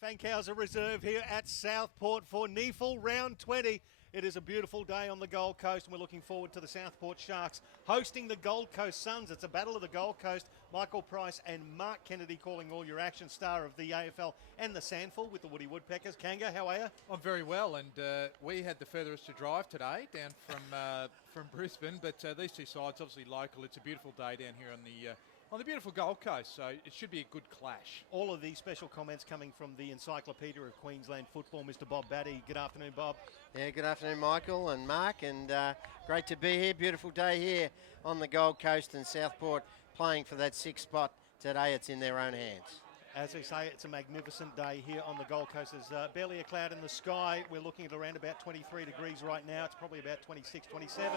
The Fankhauser Reserve here at Southport for NEAFL Round 20. It is a beautiful day on the Gold Coast, and we're looking forward to the Southport Sharks hosting the Gold Coast Suns. It's a battle of the Gold Coast. Michael Price and Mark Kennedy calling all your action, star of the AFL and the Sandful with the Woody Woodpeckers. Kanga, how are you? I'm very well, and we had the furthest to drive today down from Brisbane, but these two sides obviously local. It's a beautiful day down here on the beautiful Gold Coast, so it should be a good clash. All of these special comments coming from the Encyclopedia of Queensland Football, Mr. Bob Batty. Good afternoon, Bob. Yeah, good afternoon, Michael and Mark, and great to be here. Beautiful day here on the Gold Coast and Southport, playing for that sixth spot today. It's in their own hands. As we say, it's a magnificent day here on the Gold Coast. There's barely a cloud in the sky. We're looking at around about 23 degrees right now. It's probably about 26, 27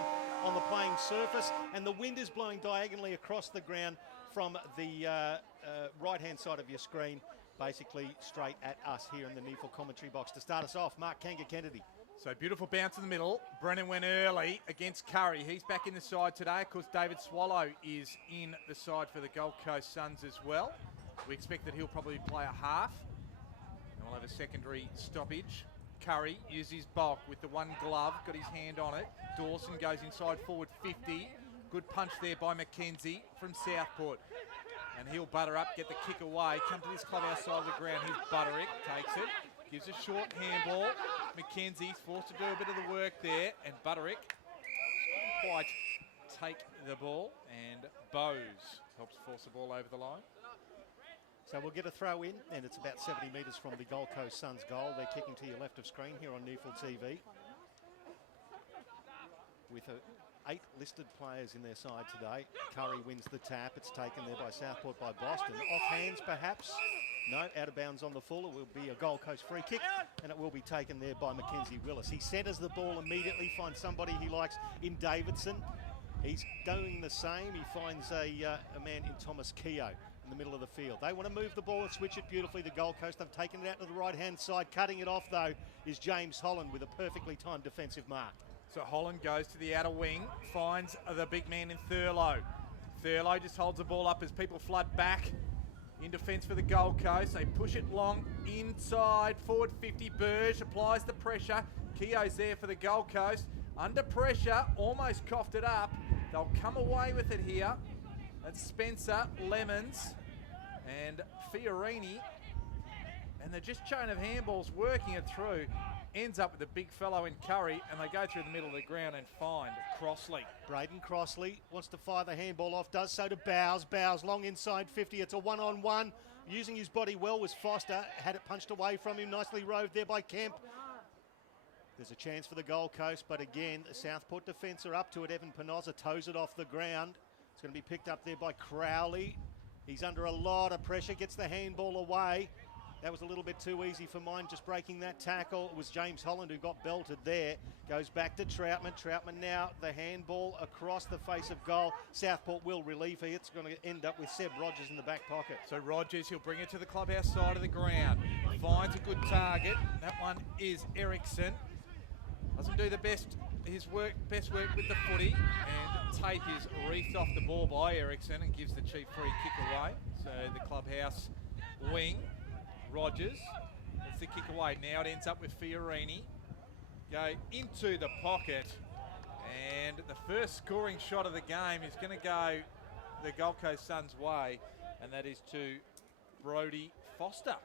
on the playing surface. And the wind is blowing diagonally across the ground from the right-hand side of your screen, basically straight at us here in the NEAFL commentary box. To start us off, Mark Kanga Kennedy. So beautiful bounce in the middle. Brennan went early against Curry. He's back in the side today. Of course, David Swallow is in the side for the Gold Coast Suns as well. We expect that he'll probably play a half, and we'll have a secondary stoppage. Curry uses his bulk with the one glove, got his hand on it. Dawson goes inside forward 50. Good punch there by McKenzie from Southport. And he'll butter up, get the kick away. Come to this club outside of the ground. Here's Butterick, takes it, gives a short handball. McKenzie's forced to do a bit of the work there, and Butterick quite take the ball, and Bowes helps force the ball over the line. So we'll get a throw in, and it's about 70 metres from the Gold Coast Suns goal. They're kicking to your left of screen here on NEAFL TV. With 8 listed players in their side today. Curry wins the tap. It's taken there by Southport, by Boston. Off hands, perhaps. No, out of bounds on the full. It will be a Gold Coast free kick, and it will be taken there by Mackenzie Willis. He centres the ball immediately, finds somebody he likes in Davidson. He's doing the same. He finds a man in Thomas Keogh in the middle of the field. They want to move the ball and switch it beautifully. The Gold Coast have taken it out to the right-hand side. Cutting it off, though, is James Holland with a perfectly timed defensive mark. So Holland goes to the outer wing, finds the big man in Thurlow. Thurlow just holds the ball up as people flood back in defence for the Gold Coast. They push it long inside, forward 50. Burge applies the pressure. Keogh's there for the Gold Coast. Under pressure, almost coughed it up. They'll come away with it here. That's Spencer, Lemons, and Fiorini. And they're just chain of handballs working it through. Ends up with the big fellow in Curry, and they go through the middle of the ground and find Crossley. Braden Crossley wants to fire the handball off, does so to Bowes. Bowes long inside 50. It's a one-on-one. Using his body well was Foster. Had it punched away from him. Nicely roved there by Kemp. There's a chance for the Gold Coast, but again, the Southport defence are up to it. Evan Penoza toes it off the ground. It's going to be picked up there by Crowley. He's under a lot of pressure, gets the handball away. That was a little bit too easy for mine, just breaking that tackle. It was James Holland who got belted there. Goes back to Troutman. Troutman now, the handball across the face of goal. Southport will relieve here. It's going to end up with Seb Rogers in the back pocket. So Rogers, he'll bring it to the clubhouse side of the ground. Finds a good target. That one is Ericsson. Doesn't do the best work with the footy, and tape is wreathed off the ball by Ericsson and gives the cheap free kick away. So the clubhouse wing, Rogers, that's the kick away. Now it ends up with Fiorini. Go into the pocket, and the first scoring shot of the game is going to go the Gold Coast Suns' way, and that is to Brodie Foster.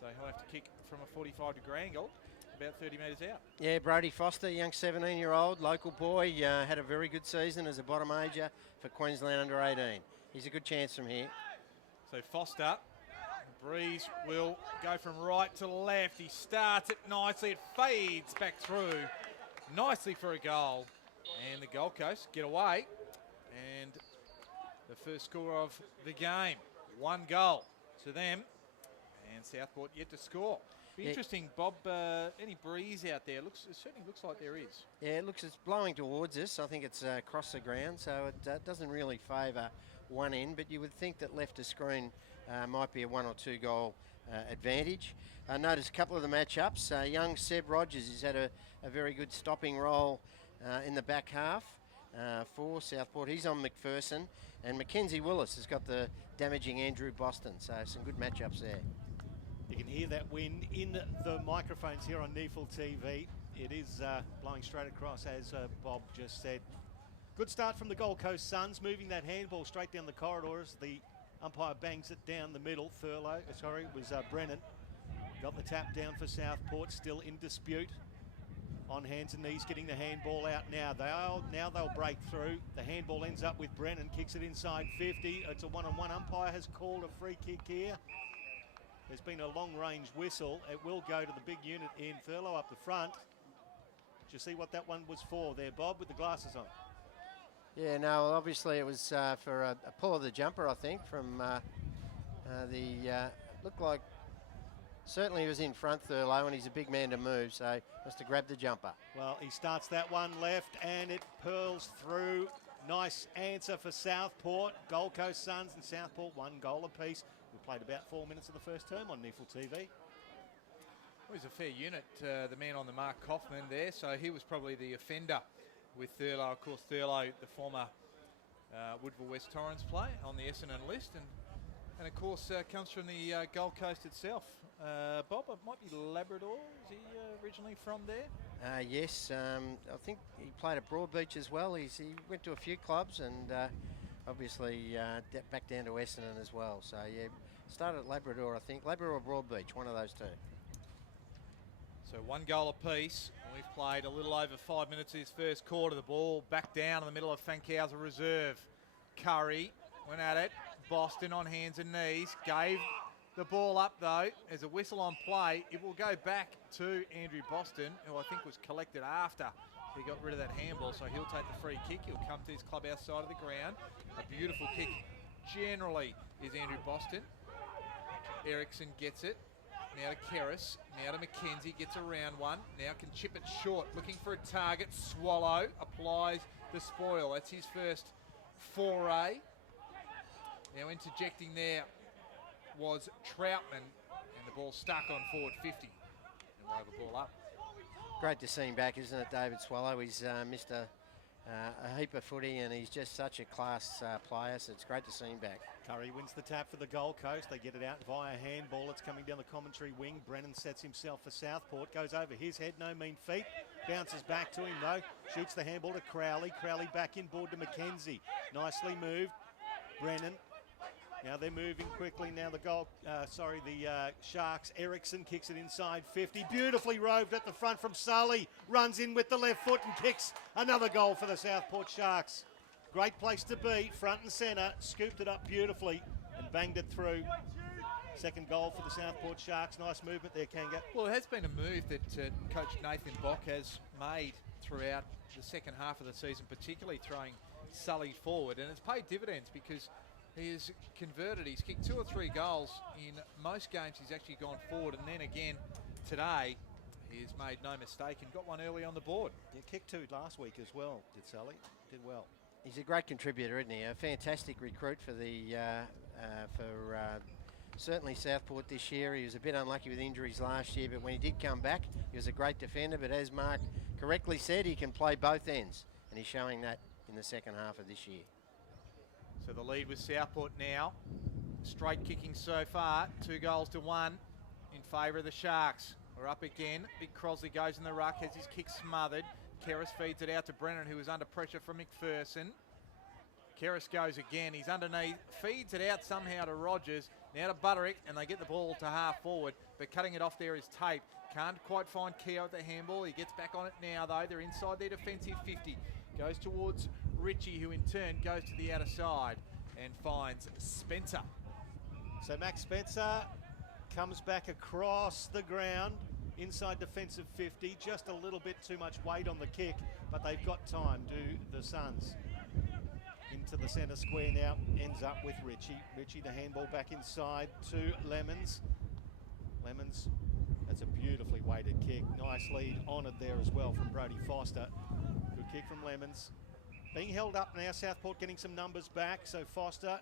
So he'll have to kick from a 45-degree angle, about 30 metres out. Yeah, Brodie Foster, young 17-year-old, local boy, had a very good season as a bottom major for Queensland under-18. He's a good chance from here. So Foster, Breeze will go from right to left. He starts it nicely. It fades back through nicely for a goal. And the Gold Coast get away. And the first score of the game. 1 goal to them. And Southport yet to score. Be interesting, Bob, any breeze out there? It certainly looks like there is. Yeah, it's blowing towards us. I think it's across the ground, so it doesn't really favour one end, but you would think that left of screen might be a 1 or 2 goal advantage. Notice a couple of the matchups. Young Seb Rogers has had a very good stopping role in the back half for Southport. He's on McPherson, and Mackenzie Willis has got the damaging Andrew Boston, so some good matchups there. You can hear that wind in the microphones here on NEAFL TV. It is blowing straight across, as Bob just said. Good start from the Gold Coast Suns, moving that handball straight down the corridor as the umpire bangs it down the middle. Brennan. Got the tap down for Southport, still in dispute. On hands and knees, getting the handball out now. They'll break through. The handball ends up with Brennan, kicks it inside 50. It's a one-on-one. Umpire has called a free kick here. There's been a long-range whistle. It will go to the big unit in Thurlow up the front. Did you see what that one was for there, Bob, with the glasses on? Yeah, no, well, obviously it was for a pull of the jumper, I think, from looked like, certainly he was in front, Thurlow, and he's a big man to move, so must have grabbed the jumper. Well, he starts that one left, and it pearls through. Nice answer for Southport. Gold Coast Suns and Southport, 1 goal apiece. We played about 4 minutes of the first term on NEAFL TV. Well, he's a fair unit, the man on the mark, Kaufman, there, so he was probably the offender with Thurlow. Of course, Thurlow, the former Woodville West Torrens play on the Essendon list, and of course comes from the Gold Coast itself. Bob, it might be Labrador. Is he originally from there? Yes, I think he played at Broadbeach as well. He went to a few clubs and obviously back down to Essendon as well. So yeah, started at Labrador, I think. Labrador or Broadbeach, one of those two. So 1 goal apiece. We've played a little over 5 minutes of this first quarter. The ball back down in the middle of Fankhauser Reserve. Curry went at it. Boston on hands and knees. Gave the ball up though. There's a whistle on play. It will go back to Andrew Boston, who I think was collected after he got rid of that handball. So he'll take the free kick. He'll come to his clubhouse side of the ground. A beautiful kick generally is Andrew Boston. Ericsson gets it. Now to Kerris, now to McKenzie, gets around one, now can chip it short, looking for a target. Swallow applies the spoil. That's his first foray. Now interjecting there was Troutman, and the ball stuck on forward 50. And we'll have the ball up. Great to see him back, isn't it, David Swallow? He's missed a heap of footy, and he's just such a class player, so it's great to see him back. Curry wins the tap for the Gold Coast. They get it out via handball. It's coming down the commentary wing. Brennan sets himself for Southport. Goes over his head, no mean feat. Bounces back to him though. Shoots the handball to Crowley. Crowley back inboard to McKenzie. Nicely moved. Brennan. Now they're moving quickly. Now the Sharks. Ericsson kicks it inside 50. Beautifully roved at the front from Sully. Runs in with the left foot and kicks another goal for the Southport Sharks. Great place to be, front and centre. Scooped it up beautifully and banged it through. Second goal for the Southport Sharks. Nice movement there, Kanga. Well, it has been a move that Coach Nathan Bock has made throughout the second half of the season, particularly throwing Sully forward. And it's paid dividends because he has converted. He's kicked 2 or 3 goals. In most games, he's actually gone forward. And then again, today, he has made no mistake and got one early on the board. Yeah, kicked 2 last week as well, did Sully. Did well. He's a great contributor, isn't he? A fantastic recruit for the certainly Southport this year. He was a bit unlucky with injuries last year, but when he did come back, he was a great defender. But as Mark correctly said, he can play both ends, and he's showing that in the second half of this year. So the lead with Southport now. Straight kicking so far, 2 goals to 1 in favour of the Sharks. We're up again. Big Crosley goes in the ruck, has his kick smothered. Kerris feeds it out to Brennan, who is under pressure from McPherson. Kerris goes again. He's underneath, feeds it out somehow to Rogers. Now to Butterick, and they get the ball to half forward. But cutting it off there is Tate. Can't quite find Keogh at the handball. He gets back on it now, though. They're inside their defensive 50. Goes towards Ritchie, who in turn goes to the outer side and finds Spencer. So Max Spencer comes back across the ground. Inside defensive 50, just a little bit too much weight on the kick, but they've got time, do the Suns. Into the centre square now, ends up with Ritchie. Ritchie, the handball back inside to Lemons. Lemons, that's a beautifully weighted kick. Nice lead honoured there as well from Brodie Foster. Good kick from Lemons. Being held up now, Southport getting some numbers back, so Foster,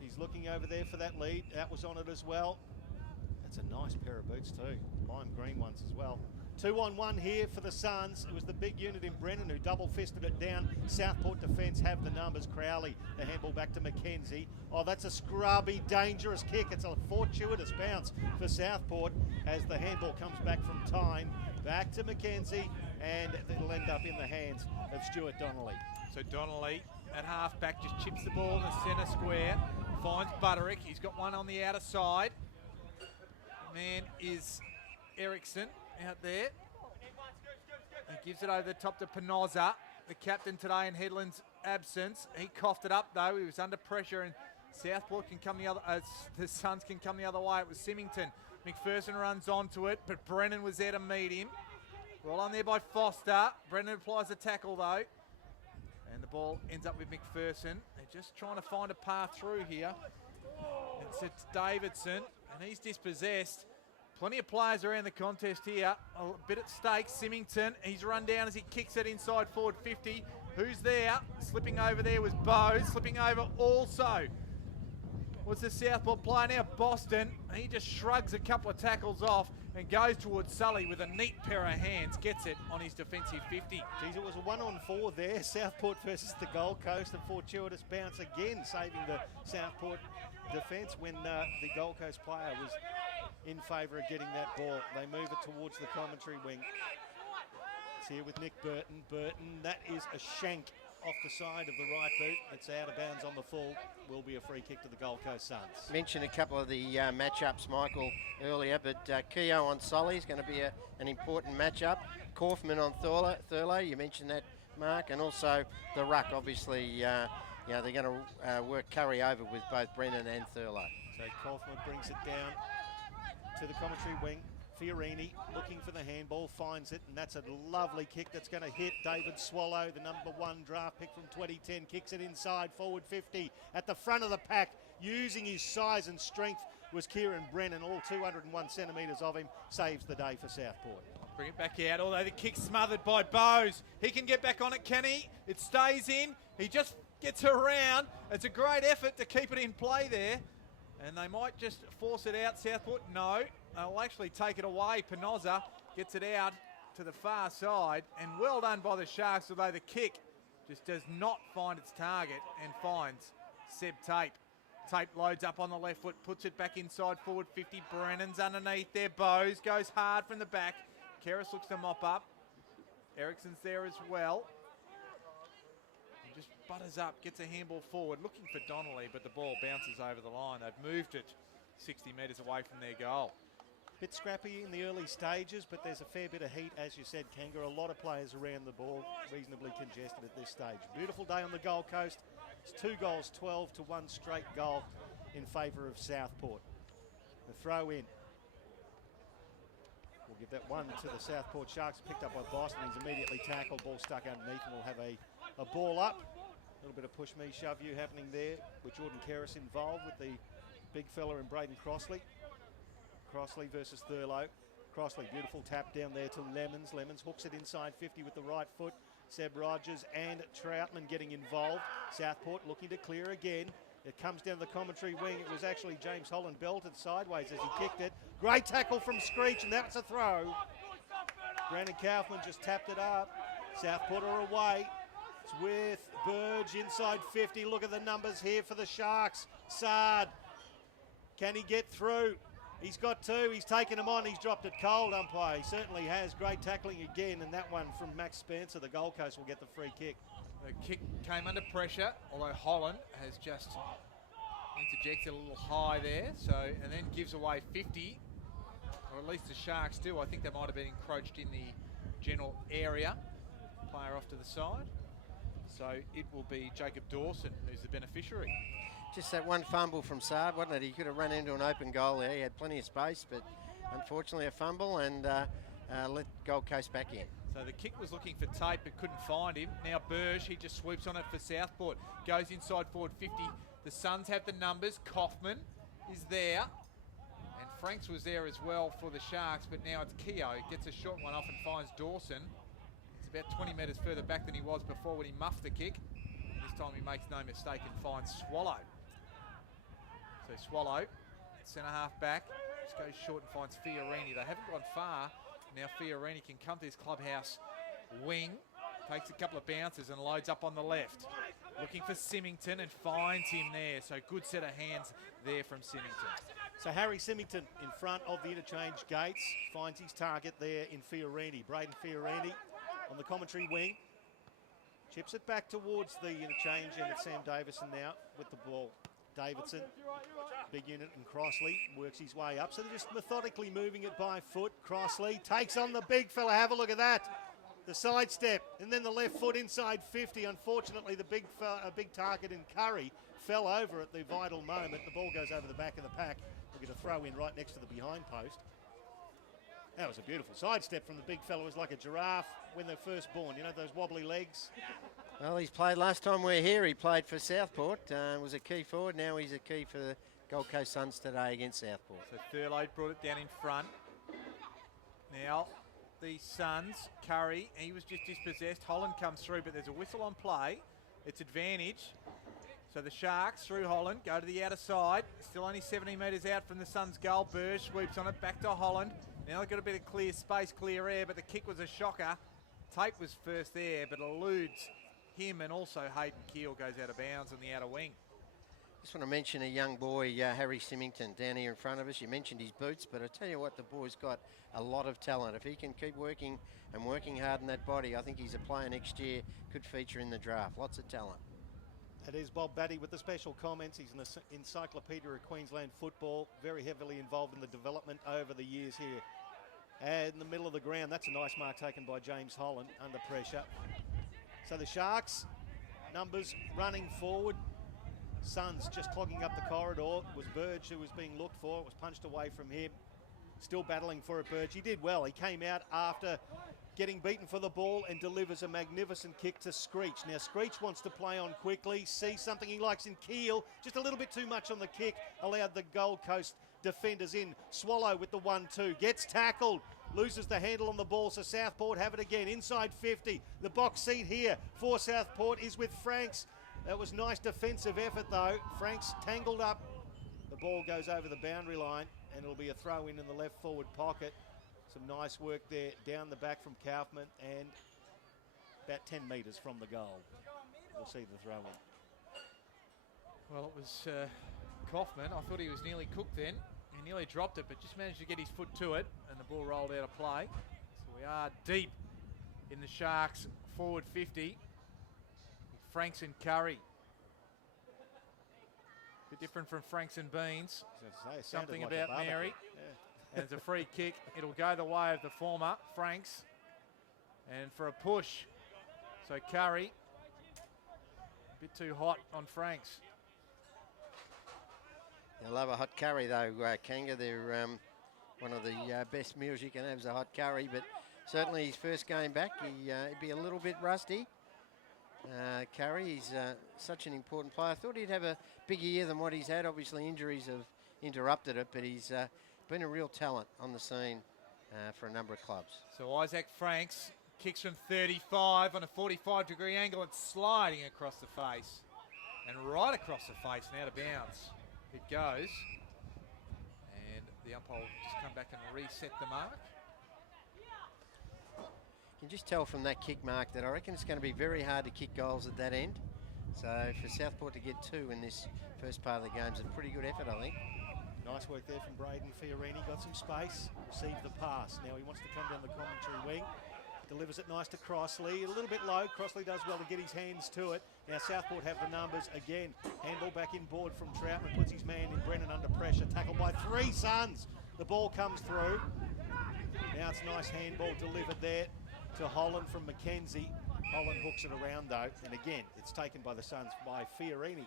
he's looking over there for that lead. That was honoured as well. That's a nice pair of boots too. Lime green ones as well. 2-on-1 here for the Suns. It was the big unit in Brennan who double-fisted it down. Southport defence have the numbers. Crowley, the handball back to McKenzie. Oh, that's a scrubby, dangerous kick. It's a fortuitous bounce for Southport as the handball comes back from Tyne. Back to McKenzie, and it'll end up in the hands of Stuart Donnelly. So Donnelly at half-back just chips the ball in the centre square. Finds Butterick. He's got one on the outer side. Man is Ericsson out there. He gives it over the top to Penoza, the captain today in Headland's absence. He coughed it up though. He was under pressure, and Southport can come the other. The Suns can come the other way. It was Symington. McPherson runs onto it, but Brennan was there to meet him. Well on there by Foster. Brennan applies the tackle though, and the ball ends up with McPherson. They're just trying to find a path through here. It's Davidson, and he's dispossessed. Plenty of players around the contest here. A bit at stake. Symington, he's run down as he kicks it inside forward 50. Who's there? Slipping over there was Bowes. Slipping over also was the Southport player. Now Boston, he just shrugs a couple of tackles off and goes towards Sully with a neat pair of hands. Gets it on his defensive 50. Geez, it was a 1-on-4 there. Southport versus the Gold Coast. A fortuitous bounce again, saving the Southport defence when the Gold Coast player was in favour of getting that ball. They move it towards the commentary wing. It's here with Nick Burton. Burton, that is a shank off the side of the right boot. It's out of bounds on the full. Will be a free kick to the Gold Coast Suns. Mentioned a couple of the matchups, Michael, earlier, but Keogh on Solly is going to be an important matchup. Kaufman on Thurlow, you mentioned that, Mark, and also the ruck, obviously, they're going to work carry over with both Brennan and Thurlow. So Kaufman brings it down to the commentary wing. Fiorini looking for the handball, finds it, and that's a lovely kick that's going to hit David Swallow, the #1 draft pick from 2010. Kicks it inside, forward 50. At the front of the pack, using his size and strength, was Kieran Brennan. All 201 centimetres of him, saves the day for Southport. Bring it back out, although the kick's smothered by Bowes. He can get back on it, can he? It stays in. He just gets around. It's a great effort to keep it in play there. And they might just force it out, Southport. No, they'll actually take it away. Penoza gets it out to the far side. And well done by the Sharks, although the kick just does not find its target and finds Seb Tape. Tape loads up on the left foot, puts it back inside forward 50. Brennan's underneath there. Bowes goes hard from the back. Keris looks to mop up. Ericsson's there as well. Just butters up, gets a handball forward, looking for Donnelly, but the ball bounces over the line. They've moved it 60 metres away from their goal. Bit scrappy in the early stages, but there's a fair bit of heat, as you said, Kanga. A lot of players around the ball, reasonably congested at this stage. Beautiful day on the Gold Coast. It's 2 goals, 12 to 1 straight goal in favour of Southport. The throw in. We'll give that one to the Southport Sharks, picked up by Boston. He's immediately tackled, ball stuck underneath, and we'll have a ball up. A little bit of push me, shove you happening there with Jordan Keris involved with the big fella in Braden Crossley. Crossley versus Thurlow. Crossley, beautiful tap down there to Lemons. Lemons hooks it inside 50 with the right foot. Seb Rogers and Troutman getting involved. Southport looking to clear again. It comes down the commentary wing. It was actually James Holland belted sideways as he kicked it. Great tackle from Screech, and that's a throw. Brandon Kaufman just tapped it up. Southport are away. It's with Burge inside 50. Look at the numbers here for the Sharks. Sard, can he get through? He's got 2. He's taken him on. He's dropped it cold, umpire. He certainly has. Great tackling again, and that one from Max Spencer. The Gold Coast will get the free kick. The kick came under pressure, although Holland has just interjected a little high there, and then gives away 50, or at least the Sharks do. I think they might have been encroached in the general area. Player off to the side. So it will be Jacob Dawson who's the beneficiary. Just that one fumble from Saab, wasn't it? He could have run into an open goal there. He had plenty of space, but unfortunately a fumble and let Gold Coast back in. So the kick was looking for Tape but couldn't find him. Now Burge, he just swoops on it for Southport. Goes inside forward 50. The Suns have the numbers. Kaufman is there. And Franks was there as well for the Sharks, but now it's Keogh. Gets a short one off and finds Dawson. It's about 20 metres further back than he was before when he muffed the kick. This time he makes no mistake and finds Swallow. So Swallow, centre half back, just goes short and finds Fiorini. They haven't gone far Now Fiorini can come to his clubhouse wing, takes a couple of bounces and loads up on the left. Looking for Symington and finds him there. So good set of hands there from Symington. So Harry Symington in front of the interchange gates finds his target there in Fiorini. Braden Fiorini on the commentary wing. Chips it back towards the interchange, and it's Sam Davison now with the ball. Davidson, big unit, and Crossley works his way up. So they're just methodically moving it by foot. Crossley takes on the big fella. Have a look at that. The sidestep, and then the left foot inside 50. Unfortunately, the big target in Curry fell over at the vital moment. The ball goes over the back of the pack. We'll get a throw in right next to the behind post. That was a beautiful sidestep from the big fella. It was like a giraffe when they're first born. You know, those wobbly legs. Well, he's played last time we were here. He played for Southport. Was a key forward. Now he's a key for the Gold Coast Suns today against Southport. So Thurlow brought it down in front. Now the Suns, Curry, he was just dispossessed. Holland comes through, but there's a whistle on play. It's advantage. So the Sharks through Holland go to the outer side. Still only 70 metres out from the Suns' goal. Burge sweeps on it back to Holland. Now they've got a bit of clear space, clear air, but the kick was a shocker. Tate was first there, but eludes him, and also Hayden Keel goes out of bounds on the outer wing. Just want to mention a young boy, Harry Symington, down here in front of us. You mentioned his boots, but I tell you what, the boy's got a lot of talent. If he can keep working and working hard in that body, I think he's a player next year, could feature in the draft. Lots of talent. It is Bob Batty with the special comments. He's an encyclopedia of Queensland football, very heavily involved in the development over the years here. And in the middle of the ground, that's a nice mark taken by James Holland under pressure. So the Sharks, numbers running forward. Suns just clogging up the corridor. It was Burge who was being looked for. It was punched away from him. Still battling for it, Burge. He did well. He came out after getting beaten for the ball and delivers a magnificent kick to Screech. Now Screech wants to play on quickly, see something he likes in Keel. Just a little bit too much on the kick. Allowed the Gold Coast defenders in. Swallow with the 1-2. Gets tackled. Loses the handle on the ball, so Southport have it again. Inside 50. The box seat here for Southport is with Franks. That was nice defensive effort though. Franks tangled up. The ball goes over the boundary line and it'll be a throw in the left forward pocket. Some nice work there down the back from Kaufman and about 10 metres from the goal. We'll see the throw in. Well, it was Kaufman. I thought he was nearly cooked then. He nearly dropped it, but just managed to get his foot to it, and the ball rolled out of play. So we are deep in the Sharks' forward 50. Franks and Curry. Bit different from Franks and Beans. Something like about Mary. Yeah. And it's a free kick. It'll go the way of the former, Franks. And for a push. So Curry, a bit too hot on Franks. I love a hot curry though, Kanga. They're one of the best meals you can have is a hot curry, but certainly his first game back, he'd be a little bit rusty. Curry, he's such an important player. I thought he'd have a bigger year than what he's had. Obviously injuries have interrupted it, but he's been a real talent on the scene for a number of clubs. So Isaac Franks kicks from 35 on a 45-degree angle and sliding across the face. And right across the face and out of bounds. It goes, and the umpire will just come back and reset the mark. You can just tell from that kick mark that I reckon it's going to be very hard to kick goals at that end. So for Southport to get 2 in this first part of the game is a pretty good effort, I think. Nice work there from Braden Fiorini. Got some space, received the pass. Now he wants to come down the commentary wing. Delivers it nice to Crossley. A little bit low. Crossley does well to get his hands to it. Now Southport have the numbers again. Handball back in board from Troutman. Puts his man in Brennan under pressure. Tackled by 3 Suns. The ball comes through. Now it's nice handball delivered there to Holland from Mackenzie. Holland hooks it around though. And again, it's taken by the Suns by Fiorini.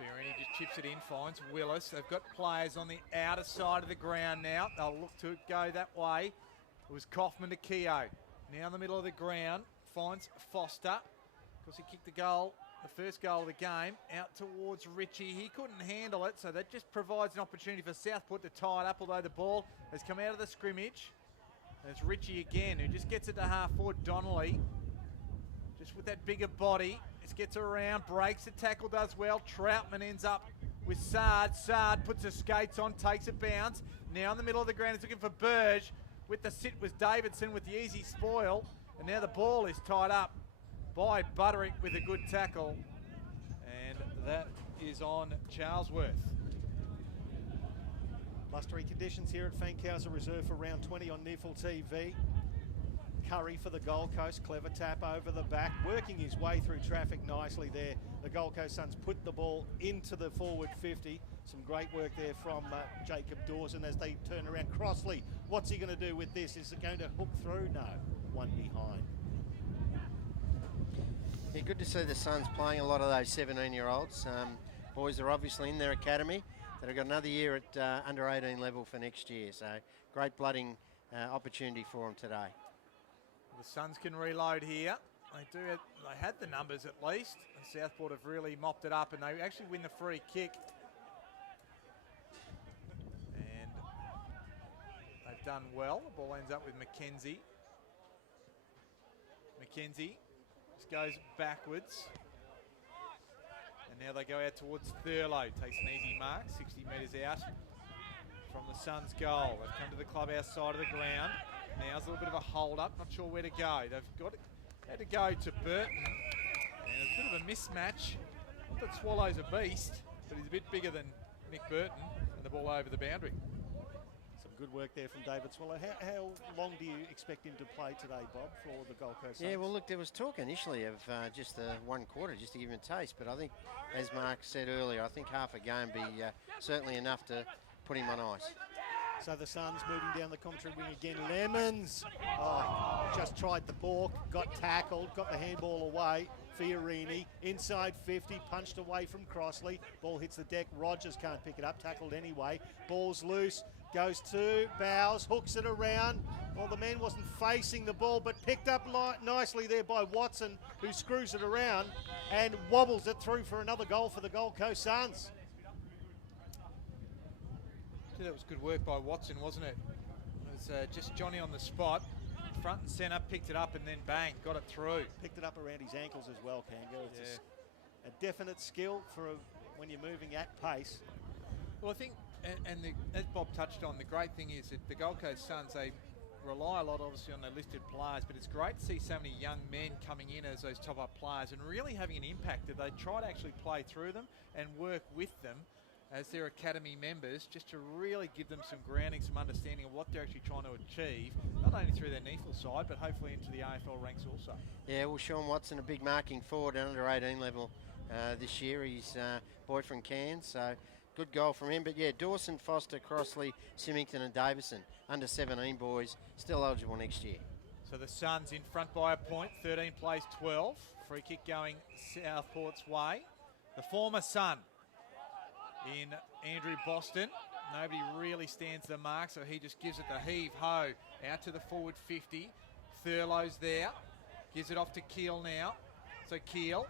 Fiorini just chips it in, finds Willis. They've got players on the outer side of the ground now. They'll look to go that way. It was Kaufman to Keogh. Now in the middle of the ground, finds Foster. Because he kicked the goal, the first goal of the game, out towards Ritchie. He couldn't handle it, so that just provides an opportunity for Southport to tie it up, although the ball has come out of the scrimmage. And it's Ritchie again, who just gets it to half forward. Donnelly, just with that bigger body, just gets around, breaks the tackle, does well. Troutman ends up with Sard. Sard puts her skates on, takes a bounce. Now in the middle of the ground, he's looking for Burge. With the sit was Davidson with the easy spoil. And now the ball is tied up by Butterick with a good tackle. And that is on Charlesworth. Blustery conditions here at Fankhauser Reserve for round 20 on NEAFL TV. Curry for the Gold Coast, clever tap over the back, working his way through traffic nicely there. The Gold Coast Suns put the ball into the forward 50. Some great work there from Jacob Dawson as they turn around. Crossley, what's he going to do with this? Is it going to hook through? No, one behind. Yeah, good to see the Suns playing a lot of those 17-year-olds. Boys are obviously in their academy. They've got another year at under 18 level for next year. So great blooding opportunity for them today. The Suns can reload here. They had the numbers at least. And Southport have really mopped it up and they actually win the free kick. And they've done well. The ball ends up with Mackenzie. Mackenzie just goes backwards. And now they go out towards Thurlow. Takes an easy mark, 60 metres out from the Suns' goal. They've come to the clubhouse side of the ground. Now's a little bit of a hold-up, not sure where to go. They've had to go to Burton, and it's a bit of a mismatch. Not that Swallow's a beast, but he's a bit bigger than Nick Burton, and the ball over the boundary. Some good work there from David Swallow. How long do you expect him to play today, Bob, for the Gold Coast Suns? Yeah, well, look, there was talk initially of just one quarter, just to give him a taste. But I think, as Mark said earlier, I think half a game be certainly enough to put him on ice. So the Suns moving down the commentary wing again. Lemons, just tried the balk, got tackled, got the handball away. Fiorini, inside 50, punched away from Crossley. Ball hits the deck, Rogers can't pick it up, tackled anyway. Ball's loose, goes to Bowes, hooks it around. Well, the man wasn't facing the ball, but picked up nicely there by Watson, who screws it around and wobbles it through for another goal for the Gold Coast Suns. That was good work by Watson, wasn't it? It was just Johnny on the spot, front and centre, picked it up and then bang, got it through. Picked it up around his ankles as well, Kango. It's a definite skill for when you're moving at pace. Well, I think, as Bob touched on, the great thing is that the Gold Coast Suns, they rely a lot obviously on their listed players, but it's great to see so many young men coming in as those top-up players and really having an impact that they try to actually play through them and work with them as their academy members, just to really give them some grounding, some understanding of what they're actually trying to achieve, not only through their NEAFL side, but hopefully into the AFL ranks also. Yeah, well, Sean Watson, a big marking forward at under 18 level this year. He's boy from Cairns, so good goal from him. But yeah, Dawson, Foster, Crossley, Symington and Davison, under 17 boys, still eligible next year. So the Suns in front by a point, 13 plays 12. Free kick going Southport's way. The former Sun in Andrew Boston. Nobody really stands the mark, so he just gives it the heave-ho out to the forward 50. Thurlow's there. Gives it off to Keel now. So Keel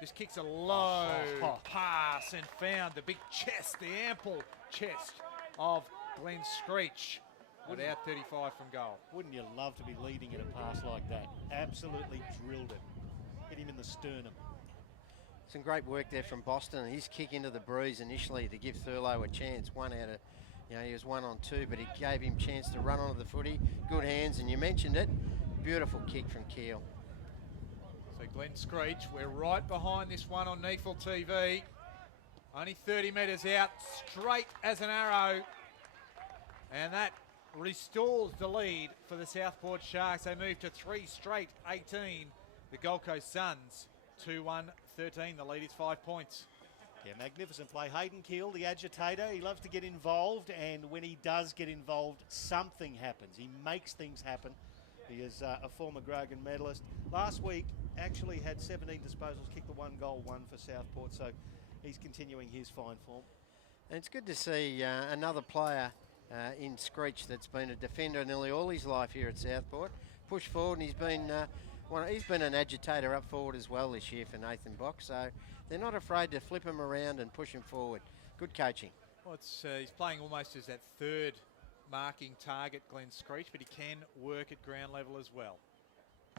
just kicks a low pass and found the big chest, the ample chest of Glenn Screech. Without 35 from goal. Wouldn't you love to be leading in a pass like that? Absolutely drilled it. Hit him in the sternum. Some great work there from Boston. His kick into the breeze initially to give Thurlow a chance. One out of, he was 1 on 2, but it gave him a chance to run onto the footy. Good hands, and you mentioned it. Beautiful kick from Keel. So Glenn Screech, we're right behind this one on NEAFL TV. Only 30 metres out, straight as an arrow. And that restores the lead for the Southport Sharks. They move to 3 straight 18. The Gold Coast Suns 2-1-13. The lead is 5 points. Yeah, magnificent play. Hayden Keel, the agitator, he loves to get involved, and when he does get involved, something happens. He makes things happen. He is a former Grogan medalist. Last week, actually had 17 disposals, kicked the 1 goal, 1 for Southport, so he's continuing his fine form. And it's good to see another player in Screech that's been a defender nearly all his life here at Southport. Push forward, and he's been an agitator up forward as well this year for Nathan Box, so they're not afraid to flip him around and push him forward. Good coaching. Well, he's playing almost as that third marking target, Glenn Screech, but he can work at ground level as well.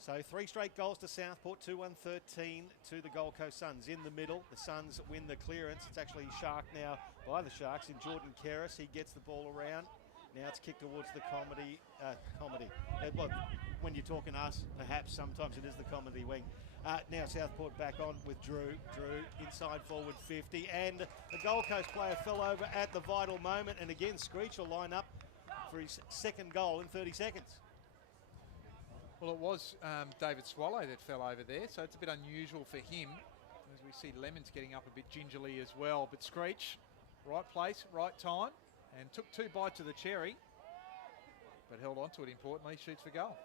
So 3 straight goals to Southport, 2-1-13 to the Gold Coast Suns. In the middle, the Suns win the clearance. It's actually Shark now by the Sharks in Jordan Keris. He gets the ball around. Now it's kicked towards the comedy. Well, when you're talking us, perhaps sometimes it is the comedy wing. Now Southport back on with Drew. Drew inside forward 50, and the Gold Coast player fell over at the vital moment. And again, Screech will line up for his second goal in 30 seconds. Well, it was David Swallow that fell over there, so it's a bit unusual for him, as we see Lemons getting up a bit gingerly as well. But Screech, right place, right time, and took 2 bites of the cherry, but held on to it importantly, shoots for goal.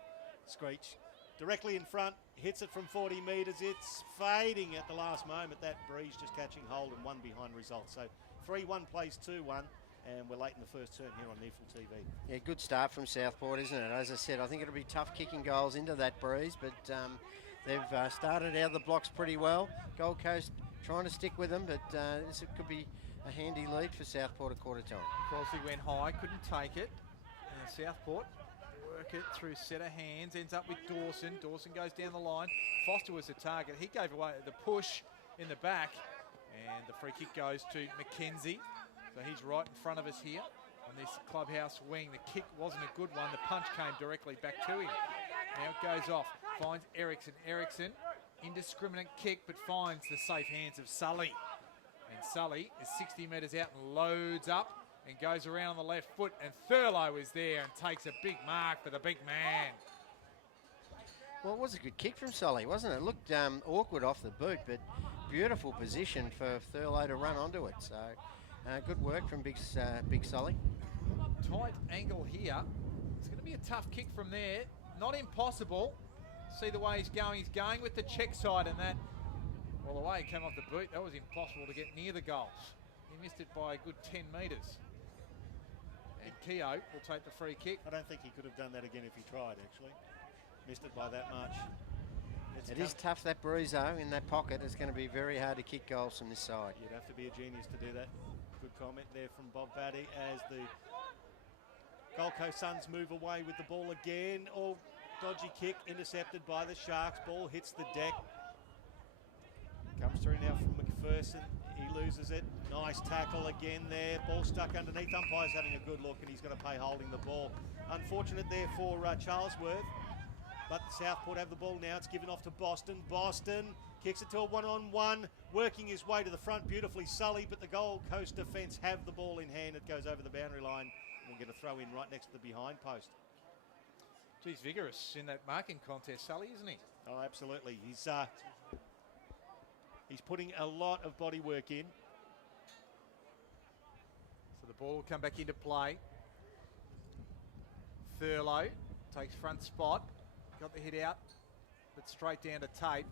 Screech directly in front, hits it from 40 metres. It's fading at the last moment. That breeze just catching hold and one behind result. So 3-1 plays 2-1. And we're late in the first term here on NEAFL TV. Yeah, good start from Southport, isn't it? As I said, I think it'll be tough kicking goals into that breeze, but they've started out of the blocks pretty well. Gold Coast trying to stick with them, but this could be a handy lead for Southport at quarter time. Crossley went high, couldn't take it. And Southport work it through set of hands, ends up with Dawson. Dawson goes down the line. Foster was the target. He gave away the push in the back, and the free kick goes to Mackenzie. So he's right in front of us here on this clubhouse wing. The kick wasn't a good one. The punch came directly back to him. Now it goes off. Finds Ericsson. Ericsson, indiscriminate kick, but finds the safe hands of Sully. And Sully is 60 metres out and loads up and goes around on the left foot. And Thurlow is there and takes a big mark for the big man. Well, it was a good kick from Sully, wasn't it? It looked awkward off the boot, but beautiful position for Thurlow to run onto it. So good work from Big Sully. Tight angle here. It's going to be a tough kick from there. Not impossible. See the way he's going. He's going with the check side, and that, well, the way it came off the boot, that was impossible to get near the goals. He missed it by a good 10 metres. And Keogh will take the free kick. I don't think he could have done that again if he tried, actually. Missed it by that much. It is tough, that breeze, though, in that pocket. It's going to be very hard to kick goals from this side. You'd have to be a genius to do that. Good comment there from Bob Batty as the Gold Coast Suns move away with the ball again. Oh, dodgy kick intercepted by the Sharks. Ball hits the deck. Comes through now from McPherson. He loses it. Nice tackle again there. Ball stuck underneath. Umpire's having a good look, and he's going to pay holding the ball. Unfortunate there for Charlesworth. But Southport have the ball now. It's given off to Boston. Boston kicks it to a one-on-one, working his way to the front beautifully, Sully, but the Gold Coast defence have the ball in hand. It goes over the boundary line. We'll get a throw in right next to the behind post. He's vigorous in that marking contest, Sully, isn't he? Oh, absolutely. He's putting a lot of body work in. So the ball will come back into play. Thurlow takes front spot. Got the hit out, but straight down to Tate.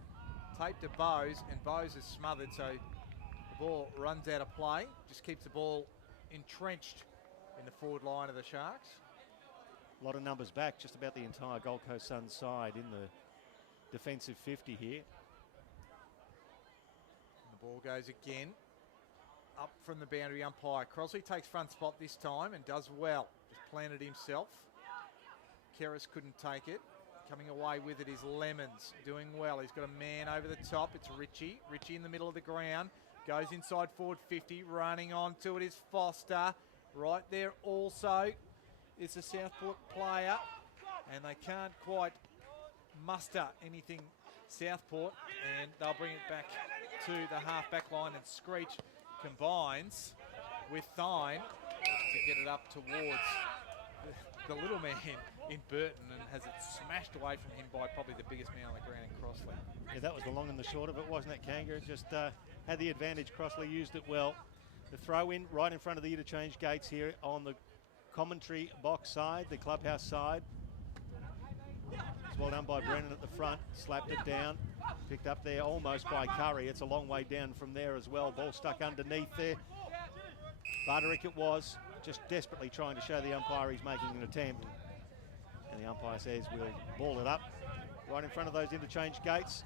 Tate to Bowes, and Bowes is smothered, so the ball runs out of play. Just keeps the ball entrenched in the forward line of the Sharks. A lot of numbers back, just about the entire Gold Coast Suns side in the defensive 50 here. And the ball goes again up from the boundary umpire. Crossley takes front spot this time and does well. Just planted himself. Keris couldn't take it. Coming away with it is Lemons, doing well. He's got a man over the top. It's Richie. Richie in the middle of the ground. Goes inside forward 50. Running on to it is Foster. Right there also is the Southport player. And they can't quite muster anything, Southport. And they'll bring it back to the half-back line. And Screech combines with Thine to get it up towards the little man in Burton, and has it smashed away from him by probably the biggest man on the ground in Crossley. Yeah, that was the long and the short of it, wasn't it, Kanga? Just had the advantage. Crossley used it well. The throw in right in front of the interchange gates here on the commentary box side, the clubhouse side. It's well done by Brennan at the front. Slapped it down. Picked up there almost by Curry. It's a long way down from there as well. Ball stuck underneath there. Barderick it was. Just desperately trying to show the umpire he's making an attempt. And the umpire says we'll ball it up right in front of those interchange gates.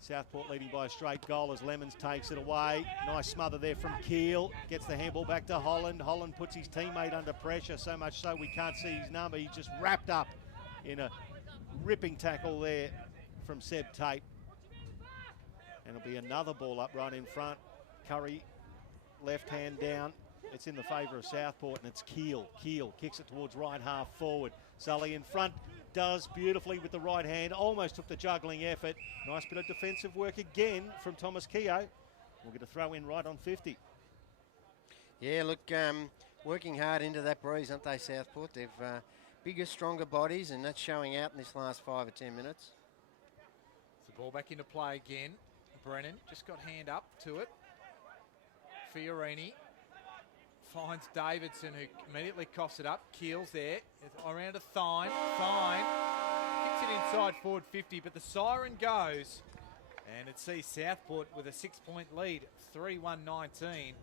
Southport leading by a straight goal as Lemons takes it away. Nice smother there from Keel. Gets the handball back to Holland. Holland puts his teammate under pressure, so much so we can't see his number. He's just wrapped up in a ripping tackle there from Seb Tate. And it'll be another ball up right in front. Curry, left hand down. It's in the favour of Southport, and it's Keel. Keel kicks it towards right half forward. Sully in front, does beautifully with the right hand, almost took the juggling effort. Nice bit of defensive work again from Thomas Keogh. We'll get a throw in right on 50. Yeah, look, working hard into that breeze, aren't they, Southport? They've bigger, stronger bodies, and that's showing out in this last 5 or 10 minutes. The ball back into play again. Brennan just got hand up to it. Fiorini finds Davidson, who immediately coughs it up. Keel's there. It's around to Thine. Thine kicks it inside forward 50, but the siren goes. And it sees Southport with a 6-point lead, 3-1-19.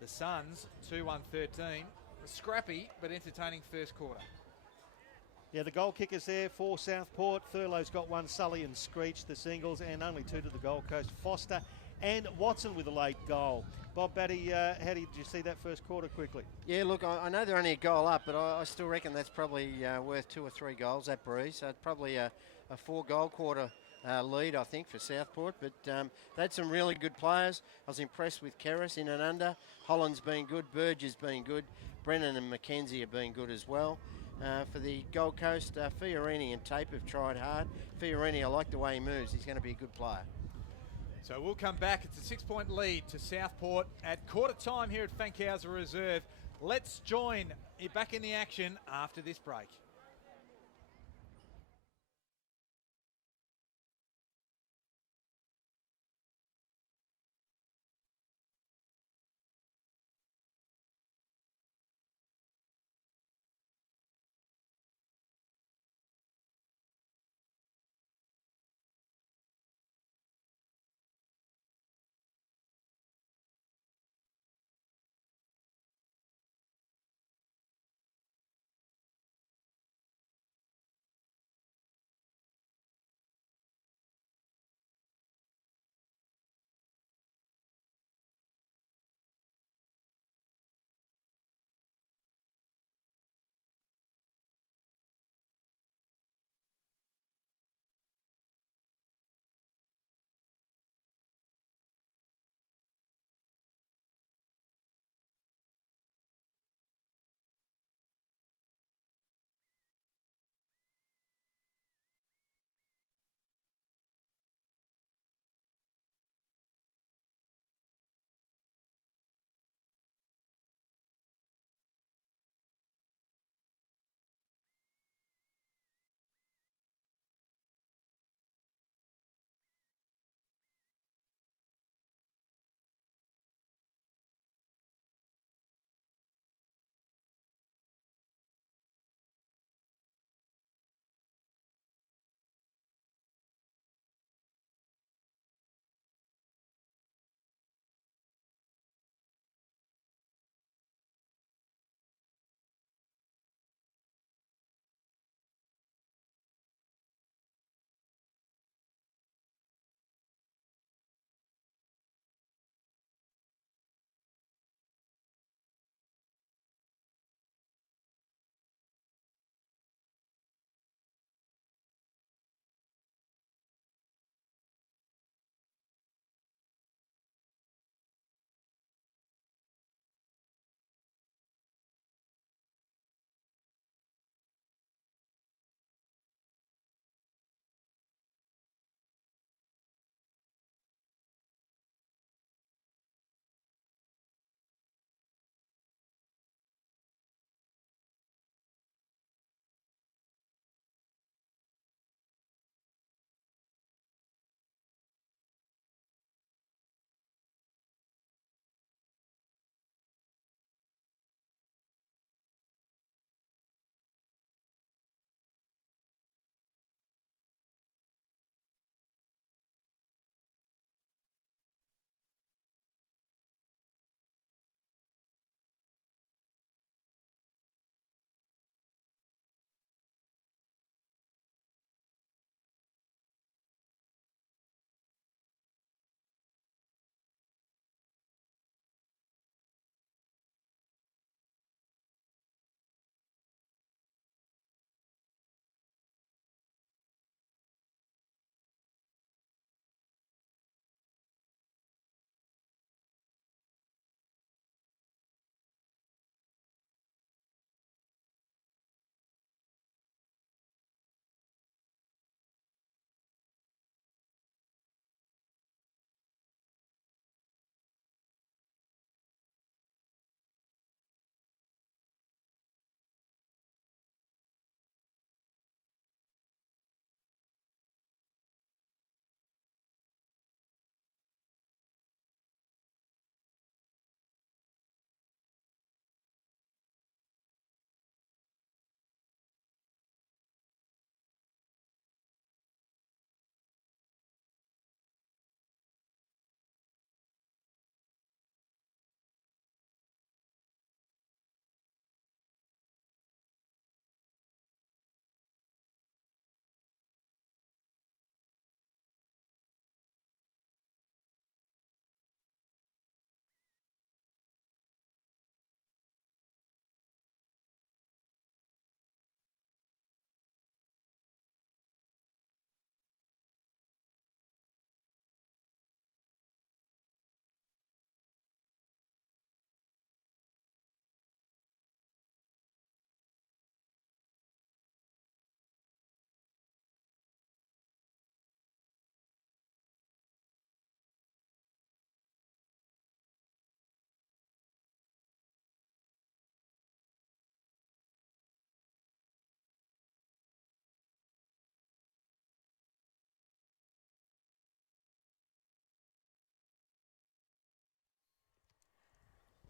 The Suns, 2-1-13. Scrappy, but entertaining first quarter. Yeah, the goal kickers there for Southport. Thurlow's got one, Sully and Screech, the singles, and only 2 to the Gold Coast. Foster and Watson with a late goal. Bob Batty, how did you see that first quarter quickly? Yeah, look, I know they're only a goal up, but I still reckon that's probably worth 2 or 3 goals, that breeze. So it's probably a 4-goal quarter lead, I think, for Southport. But they had some really good players. I was impressed with Kerris in and under. Holland's been good. Burgess been good. Brennan and Mackenzie have been good as well. For the Gold Coast, Fiorini and Tape have tried hard. Fiorini, I like the way he moves. He's going to be a good player. So we'll come back. It's a 6-point lead to Southport at quarter time here at Fankhauser Reserve. Let's join back in the action after this break.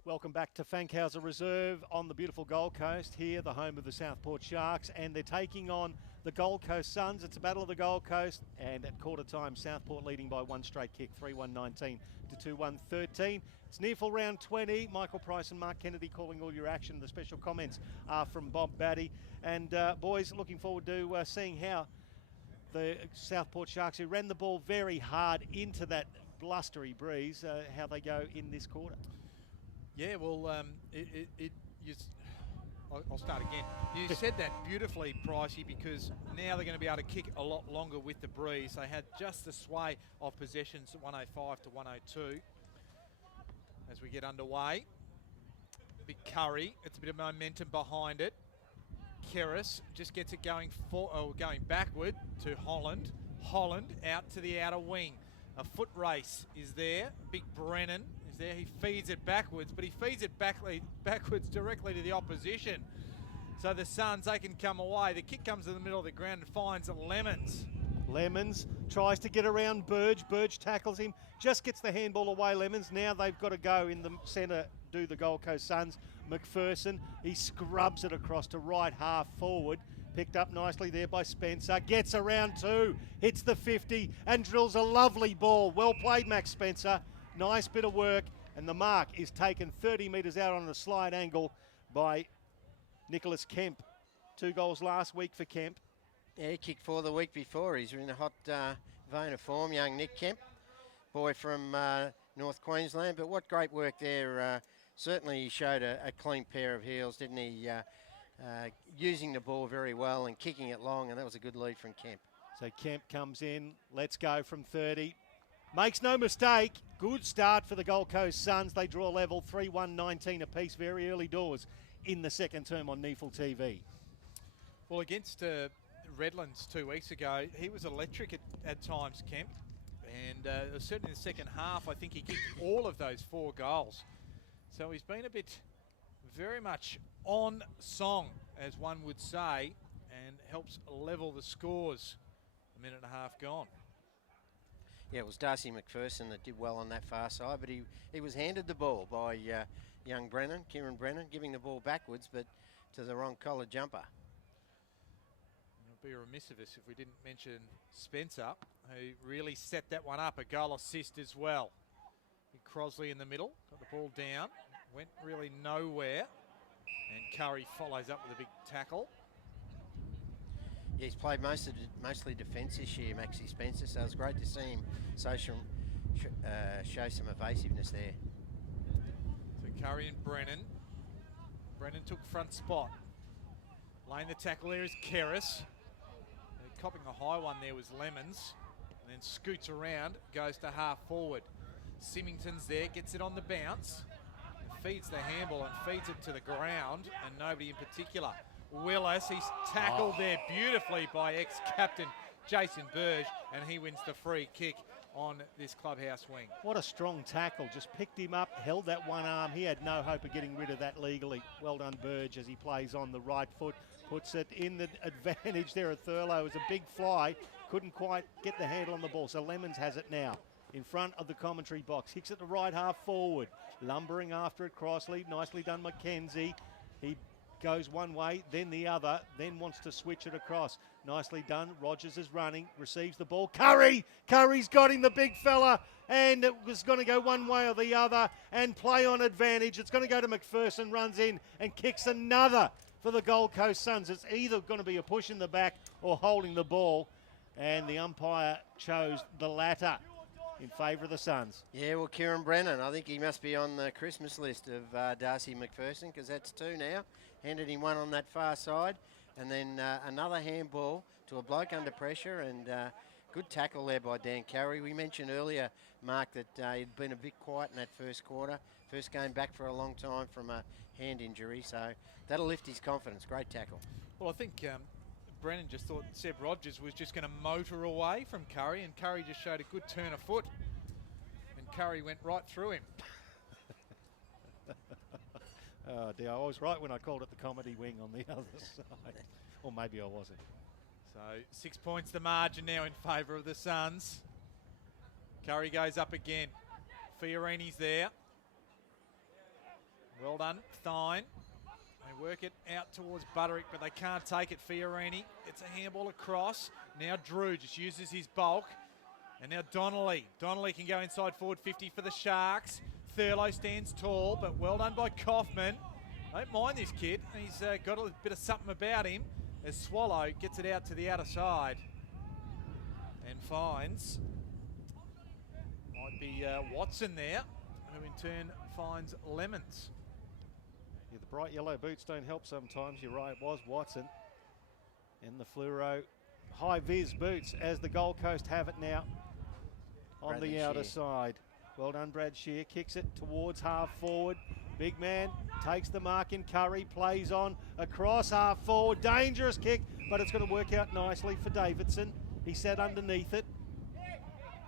Welcome back to Fankhauser Reserve on the beautiful Gold Coast, here the home of the Southport Sharks, and they're taking on the Gold Coast Suns. It's a battle of the Gold Coast, and at quarter time Southport leading by one straight kick, 3-1-19 to 2-1-13. It's NEAFL round 20. Michael Price and Mark Kennedy calling all your action. The special comments are from Bob Batty. And boys, looking forward to seeing how the Southport Sharks, who ran the ball very hard into that blustery breeze, how they go in this quarter. Yeah, well, I'll start again. You said that beautifully, Pricey, because now they're going to be able to kick a lot longer with the breeze. They had just the sway of possessions at 105 to 102 as we get underway. Big Curry, it's a bit of momentum behind it. Keris just gets it going backward to Holland. Holland out to the outer wing. A foot race is there. Big Brennan is there. He feeds it backwards, but he feeds it backwards directly to the opposition. So the Suns, they can come away. The kick comes in the middle of the ground and finds Lemons. Lemons tries to get around Burge. Burge tackles him, just gets the handball away, Lemons. Now they've got to go in the centre, do the Gold Coast Suns. McPherson, he scrubs it across to right half forward. Picked up nicely there by Spencer. Gets around two, hits the 50 and drills a lovely ball. Well played, Max Spencer. Nice bit of work. And the mark is taken 30 metres out on a slide angle by Nicholas Kemp. 2 goals last week for Kemp. Yeah, he kicked 4 the week before. He's in a hot vein of form, young Nick Kemp. Boy from North Queensland. But what great work there. Certainly he showed a clean pair of heels, didn't he? Using the ball very well and kicking it long, and that was a good lead from Kemp. So Kemp comes in, let's go from 30. Makes no mistake, good start for the Gold Coast Suns. They draw level 3-1-19 apiece, very early doors in the second term on NEAFL TV. Well, against Redlands 2 weeks ago, he was electric at times, Kemp. And certainly in the second half, I think he kicked all of those 4 goals. So he's been a bit very much on song, as one would say, and helps level the scores. A minute and a half gone. Yeah, it was Darcy McPherson that did well on that far side, but he was handed the ball by young Kieran Brennan, giving the ball backwards, but to the wrong collar jumper. It would be remiss of us if we didn't mention Spencer, who really set that one up, a goal assist as well. Crosley in the middle, got the ball down, went really nowhere, and Curry follows up with a big tackle. Yeah, he's played mostly defence this year, Maxie Spencer, so it was great to see him show some evasiveness there. So Curry and Brennan. Brennan took front spot. Laying the tackle there is Keris. Copping a high one there was Lemons, and then scoots around, goes to half forward. Symington's there, gets it on the bounce, feeds the handball and feeds it to the ground, and nobody in particular. Willis, he's tackled there beautifully by ex-captain Jason Burge, and he wins the free kick on this clubhouse wing. What a strong tackle, just picked him up, held that one arm. He had no hope of getting rid of that legally. Well done, Burge, as he plays on the right foot, puts it in the advantage there at Thurlow. It was a big fly, couldn't quite get the handle on the ball, so Lemons has it now. In front of the commentary box, kicks it to right half forward, lumbering after it, Crossley, nicely done Mackenzie. He goes one way, then the other, then wants to switch it across. Nicely done, Rogers is running, receives the ball, Curry's got him, the big fella, and it was going to go one way or the other, and play on advantage. It's going to go to McPherson, runs in and kicks another for the Gold Coast Suns. It's either going to be a push in the back or holding the ball, and the umpire chose the latter in favour of the Suns. Yeah, well, Kieran Brennan, I think he must be on the Christmas list of Darcy McPherson, because that's 2 now. Handed him one on that far side, and then another handball to a bloke under pressure, and good tackle there by Dan Carey. We mentioned earlier, Mark, that he'd been a bit quiet in that first quarter. First game back for a long time from a hand injury, so that'll lift his confidence. Great tackle. Well, I think Brennan just thought Seb Rogers was just going to motor away from Curry, and Curry just showed a good turn of foot, and Curry went right through him. Oh dear, I was right when I called it the comedy wing on the other side. Or maybe I wasn't. So 6 points the margin now in favour of the Suns. Curry goes up again. Fiorini's there. Well done, Thine. They work it out towards Butterick, but they can't take it. Fiorini gets a handball across. Now Drew just uses his bulk. And now Donnelly. Donnelly can go inside forward 50 for the Sharks. Thurlow stands tall, but well done by Kaufman. Don't mind this kid. He's got a bit of something about him as Swallow gets it out to the outer side and finds, might be Watson there, who in turn finds Lemons. Yeah, the bright yellow boots don't help sometimes. You're right, it was Watson. And the fluoro high-vis boots as the Gold Coast have it now on Bradley the outer Shear. side. Well done, Brad Shear. Kicks it towards half forward. Big man takes the mark in Curry, plays on across half forward. Dangerous kick, but it's going to work out nicely for Davidson. He sat underneath it.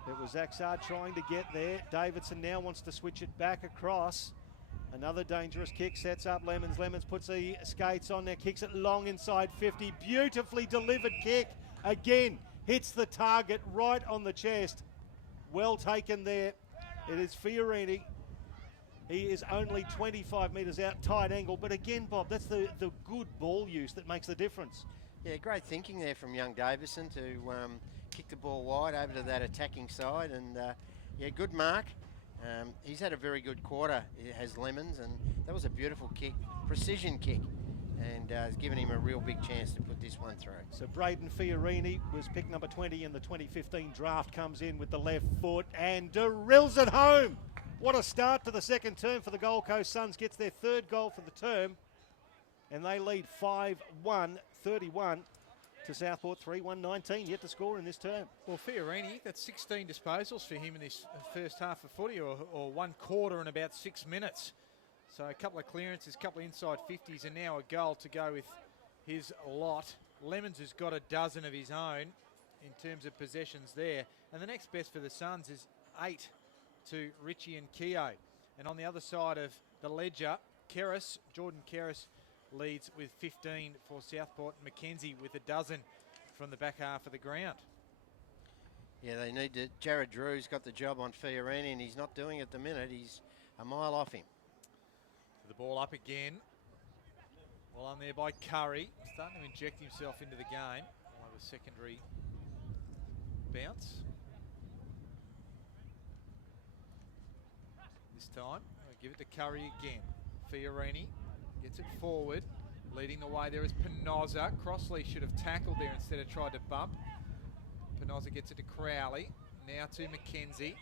It was Axard trying to get there. Davidson now wants to switch it back across. Another dangerous kick sets up Lemons. Lemons puts the skates on there, kicks it long inside 50. Beautifully delivered kick. Again, hits the target right on the chest. Well taken there. It is Fiorini. He is only 25 metres out, tight angle. But again, Bob, that's the good ball use that makes the difference. Yeah, great thinking there from young Davison to kick the ball wide over to that attacking side. And yeah, good mark. He's had a very good quarter. He has Lemons, and that was a beautiful kick, precision kick. And has given him a real big chance to put this one through. So Braden Fiorini was pick number 20 in the 2015 draft, comes in with the left foot and drills it home. What a start to the second term for the Gold Coast Suns. Gets their third goal for the term, and they lead 5-1, 31 to Southport 3-1-19. Yet to score in this term. Well, Fiorini, that's 16 disposals for him in this first half of footy, or one quarter in about 6 minutes. So a couple of clearances, a couple of inside 50s, and now a goal to go with his lot. Lemons has got a dozen of his own in terms of possessions there. And the next best for the Suns is 8 to Richie and Keogh. And on the other side of the ledger, Jordan Keris leads with 15 for Southport. Mackenzie with a dozen from the back half of the ground. Yeah, they need to. Jared Drew's got the job on Fiorini, and he's not doing it at the minute. He's a mile off him. The ball up again. Well on there by Curry. Starting to inject himself into the game. We'll have a secondary bounce. This time, we'll give it to Curry again. Fiorini gets it forward. Leading the way there is Penoza. Crossley should have tackled there instead of tried to bump. Penoza gets it to Crowley. Now to Mackenzie.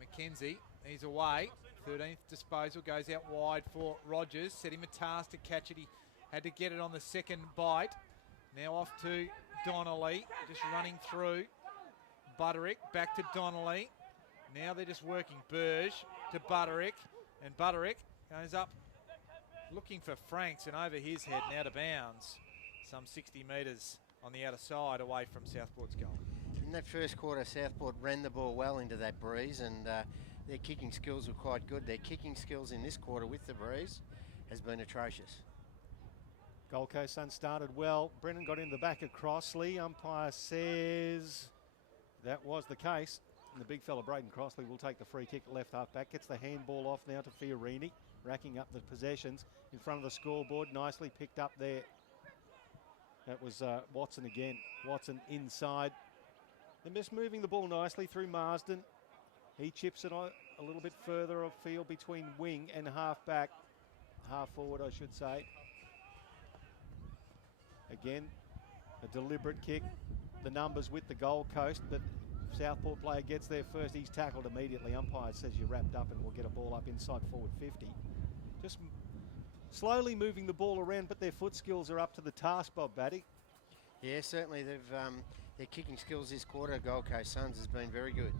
Mackenzie, he's away. 13th disposal goes out wide for Rogers. Set him a task to catch it. He had to get it on the second bite. Now off to Donnelly, just running through. Butterick back to Donnelly. Now they're just working Burge to Butterick, and Butterick goes up looking for Franks, and over his head and out of bounds. Some 60 metres on the outer side away from Southport's goal. In that first quarter, Southport ran the ball well into that breeze, and their kicking skills were quite good. Their kicking skills in this quarter with the breeze has been atrocious. Gold Coast Suns started well. Brennan got in the back of Crossley. Umpire says that was the case. And the big fella, Braden Crossley, will take the free kick left half back. Gets the handball off now to Fiorini, racking up the possessions in front of the scoreboard. Nicely picked up there. That was Watson again. Watson inside. They're just moving the ball nicely through Marsden. He chips it on a little bit further of field between wing and half back. Half forward, I should say. Again, a deliberate kick. The numbers with the Gold Coast, but Southport player gets there first. He's tackled immediately. Umpire says you're wrapped up and we'll get a ball up inside forward 50. Just slowly moving the ball around, but their foot skills are up to the task, Bob Batty. Yeah, certainly they've their kicking skills this quarter, Gold Coast Suns, has been very good.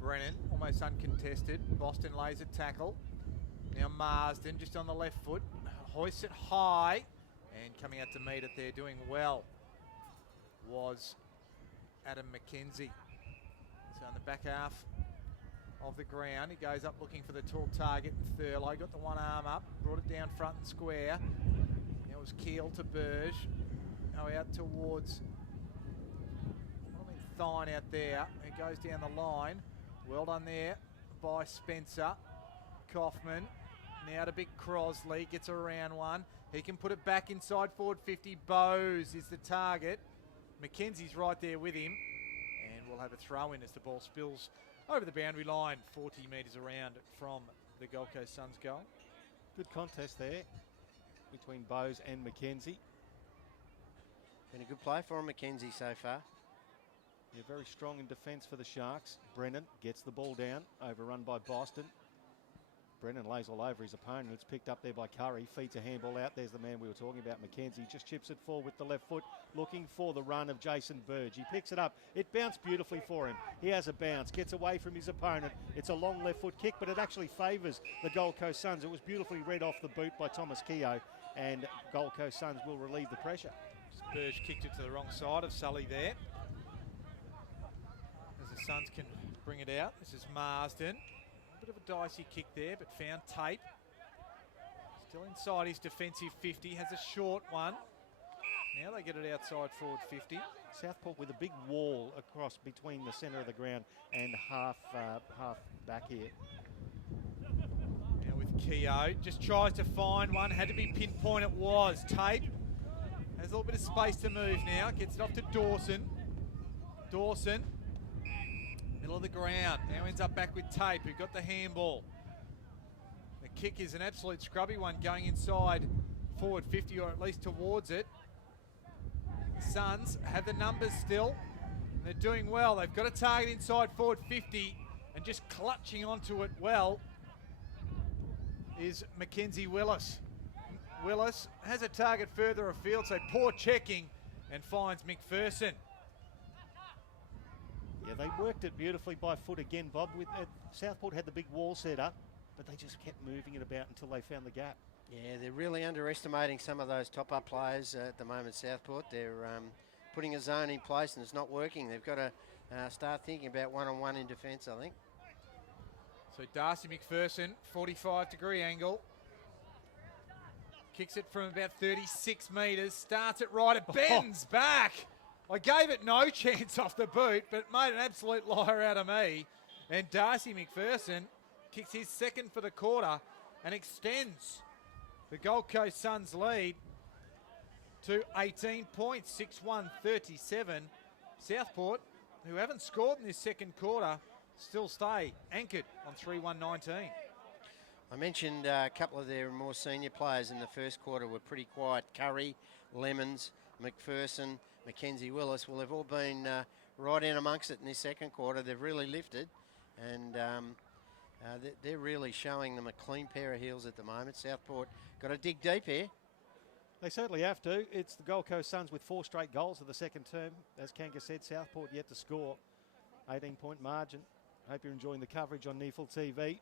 Brennan, almost uncontested. Boston lays a tackle. Now Marsden just on the left foot. Hoists it high. And coming out to meet it there, doing well, was Adam McKenzie. So in the back half of the ground, he goes up looking for the tall target. And Thurlow got the one arm up, brought it down front and square. It was Keel to Burge. Now out towards Thine out there. It goes down the line. Well done there by Spencer. Kaufman Now to Big Crosley, gets around one. He can put it back inside forward 50. Bowes is the target. Mackenzie's right there with him. And we'll have a throw in as the ball spills over the boundary line, 40 metres around from the Gold Coast Suns goal. Good contest there between Bowes and Mackenzie. Been a good play for him, Mackenzie, so far. Yeah, very strong in defence for the Sharks. Brennan gets the ball down, overrun by Boston. Brennan lays all over his opponent. It's picked up there by Curry. Feeds a handball out. There's the man we were talking about, Mackenzie. Just chips it forward with the left foot, looking for the run of Jason Burge. He picks it up. It bounced beautifully for him. He has a bounce, gets away from his opponent. It's a long left foot kick, but it actually favours the Gold Coast Suns. It was beautifully read off the boot by Thomas Keogh, and Gold Coast Suns will relieve the pressure. Burge kicked it to the wrong side of Sully there. As the Suns can bring it out. This is Marsden. Bit of a dicey kick there, but found Tate. Still inside his defensive 50, has a short one. Now they get it outside forward 50. Southport with a big wall across between the centre of the ground and half back here. Now with Keogh, just tries to find one, had to be pinpoint, it was. Tate has a little bit of space to move now, gets it off to Dawson. Dawson, middle of the ground, now ends up back with Tate, who got the handball. The kick is an absolute scrubby one going inside forward 50, or at least towards it. Suns have the numbers still. And they're doing well. They've got a target inside forward 50, and just clutching onto it well is Mackenzie Willis. Willis has a target further afield, so poor checking, and finds McPherson. Yeah, they worked it beautifully by foot again, Bob. Southport had the big wall set up, but they just kept moving it about until they found the gap. Yeah, they're really underestimating some of those top-up players at the moment, Southport. They're putting a zone in place and it's not working. They've got to start thinking about one-on-one in defence, I think. So Darcy McPherson, 45-degree angle. Kicks it from about 36 metres, starts it right, it bends back. I gave it no chance off the boot, but made an absolute liar out of me. And Darcy McPherson kicks his second for the quarter and extends the Gold Coast Suns lead to 18 points, 6-1-37. Southport, who haven't scored in this second quarter, still stay anchored on 3-1-19. I mentioned a couple of their more senior players in the first quarter were pretty quiet. Curry, Lemons, McPherson, Mackenzie Willis. Well, they've all been right in amongst it in this second quarter. They've really lifted, and they're really showing them a clean pair of heels at the moment. Southport got to dig deep here. They certainly have to. It's the Gold Coast Suns with 4 straight goals of the second term. As Kanga said, Southport yet to score. 18-point margin. Hope you're enjoying the coverage on NEAFL TV.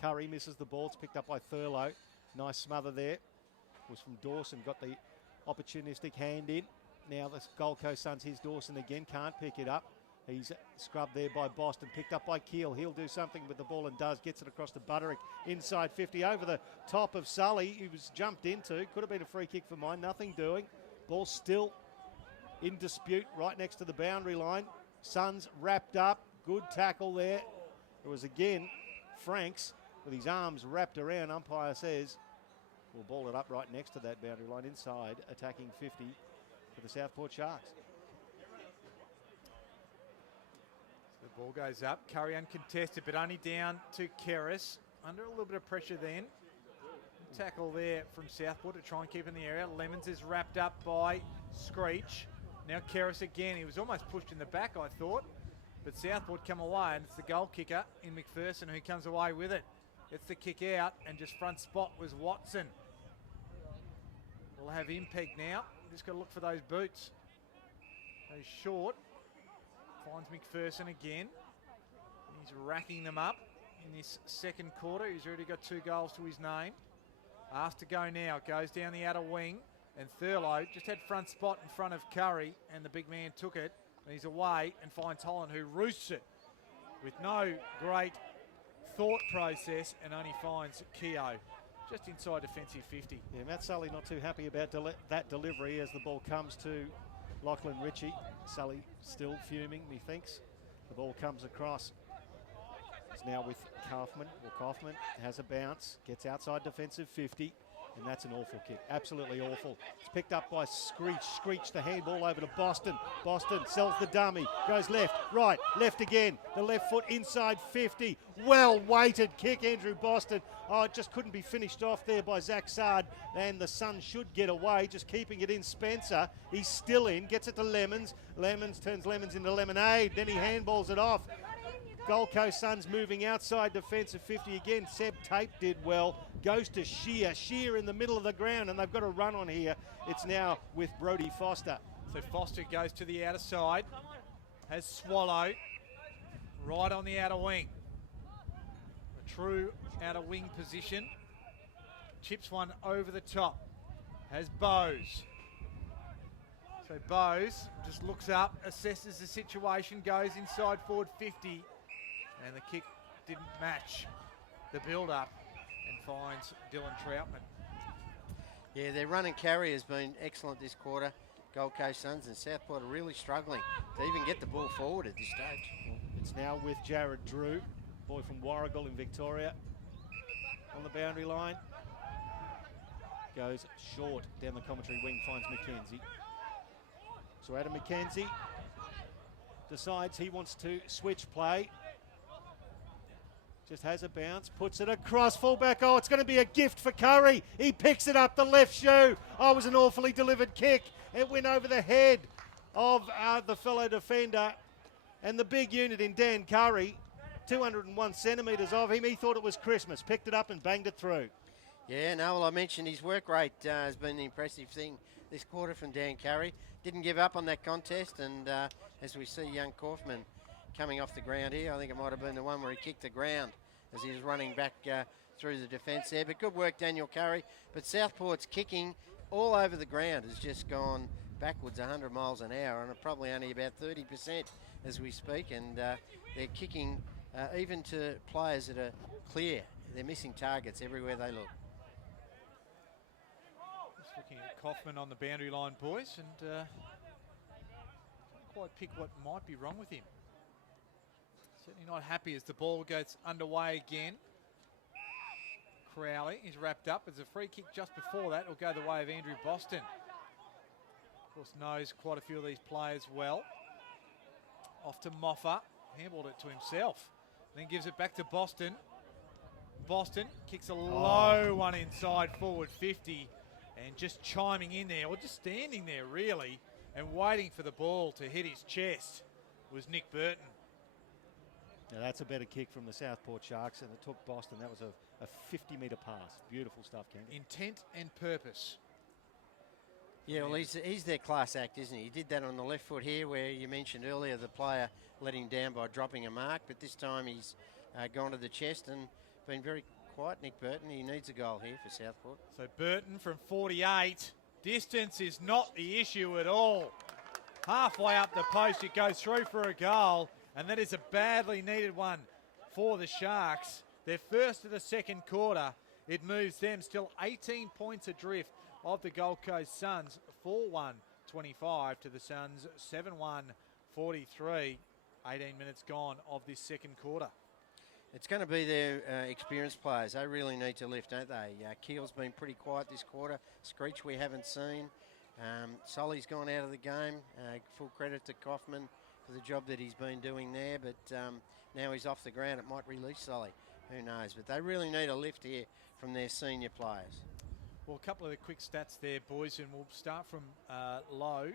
Curry misses the ball. It's picked up by Thurlow. Nice smother there. It was from Dawson. Got the opportunistic hand in. Now the Gold Coast Suns, here's Dawson again. Can't pick it up. He's scrubbed there by Boston. Picked up by Keel. He'll do something with the ball and does. Gets it across to Butterick. Inside 50. Over the top of Sully. He was jumped into. Could have been a free kick for mine. Nothing doing. Ball still in dispute right next to the boundary line. Suns wrapped up. Good tackle there. It was again Franks with his arms wrapped around. Umpire says we'll ball it up right next to that boundary line inside, attacking 50 for the Southport Sharks. The ball goes up. Curry uncontested, but only down to Keris. Under a little bit of pressure then. Tackle there from Southport to try and keep in the area. Lemons is wrapped up by Screech. Now Keris again. He was almost pushed in the back, I thought. But Southport come away, and it's the goal kicker in McPherson who comes away with it. Gets the kick out, and just front spot was Watson. We'll have him pegged now. Just got to look for those boots. He's short. Finds McPherson again. He's racking them up in this second quarter. He's already got 2 goals to his name. Asked to go now. Goes down the outer wing. And Thurlow just had front spot in front of Curry, and the big man took it. And he's away and finds Holland, who roosts it with no great thought process, and only finds Keogh just inside defensive 50. Yeah, Matt Sully not too happy about that delivery as the ball comes to Lachlan Ritchie. Sully still fuming, he thinks. The ball comes across It's now with Kaufman. Well, Kaufman has a bounce, gets outside defensive 50, and that's an awful kick. Absolutely awful. It's picked up by Screech. Screech, the handball over to Boston. Boston sells the dummy, goes left, right, left again. The left foot inside 50. Well weighted kick, Andrew Boston. Oh, it just couldn't be finished off there by Zach Sard, and the Suns should get away, just keeping it in Spencer. He's still in, gets it to Lemons. Lemons turns Lemons into lemonade, then he handballs it off. Gold Coast Suns moving outside defensive 50 again. Seb Tate did well. Goes to Shear. Shear in the middle of the ground, and they've got a run on here. It's now with Brodie Foster. So Foster goes to the outer side. Has Swallow right on the outer wing. A true outer wing position. Chips one over the top. Has Bowes. So Bowes just looks up, assesses the situation, goes inside forward 50. And the kick didn't match the build-up and finds Dylan Troutman. Yeah, their run and carry has been excellent this quarter. Gold Coast Suns and Southport are really struggling to even get the ball forward at this stage. It's now with Jared Drew, boy from Warrigal in Victoria. On the boundary line. Goes short down the commentary wing, finds McKenzie. So Adam McKenzie decides he wants to switch play. Just has a bounce, puts it across, fullback. Oh, it's going to be a gift for Curry. He picks it up, the left shoe. Oh, it was an awfully delivered kick. It went over the head of the fellow defender. And the big unit in Dan Curry, 201 centimetres of him. He thought it was Christmas, picked it up and banged it through. Yeah, no, well, I mentioned his work rate has been the impressive thing this quarter from Dan Curry. Didn't give up on that contest, and as we see young Kaufman coming off the ground here, I think it might have been the one where he kicked the ground as he was running back through the defence there. But good work, Daniel Curry. But Southport's kicking all over the ground has just gone backwards 100 miles an hour, and probably only about 30% as we speak. And they're kicking even to players that are clear. They're missing targets everywhere they look. Just looking at Kaufman on the boundary line, boys, and can't quite pick what might be wrong with him. Certainly not happy as the ball gets underway again. Crowley is wrapped up. There's a free kick just before that. It'll go the way of Andrew Boston. Of course, knows quite a few of these players well. Off to Moffa. Handballed it to himself. Then gives it back to Boston. Boston kicks a low one inside forward 50. And just chiming in there, or just standing there really, and waiting for the ball to hit his chest was Nick Burton. Now that's a better kick from the Southport Sharks, and it took Boston. That was a 50-metre pass. Beautiful stuff, Ken. Intent and purpose. Yeah, well, he's their class act, isn't he? He did that on the left foot here, where you mentioned earlier the player let him down by dropping a mark, but this time he's gone to the chest and been very quiet, Nick Burton. He needs a goal here for Southport. So Burton from 48. Distance is not the issue at all. Halfway up the post, it goes through for a goal. And that is a badly needed one for the Sharks. Their first of the second quarter. It moves them still 18 points adrift of the Gold Coast Suns. 4-1-25 to the Suns. 7-1-43. 18 minutes gone of this second quarter. It's going to be their experienced players. They really need to lift, don't they? Keel's been pretty quiet this quarter. Screech we haven't seen. Solly's gone out of the game. Full credit to Kaufman for the job that he's been doing there, but now he's off the ground. It might release Solly. Who knows? But they really need a lift here from their senior players. Well, a couple of the quick stats there, boys, and we'll start from low.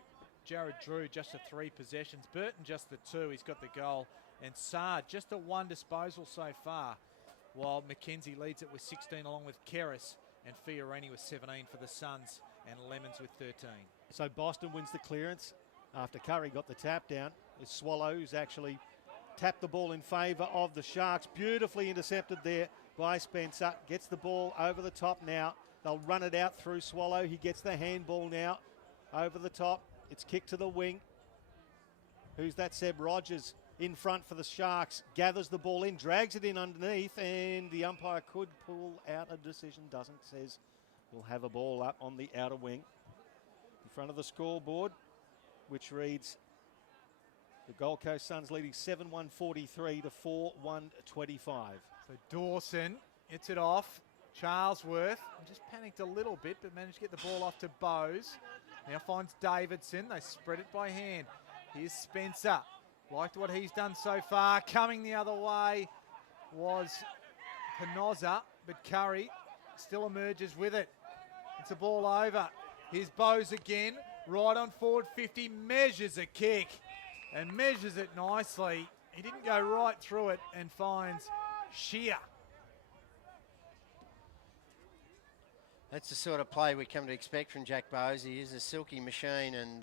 Jared Drew, just the 3 possessions. Burton, just the 2. He's got the goal. And Sard, just the 1 disposal so far, while McKenzie leads it with 16 along with Keris, and Fiorini with 17 for the Suns, and Lemons with 13. So Boston wins the clearance after Curry got the tap down. It's Swallow who's actually tapped the ball in favour of the Sharks. Beautifully intercepted there by Spencer. Gets the ball over the top now. They'll run it out through Swallow. He gets the handball now over the top. It's kicked to the wing. Who's that? Seb Rogers in front for the Sharks. Gathers the ball in, drags it in underneath, and the umpire could pull out a decision. Doesn't. Says we'll have a ball up on the outer wing in front of the scoreboard, which reads The Gold Coast Suns leading 7-1-43 to 4-1-25. So Dawson gets it off. Charlesworth just panicked a little bit, but managed to get the ball off to Bowes. Now finds Davidson. They spread it by hand. Here's Spencer. Liked what he's done so far. Coming the other way was Penoza, but Curry still emerges with it. It's a ball over. Here's Bowes again. Right on forward 50. Measures a kick and measures it nicely. He didn't go right through it and finds Shear. That's the sort of play we come to expect from Jack Bowes. He is a silky machine and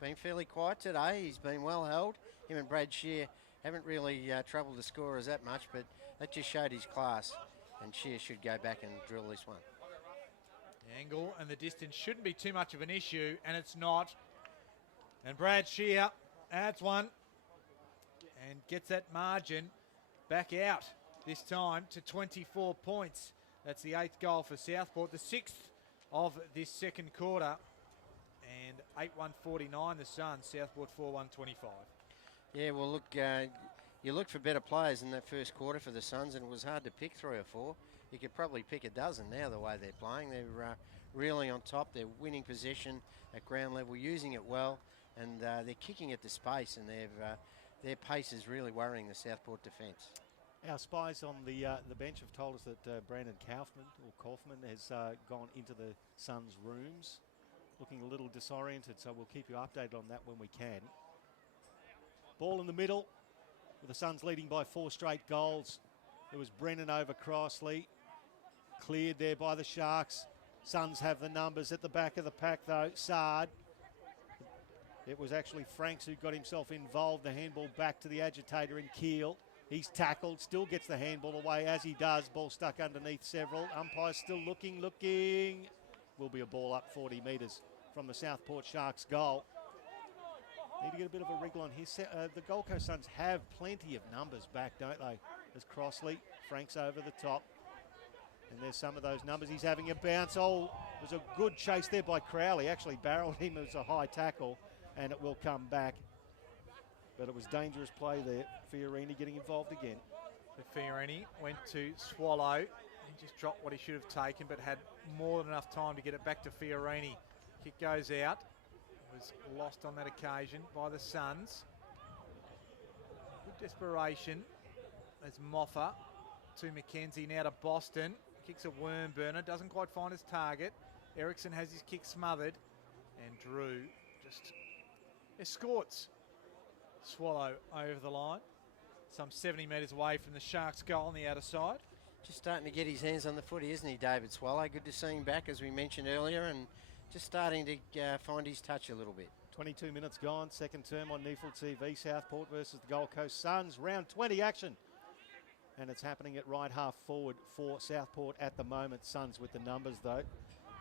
been fairly quiet today. He's been well held. Him and Brad Shear haven't really troubled the scorers that much, but that just showed his class. And Shear should go back and drill this one. The angle and the distance shouldn't be too much of an issue, and it's not. And Brad Shear adds one and gets that margin back out, this time to 24 points. That's the 8th goal for Southport, the 6th of this second quarter. And 8-1-49 the Suns, Southport 4-1-25. Yeah, well, look, you look for better players in that first quarter for the Suns, and it was hard to pick 3 or 4. You could probably pick a dozen now the way they're playing. They're really on top. They're winning possession at ground level, using it well, and they're kicking at the space, and their pace is really worrying the Southport defence. Our spies on the bench have told us that Brandon Kaufman has gone into the Suns' rooms, looking a little disoriented, so we'll keep you updated on that when we can. Ball in the middle, with the Suns leading by 4 straight goals. It was Brennan over Crossley, cleared there by the Sharks. Suns have the numbers at the back of the pack though. Sard. It was actually Franks who got himself involved. The handball back to the agitator in Keel. He's tackled, still gets the handball away as he does. Ball stuck underneath several. Umpire still looking. Will be a ball up 40 metres from the Southport Sharks goal. Need to get a bit of a wriggle on here. The Gold Coast Suns have plenty of numbers back, don't they? There's Crossley, Franks over the top. And there's some of those numbers. He's having a bounce. Oh, it was a good chase there by Crowley. Actually barreled him. It was a high tackle, and it will come back. But it was dangerous play there. Fiorini getting involved again. So Fiorini went to Swallow. He just dropped what he should have taken, but had more than enough time to get it back to Fiorini. Kick goes out. Was lost on that occasion by the Suns. Good desperation. There's Moffa to McKenzie, now to Boston. Kicks a worm burner, doesn't quite find his target. Ericsson has his kick smothered, and Drew just escorts Swallow over the line. Some 70 metres away from the Sharks' goal on the outer side. Just starting to get his hands on the footy, isn't he, David Swallow? Good to see him back, as we mentioned earlier, and just starting to find his touch a little bit. 22 minutes gone, second term on NEAFL TV. Southport versus the Gold Coast Suns. Round 20 action. And it's happening at right half forward for Southport at the moment. Suns with the numbers though.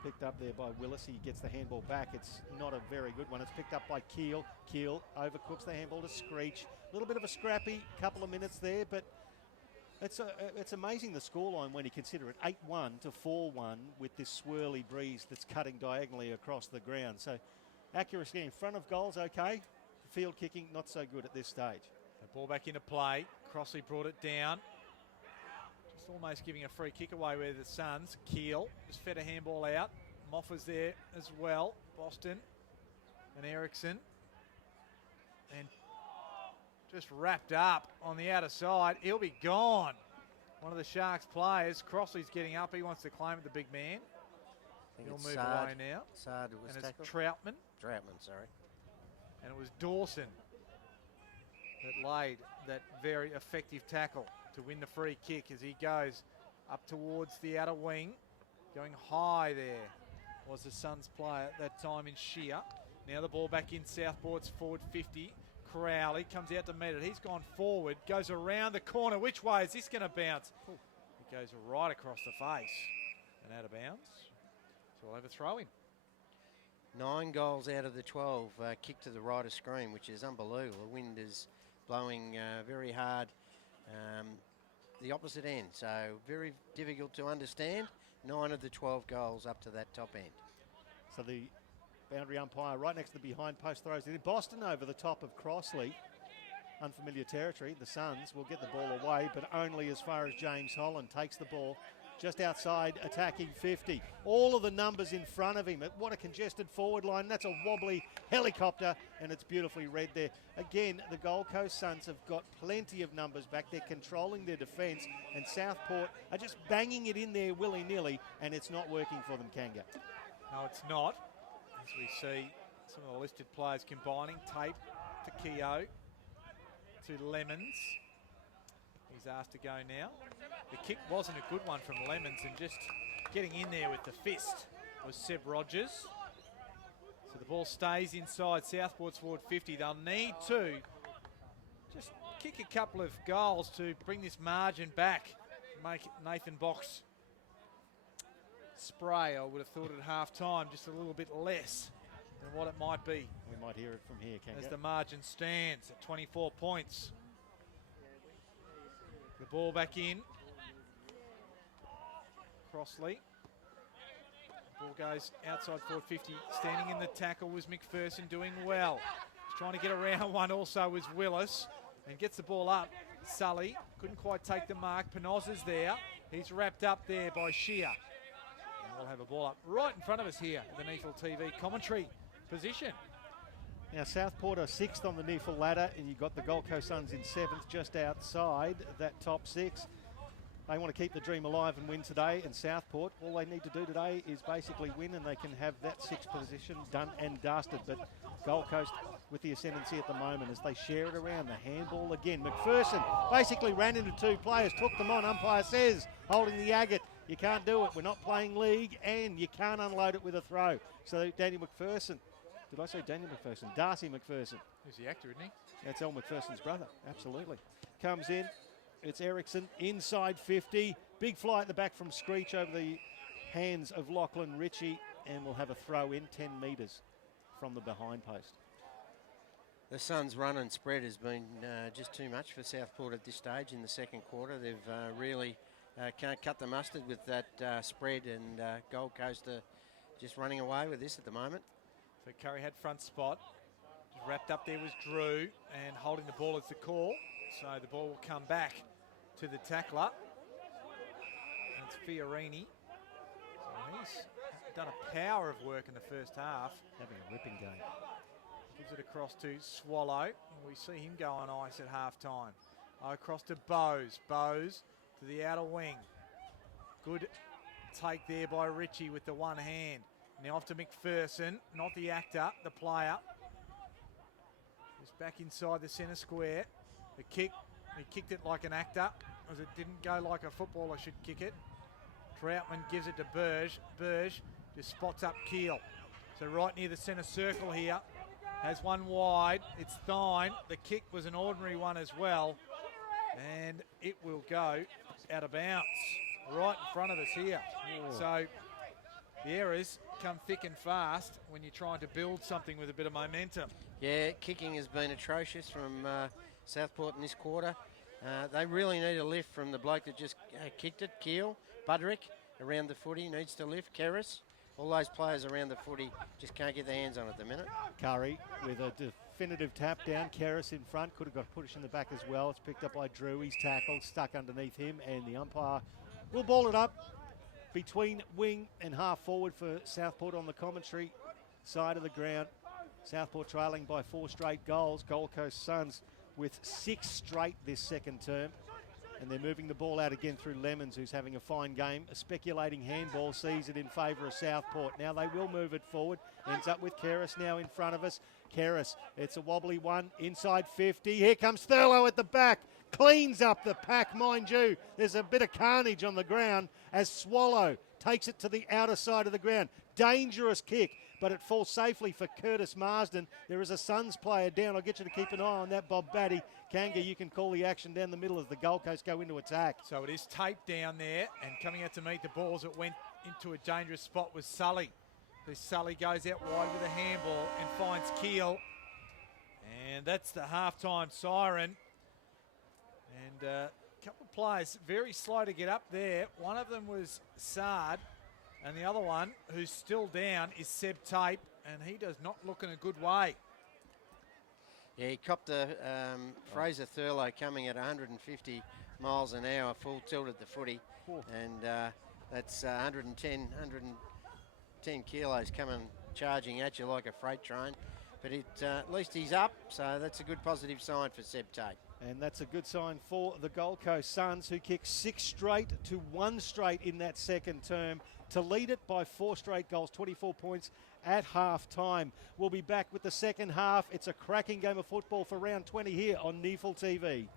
Picked up there by Willis. He gets the handball back. It's not a very good one. It's picked up by Keel. Keel overcooks the handball to Screech. A little bit of a scrappy couple of minutes there, but it's amazing the scoreline when you consider it 8-1 to 4-1 with this swirly breeze that's cutting diagonally across the ground. So accuracy in front of goals, okay. Field kicking, not so good at this stage. The ball back into play. Crossley brought it down. Just almost giving a free kick away with the Suns. Keel just fed a handball out. Moffa's there as well. Boston and Ericsson. And just wrapped up on the outer side. He'll be gone. One of the Sharks players. Crossley's getting up. He wants to claim it, the big man. He'll move away now. Sard was and tackled. it's Troutman. Troutman, sorry. And it was Dawson that laid that very effective tackle to win the free kick as he goes up towards the outer wing. Going high there was the Suns player at that time in Shear. Now the ball back in Southport's forward 50. Crowley comes out to meet it. He's gone forward, goes around the corner. Which way is this going to bounce? It goes right across the face and out of bounds. So we'll have a throw in. 9 goals out of the 12 kicked to the right of screen, which is unbelievable. The wind is blowing very hard the opposite end, so very difficult to understand. 9 of the 12 goals up to that top end. So the boundary umpire right next to the behind post throws it in. Boston over the top of Crossley. unfamiliar territory. The Suns will get the ball away, but only as far as James Holland takes the ball just outside attacking 50. All of the numbers in front of him. What a congested forward line. That's a wobbly helicopter, and it's beautifully read there. Again, the Gold Coast Suns have got plenty of numbers back. They're controlling their defence, and Southport are just banging it in there willy-nilly, and it's not working for them, Kanga. No, it's not. As we see some of the listed players combining. Tape to Keogh, to Lemons. He's asked to go now. The kick wasn't a good one from Lemons, and just getting in there with the fist was Seb Rogers. So the ball stays inside Southport's forward 50. They'll need to just kick a couple of goals to bring this margin back, make Nathan Box spray. I would have thought at half-time just a little bit less than what it might be. We might hear it from here, Kanga. As the margin stands at 24 points. The ball back in. Crossley. Ball goes outside forward 50. Standing in the tackle was McPherson, doing well. He's trying to get around one also was Willis, and gets the ball up. Sully couldn't quite take the mark. Penozza's there. He's wrapped up there by Shear. And we'll have a ball up right in front of us here at the NEAFL TV commentary position. Now Southport are 6th on the NEAFL ladder, and you've got the Gold Coast Suns in 7th, just outside that top 6. They want to keep the dream alive and win today, and Southport, all they need to do today is basically win, and they can have that 6th position done and dusted. But Gold Coast with the ascendancy at the moment as they share it around. The handball again. McPherson basically ran into 2 players, took them on. Umpire says, holding the agate, you can't do it. We're not playing league, and you can't unload it with a throw. So Daniel McPherson, did I say Daniel McPherson? Darcy McPherson. He's the actor, isn't he? That's El McPherson's brother, absolutely. Comes in, it's Ericsson, inside 50. Big fly at the back from Screech over the hands of Lachlan Ritchie, and we'll have a throw in 10 metres from the behind post. The Suns' run and spread has been just too much for Southport at this stage in the second quarter. They've really can't cut the mustard with that spread, and Gold Coast are just running away with this at the moment. So Curry had front spot. Wrapped up there was Drew, and holding the ball is the call. So the ball will come back to the tackler. And it's Fiorini. So he's done a power of work in the first half. Having a ripping game. Gives it across to Swallow. And we see him go on ice at half-time. Across to Bowes. Bowes to the outer wing. Good take there by Ritchie with the one hand. Now off to McPherson, not the actor, the player. He's back inside the centre square. The kick, he kicked it like an actor, as it didn't go like a footballer should kick it. Troutman gives it to Burge. Burge just spots up Keel. So right near the centre circle here. Has one wide. It's Thine. The kick was an ordinary one as well. And it will go out of bounds. Right in front of us here. Oh. So the errors come thick and fast when you're trying to build something with a bit of momentum. Yeah, kicking has been atrocious from Southport in this quarter. They really need a lift from the bloke that just kicked it, Keel. Budrick around the footy needs to lift. Kerris, all those players around the footy just can't get their hands on it at the minute. Curry with a definitive tap down. Kerris in front, could have got a push in the back as well. It's picked up by Drew. He's tackled, stuck underneath him, and the umpire will ball it up between wing and half forward for Southport on the commentary side of the ground. Southport trailing by 4 straight goals. Gold Coast Suns with 6 straight this second term. And they're moving the ball out again through Lemons, who's having a fine game. A speculating handball sees it in favour of Southport. Now they will move it forward. Ends up with Kerris now in front of us. Kerris, it's a wobbly one, inside 50. Here comes Thurlow at the back. Cleans up the pack, mind you. There's a bit of carnage on the ground as Swallow takes it to the outer side of the ground. Dangerous kick, but it falls safely for Curtis Marsden. There is a Suns player down. I'll get you to keep an eye on that, Bob Batty. Kanga, you can call the action down the middle as the Gold Coast go into attack. So it is taped down there, and coming out to meet the balls, it went into a dangerous spot was Sully. This Sully goes out wide with a handball and finds Keel. And that's the halftime siren. And a couple of players very slow to get up there. One of them was Sard, and the other one, who's still down, is Seb Tape, and he does not look in a good way. Yeah, he copped the Fraser Thurlow coming at 150 miles an hour, full tilt at the footy, and that's 110 kilos coming charging at you like a freight train. But at least he's up, so that's a good positive sign for Seb Tate. And that's a good sign for the Gold Coast Suns, who kicked 6 straight to 1 straight in that second term to lead it by 4 straight goals, 24 points at half time. We'll be back with the second half. It's a cracking game of football for round 20 here on NEAFL TV.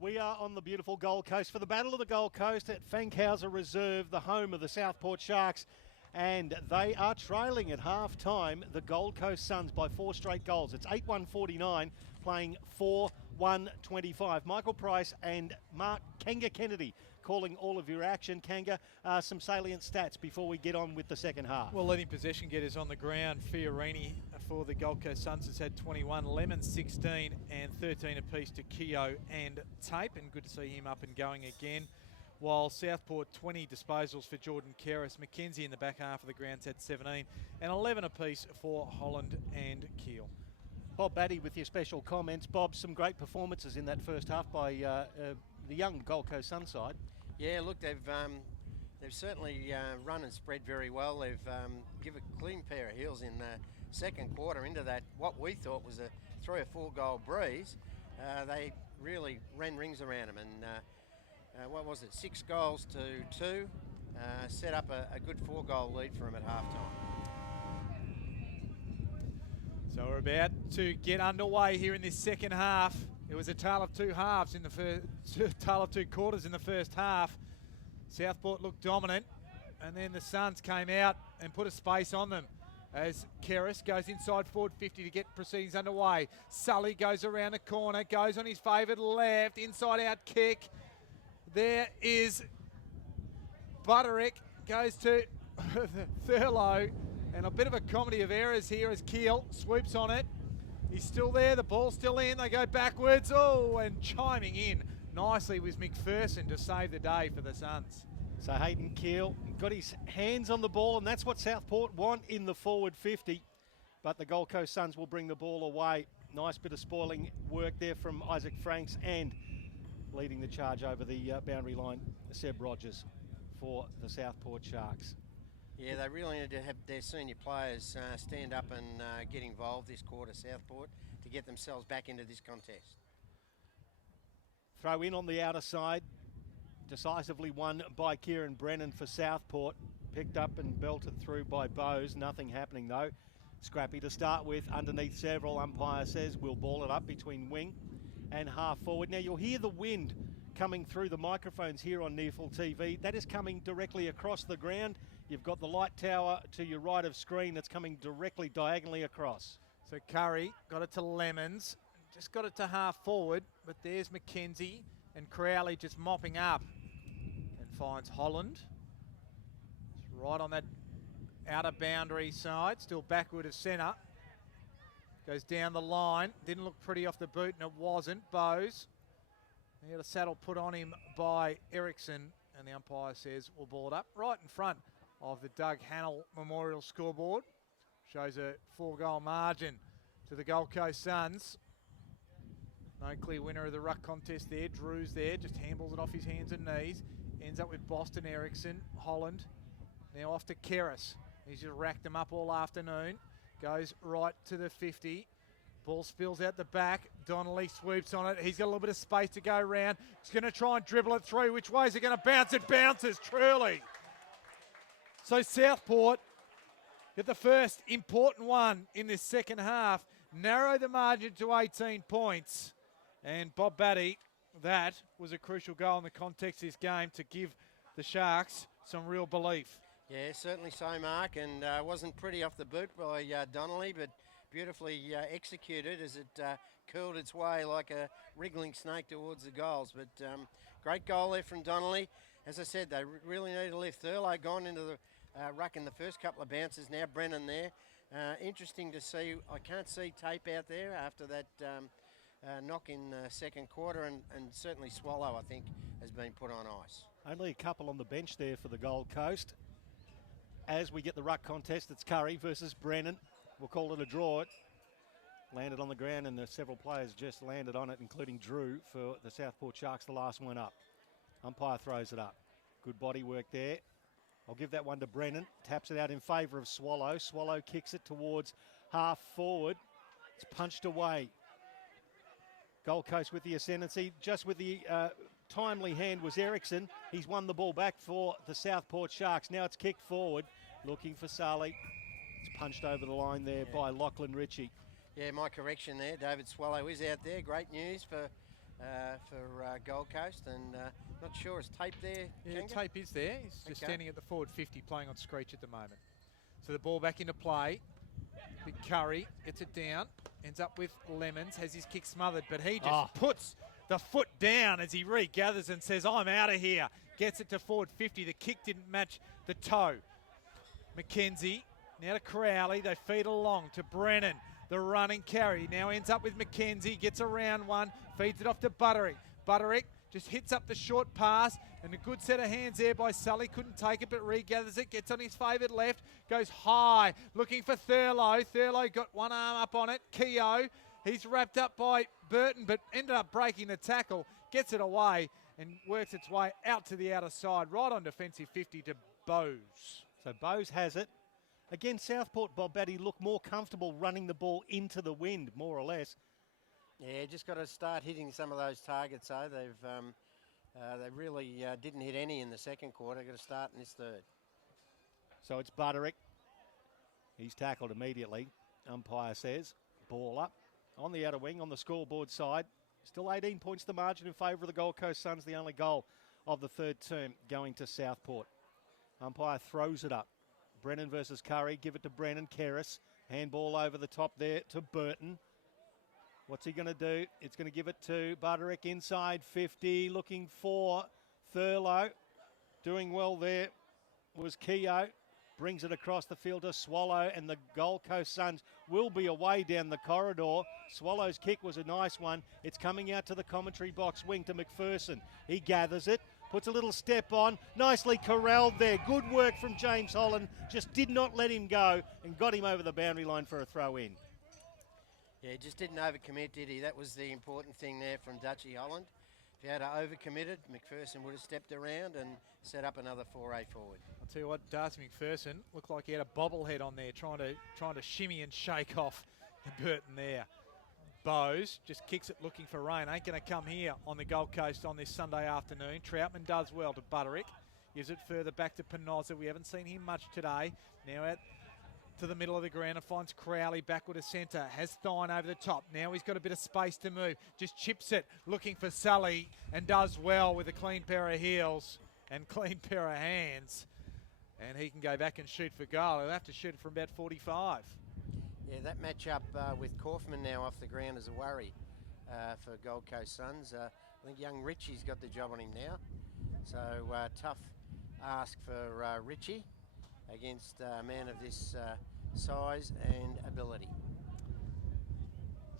We are on the beautiful Gold Coast for the Battle of the Gold Coast at Fankhauser Reserve, the home of the Southport Sharks. And they are trailing at half-time the Gold Coast Suns by 4 straight goals. It's 8-1-49, playing 4-1-25. Michael Price and Mark Kanga Kennedy calling all of your action. Kanga, some salient stats before we get on with the second half. Well, leading possession getters on the ground. Fiorini for the Gold Coast Suns has had 21, Lemon 16 and 13 apiece to Keogh and Tape, and good to see him up and going again. While Southport 20 disposals for Jordan Keris. Mackenzie in the back half of the ground's had 17 and 11 apiece for Holland and Keel. Bob Batty with your special comments. Bob, some great performances in that first half by the young Gold Coast Sun side. Yeah, look, they've certainly run and spread very well. They've given a clean pair of heels in the second quarter into that, what we thought was a 3 or 4 goal breeze. They really ran rings around them, and what was it, 6 goals to 2, set up a good 4-goal lead for them at halftime. So we're about to get underway here in this second half. It was a tale of 2 halves in the first, tale of 2 quarters in the first half. Southport looked dominant, and then the Suns came out and put a space on them as Keris goes inside forward 50 to get proceedings underway. Sully goes around the corner, goes on his favoured left, inside out kick. There is Butterick, goes to Thurlow, and a bit of a comedy of errors here as Keel swoops on it. He's still there, the ball's still in, they go backwards. Oh, and chiming in nicely was McPherson to save the day for the Suns. So Hayden Keel got his hands on the ball, and that's what Southport want in the forward 50. But the Gold Coast Suns will bring the ball away. Nice bit of spoiling work there from Isaac Franks, and leading the charge over the boundary line, Seb Rogers for the Southport Sharks. Yeah, they really need to have their senior players stand up and get involved this quarter, Southport, to get themselves back into this contest. Throw in on the outer side, decisively won by Kieran Brennan for Southport. Picked up and belted through by Bowes. Nothing happening though. Scrappy to start with, underneath several. Umpire says we'll ball it up between wing and half forward. Now you'll hear the wind coming through the microphones here on NEAFL TV. That is coming directly across the ground. You've got the light tower to your right of screen that's coming directly diagonally across. So Curry got it to Lemons, just got it to half forward, but there's Mackenzie and Crowley just mopping up and finds Holland. It's right on that outer boundary side, still backward of centre. Goes down the line, didn't look pretty off the boot, and it wasn't. Bowes, he had a saddle put on him by Ericsson, and the umpire says we'll ball it up right in front of the Doug Hannell Memorial scoreboard. Shows a 4-goal margin to the Gold Coast Suns. No clear winner of the ruck contest there. Drew's there, just handballs it off his hands and knees. Ends up with Boston Ericsson, Holland. Now off to Keris. He's just racked them up all afternoon. Goes right to the 50. Ball spills out the back. Donnelly swoops on it. He's got a little bit of space to go around. He's going to try and dribble it through. Which way is it going to bounce? It bounces, truly. So Southport get the first important one in this second half. Narrow the margin to 18 points. And Bob Batty, that was a crucial goal in the context of this game to give the Sharks some real belief. Yeah, certainly so, Mark, and wasn't pretty off the boot by Donnelly, but beautifully executed as it curled its way like a wriggling snake towards the goals. But great goal there from Donnelly. As I said, they really need to lift. Thurlow gone into the ruck in the first couple of bounces. Now Brennan there. Interesting to see. I can't see Tape out there after that knock in the second quarter, and certainly Swallow, I think, has been put on ice. Only a couple on the bench there for the Gold Coast. As we get the ruck contest, it's Curry versus Brennan. We'll call it a draw. It landed on the ground, and several players just landed on it, including Drew for the Southport Sharks, the last one up. Umpire throws it up. Good body work there. I'll give that one to Brennan. Taps it out in favour of Swallow. Swallow kicks it towards half forward. It's punched away. Gold Coast with the ascendancy. Just with the timely hand was Ericsson. He's won the ball back for the Southport Sharks. Now it's kicked forward. Looking for Sully. It's punched over the line there by Lachlan Ritchie. Yeah, my correction there. David Swallow is out there. Great news for for Gold Coast, and not sure is Tape there. Yeah, Kenga? Tape is there. He's just standing at the forward 50, playing on screech at the moment. So the ball back into play. Big Curry gets it down, ends up with Lemons, has his kick smothered, but he just puts the foot down as he regathers and says, I'm out of here. Gets it to forward 50. The kick didn't match the toe. McKenzie now to Crowley. They feed along to Brennan. The running carry now ends up with McKenzie. Gets around one, feeds it off to Butterick. Butterick just hits up the short pass, and a good set of hands there by Sully. Couldn't take it, but regathers it. Gets on his favoured left. Goes high, looking for Thurlow. Thurlow got one arm up on it. Keogh, he's wrapped up by Burton, but ended up breaking the tackle. Gets it away and works its way out to the outer side, right on defensive 50 to Bowes. So Bowes has it. Again, Southport, Bob Batty, look more comfortable running the ball into the wind, more or less. Yeah, just got to start hitting some of those targets, though. They really didn't hit any in the second quarter. Got to start in this third. So it's Butterick. He's tackled immediately. Umpire says, ball up. On the outer wing, on the scoreboard side. Still 18 points the margin in favour of the Gold Coast Suns. The only goal of the third term going to Southport. Umpire throws it up. Brennan versus Curry. Give it to Brennan. Kerris. Handball over the top there to Burton. What's he going to do? It's going to give it to Butterick inside 50. Looking for Thurlow. Doing well there was Keogh. Brings it across the field to Swallow, and the Gold Coast Suns will be away down the corridor. Swallow's kick was a nice one. It's coming out to the commentary box wing to McPherson. He gathers it. Puts a little step on, nicely corralled there. Good work from James Holland. Just did not let him go and got him over the boundary line for a throw in. Yeah, he just didn't overcommit, did he? That was the important thing there from Dutchy Holland. If he had overcommitted, McPherson would have stepped around and set up another foray forward. I'll tell you what, Darcy McPherson looked like he had a bobblehead on there, trying to shimmy and shake off Burton there. Bowes just kicks it looking for rain. Ain't going to come here on the Gold Coast on this Sunday afternoon. Troutman does well to Butterick. Gives it further back to Penosa. We haven't seen him much today. Now out to the middle of the ground and finds Crowley backward to centre. Has Thine over the top. Now he's got a bit of space to move. Just chips it, looking for Sully, and does well with a clean pair of heels and clean pair of hands. And he can go back and shoot for goal. He'll have to shoot it from about 45. Yeah, that matchup with Kaufman now off the ground is a worry for Gold Coast Suns. I think young Richie's got the job on him now. So tough ask for Richie against a man of this size and ability.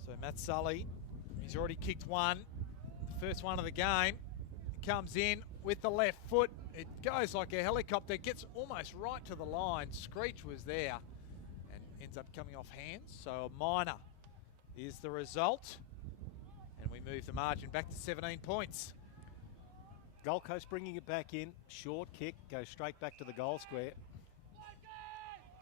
So Matt Sully, he's already kicked one. The first one of the game. Comes in with the left foot. It goes like a helicopter. Gets almost right to the line. Screech was there. Ends up coming off hands, so a minor is the result. And we move the margin back to 17 points. Gold Coast bringing it back in. Short kick, goes straight back to the goal square.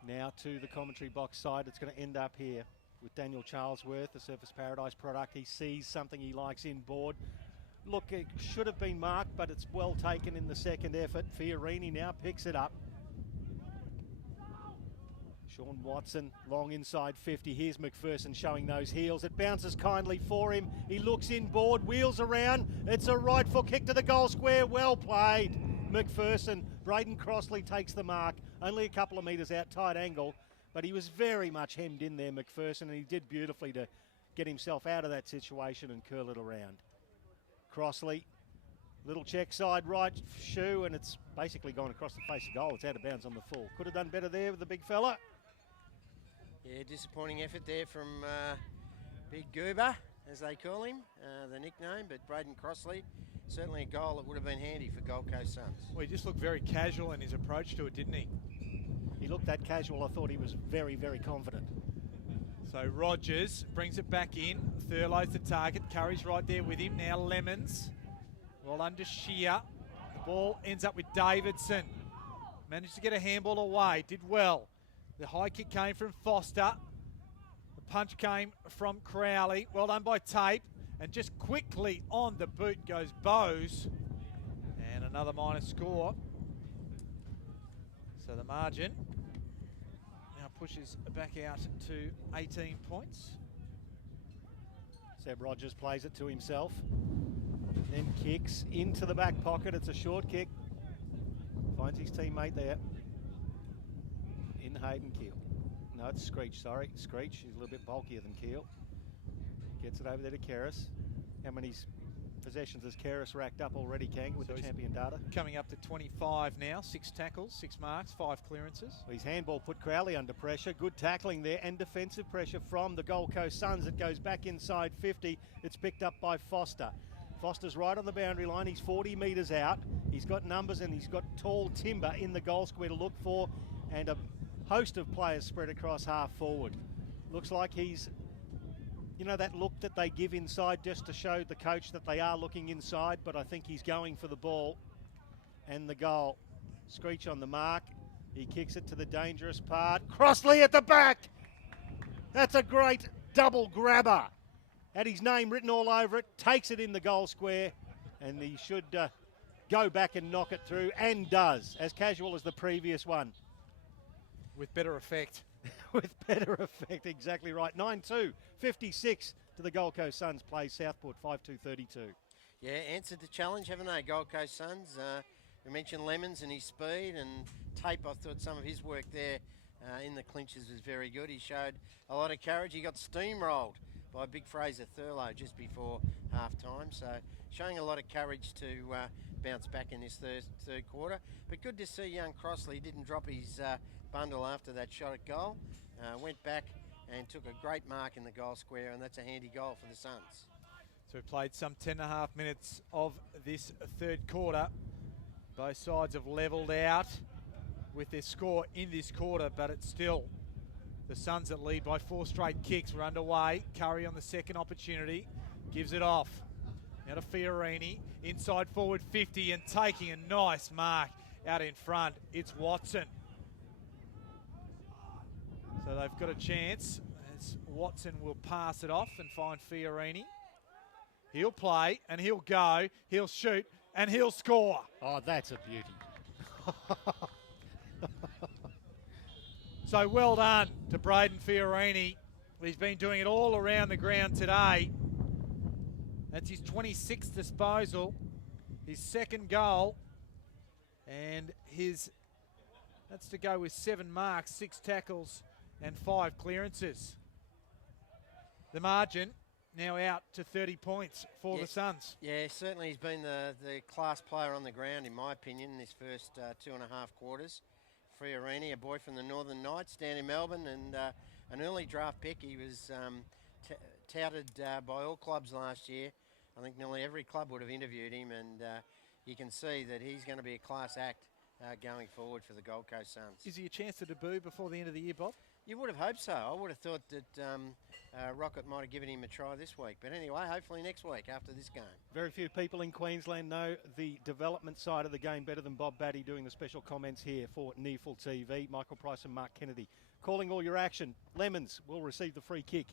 Now to the commentary box side. It's going to end up here with Daniel Charlesworth, the Surface Paradise product. He sees something he likes inboard. Look, it should have been marked, but it's well taken in the second effort. Fiorini now picks it up. Sean Watson, long inside 50. Here's McPherson showing those heels. It bounces kindly for him. He looks inboard, wheels around. It's a right foot kick to the goal square. Well played, McPherson. Braden Crossley takes the mark. Only a couple of metres out, tight angle. But he was very much hemmed in there, McPherson, and he did beautifully to get himself out of that situation and curl it around. Crossley, little check side right shoe, and it's basically gone across the face of goal. It's out of bounds on the full. Could have done better there with the big fella. Yeah, disappointing effort there from Big Goober, as they call him, the nickname, but Braden Crossley, certainly a goal that would have been handy for Gold Coast Suns. Well, he just looked very casual in his approach to it, didn't he? He looked that casual. I thought he was very, very confident. So Rogers brings it back in. Thurlow's the target. Curry's right there with him. Now Lemons. Well under Shear. The ball ends up with Davidson. Managed to get a handball away. Did well. The high kick came from Foster. The punch came from Crowley. Well done by Tape. And just quickly on the boot goes Bowes. And another minor score. So the margin now pushes back out to 18 points. Seb Rogers plays it to himself. Then kicks into the back pocket. It's a short kick. Finds his teammate there in Hayden Keel. No, it's Screech, sorry. Screech, he's a little bit bulkier than Keel. Gets it over there to Keris. How many possessions has Keris racked up already, Kang, with the champion data? Coming up to 25 now. 6 tackles, 6 marks, 5 clearances. Well, his handball put Crowley under pressure. Good tackling there and defensive pressure from the Gold Coast Suns. It goes back inside 50. It's picked up by Foster. Foster's right on the boundary line. He's 40 metres out. He's got numbers and he's got tall timber in the goal square to look for, and a host of players spread across half forward. Looks like he's, you know, that look that they give inside just to show the coach that they are looking inside, but I think he's going for the ball and the goal. Screech on the mark. He kicks it to the dangerous part. Crossley at the back. That's a great double grabber. Had his name written all over it, takes it in the goal square, and he should go back and knock it through, and does, as casual as the previous one. With better effect. With better effect, exactly right. 9-2, 56 to the Gold Coast Suns, plays Southport 5-2-32. Yeah, answered the challenge, haven't they, Gold Coast Suns? We mentioned Lemons and his speed, and Tape, I thought some of his work there in the clinches was very good. He showed a lot of courage. He got steamrolled by Big Fraser Thurlow just before half-time, so showing a lot of courage to bounce back in this third quarter. But good to see young Crossley didn't drop his bundle after that shot at goal. Went back and took a great mark in the goal square, and that's a handy goal for the Suns. So we played some 10.5 minutes of this third quarter. Both sides have levelled out with their score in this quarter, but it's still the Suns that lead by 4 straight kicks. We're underway. Curry on the second opportunity. Gives it off. Now to Fiorini. Inside forward 50 and taking a nice mark out in front. It's Watson. So they've got a chance as Watson will pass it off and find Fiorini. He'll play and he'll go. He'll shoot and he'll score. Oh, that's a beauty. So well done to Braden Fiorini. He's been doing it all around the ground today. That's his 26th disposal, his second goal, and that's to go with 7 marks, 6 tackles, and 5 clearances. The margin now out to 30 points for the Suns. Yeah, certainly he's been the class player on the ground, in my opinion, in this first 2.5 quarters. Fiorini, a boy from the Northern Knights down in Melbourne, and an early draft pick. He was touted by all clubs last year. I think nearly every club would have interviewed him, and you can see that he's going to be a class act going forward for the Gold Coast Suns. Is he a chance to debut before the end of the year, Bob? You would have hoped so. I would have thought that Rocket might have given him a try this week. But anyway, hopefully next week after this game. Very few people in Queensland know the development side of the game better than Bob Batty doing the special comments here for NEAFL TV. Michael Price and Mark Kennedy calling all your action. Lemons will receive the free kick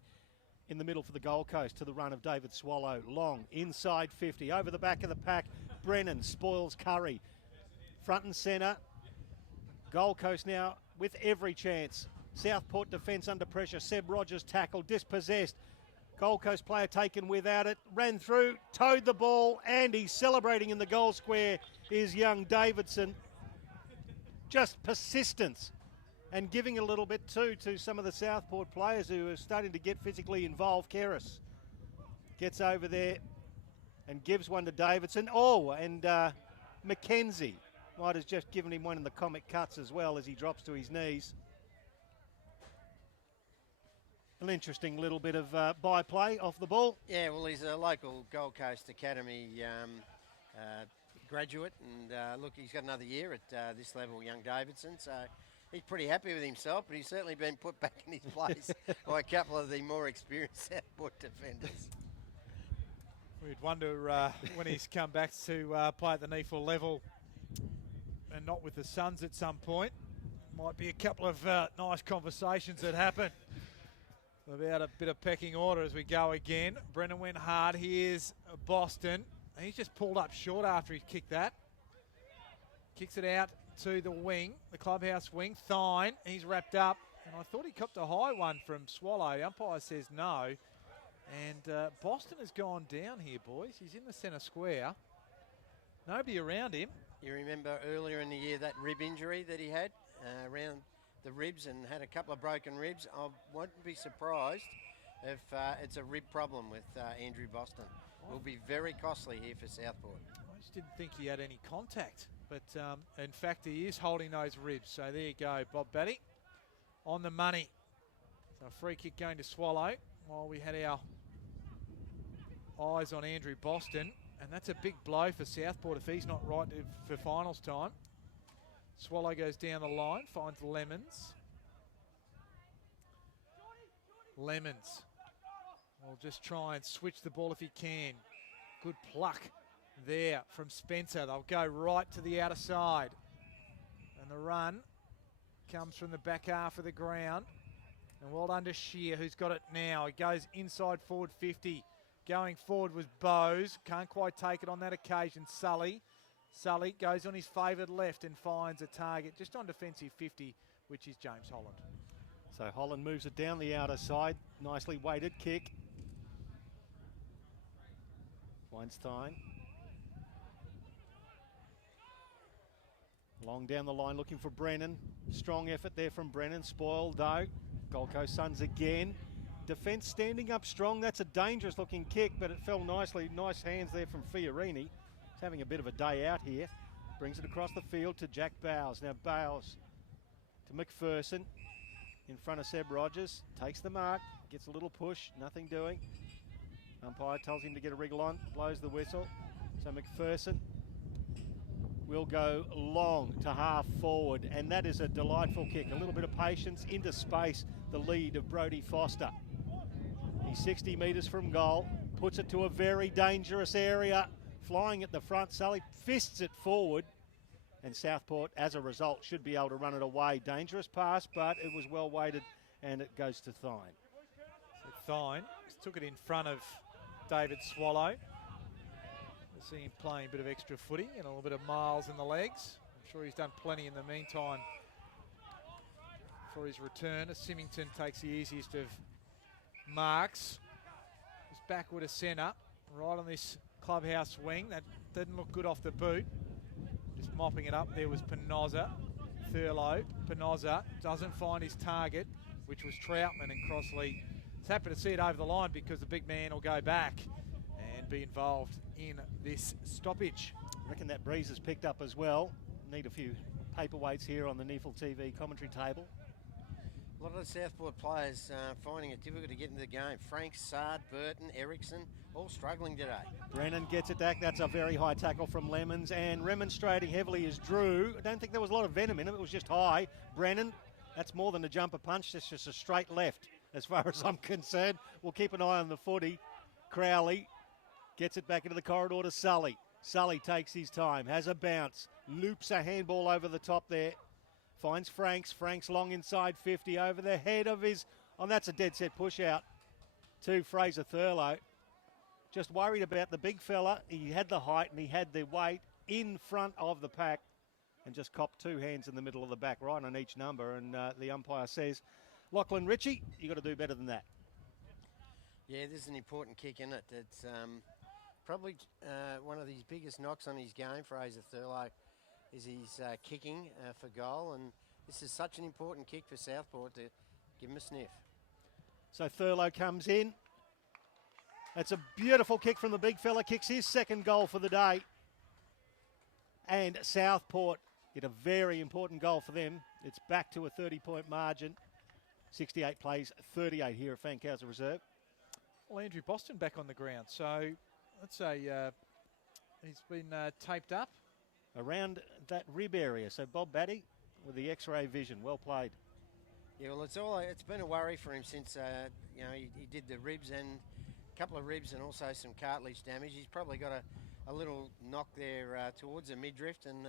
in the middle for the Gold Coast to the run of David Swallow. Long, inside 50, over the back of the pack. Brennan spoils Curry. Front and centre. Gold Coast now with every chance. Southport defence under pressure. Seb Rogers tackled, dispossessed. Gold Coast player taken without it. Ran through, towed the ball, and he's celebrating in the goal square is young Davidson. Just persistence and giving a little bit too to some of the Southport players who are starting to get physically involved. Keris gets over there and gives one to Davidson. Oh, and McKenzie might have just given him one in the comic cuts as well as he drops to his knees. An interesting little bit of byplay off the ball. Yeah, well, he's a local Gold Coast Academy graduate, and look, he's got another year at this level, young Davidson, so he's pretty happy with himself, but he's certainly been put back in his place by a couple of the more experienced Southport defenders. We'd wonder when he's come back to play at the NEAFL level and not with the Suns at some point. Might be a couple of nice conversations that happen about a bit of pecking order as we go again. Brennan went hard. Here's Boston. He's just pulled up short after he kicked that. Kicks it out to the wing, the clubhouse wing. Thine, he's wrapped up. And I thought he copped a high one from Swallow. The umpire says no. And Boston has gone down here, boys. He's in the centre square. Nobody around him. You remember earlier in the year that rib injury that he had around the ribs and had a couple of broken ribs. I wouldn't be surprised if it's a rib problem with Andrew Boston. Will be very costly here for Southport. I just didn't think he had any contact, but in fact he is holding those ribs. So there you go, Bob Batty on the money. So a free kick going to Swallow while we had our eyes on Andrew Boston, and that's a big blow for Southport if he's not right for finals time. Swallow goes down the line, finds Lemons. Lemons will just try and switch the ball if he can. Good pluck there from Spencer. They'll go right to the outer side. And the run comes from the back half of the ground. And well done to Shear, who's got it now. He goes inside forward 50. Going forward was Bowes. Can't quite take it on that occasion. Sully goes on his favoured left and finds a target just on defensive 50, which is James Holland. So Holland moves it down the outer side. Nicely weighted kick. Weinstein. Long down the line looking for Brennan. Strong effort there from Brennan. Spoiled though. Gold Coast Suns again. Defence standing up strong. That's a dangerous looking kick, but it fell nicely. Nice hands there from Fiorini. He's having a bit of a day out here. Brings it across the field to Jack Bowes. Now Bowes to McPherson. In front of Seb Rogers. Takes the mark. Gets a little push. Nothing doing. Umpire tells him to get a wriggle on. Blows the whistle. So McPherson will go long to half forward, and that is a delightful kick. A little bit of patience into space. The lead of Brodie Foster. He's 60 metres from goal. Puts it to a very dangerous area. Flying at the front. Sully fists it forward. And Southport, as a result, should be able to run it away. Dangerous pass, but it was well weighted, and it goes to Thine. So Thine took it in front of David Swallow. We'll see him playing a bit of extra footy and a little bit of miles in the legs. I'm sure he's done plenty in the meantime for his return. Symington takes the easiest of marks. Just backward to centre, right on this clubhouse wing. That didn't look good off the boot. Just mopping it up. There was Penoza. Thurlow. Penoza doesn't find his target, which was Troutman, and Crossley is happy to see it over the line because the big man will go back and be involved in this stoppage. I reckon that breeze has picked up as well. Need a few paperweights here on the NEAFL TV commentary table. A lot of the Southport players finding it difficult to get into the game. Frank, Sard, Burton, Erickson, all struggling today. Brennan gets it back. That's a very high tackle from Lemons, and remonstrating heavily is Drew. I don't think there was a lot of venom in it. It was just high. Brennan, that's more than a jumper punch. That's just a straight left as far as I'm concerned. We'll keep an eye on the footy. Crowley gets it back into the corridor to Sully. Sully takes his time, has a bounce, loops a handball over the top there. Finds Franks. Franks long inside 50 over the head of his... Oh, that's a dead set push out to Fraser Thurlow. Just worried about the big fella. He had the height and he had the weight in front of the pack and just copped two hands in the middle of the back, right on each number. And the umpire says, Lachlan Ritchie, you got to do better than that. Yeah, this is an important kick, isn't it? It's probably one of his biggest knocks on his game, Fraser Thurlow, is his kicking for goal, and this is such an important kick for Southport to give him a sniff. So Thurlow comes in. That's a beautiful kick from the big fella, kicks his second goal for the day. And Southport get a very important goal for them. It's back to a 30-point margin. 68 plays 38 here at Fankhauser Reserve. Well, Andrew Boston back on the ground, so let's say he's been taped up. Around that rib area. So Bob Batty with the X-ray vision. Well played. Yeah, well, it's been a worry for him since he did the ribs and a couple of ribs and also some cartilage damage. He's probably got a little knock there towards the midriff, and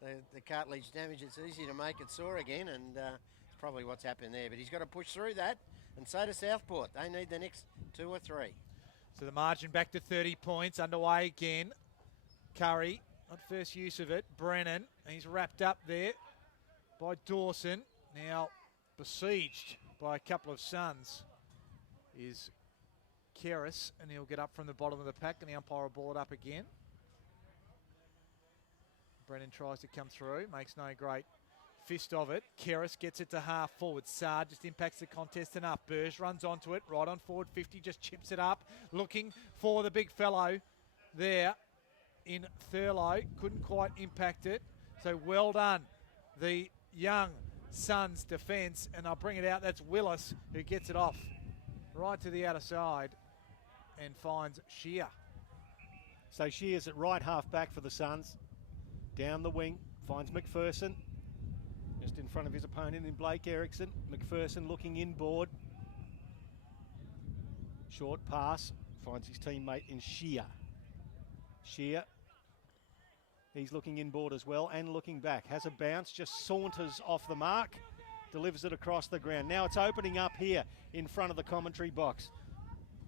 the cartilage damage, it's easy to make it sore again, and it's probably what's happened there. But he's got to push through that, and so does Southport. They need the next 2 or 3. So the margin back to 30 points, underway again. Curry, not first use of it. Brennan, he's wrapped up there by Dawson. Now besieged by a couple of Suns is Keris, and he'll get up from the bottom of the pack, and the umpire will ball it up again. Brennan tries to come through, makes no great fist of it. Keris gets it to half forward. Saad just impacts the contest enough. Burge runs onto it, right on forward 50, just chips it up, looking for the big fellow there in Thurlow. Couldn't quite impact it. So well done, the young Suns defence, and I'll bring it out. That's Willis who gets it off right to the outer side and finds Shear. So Shear's at right half back for the Suns. Down the wing, finds McPherson. Just in front of his opponent in Blake Erickson. McPherson looking inboard. Short pass, finds his teammate in Shear. Shear, he's looking inboard as well and looking back. Has a bounce, just saunters off the mark, delivers it across the ground. Now it's opening up here in front of the commentary box.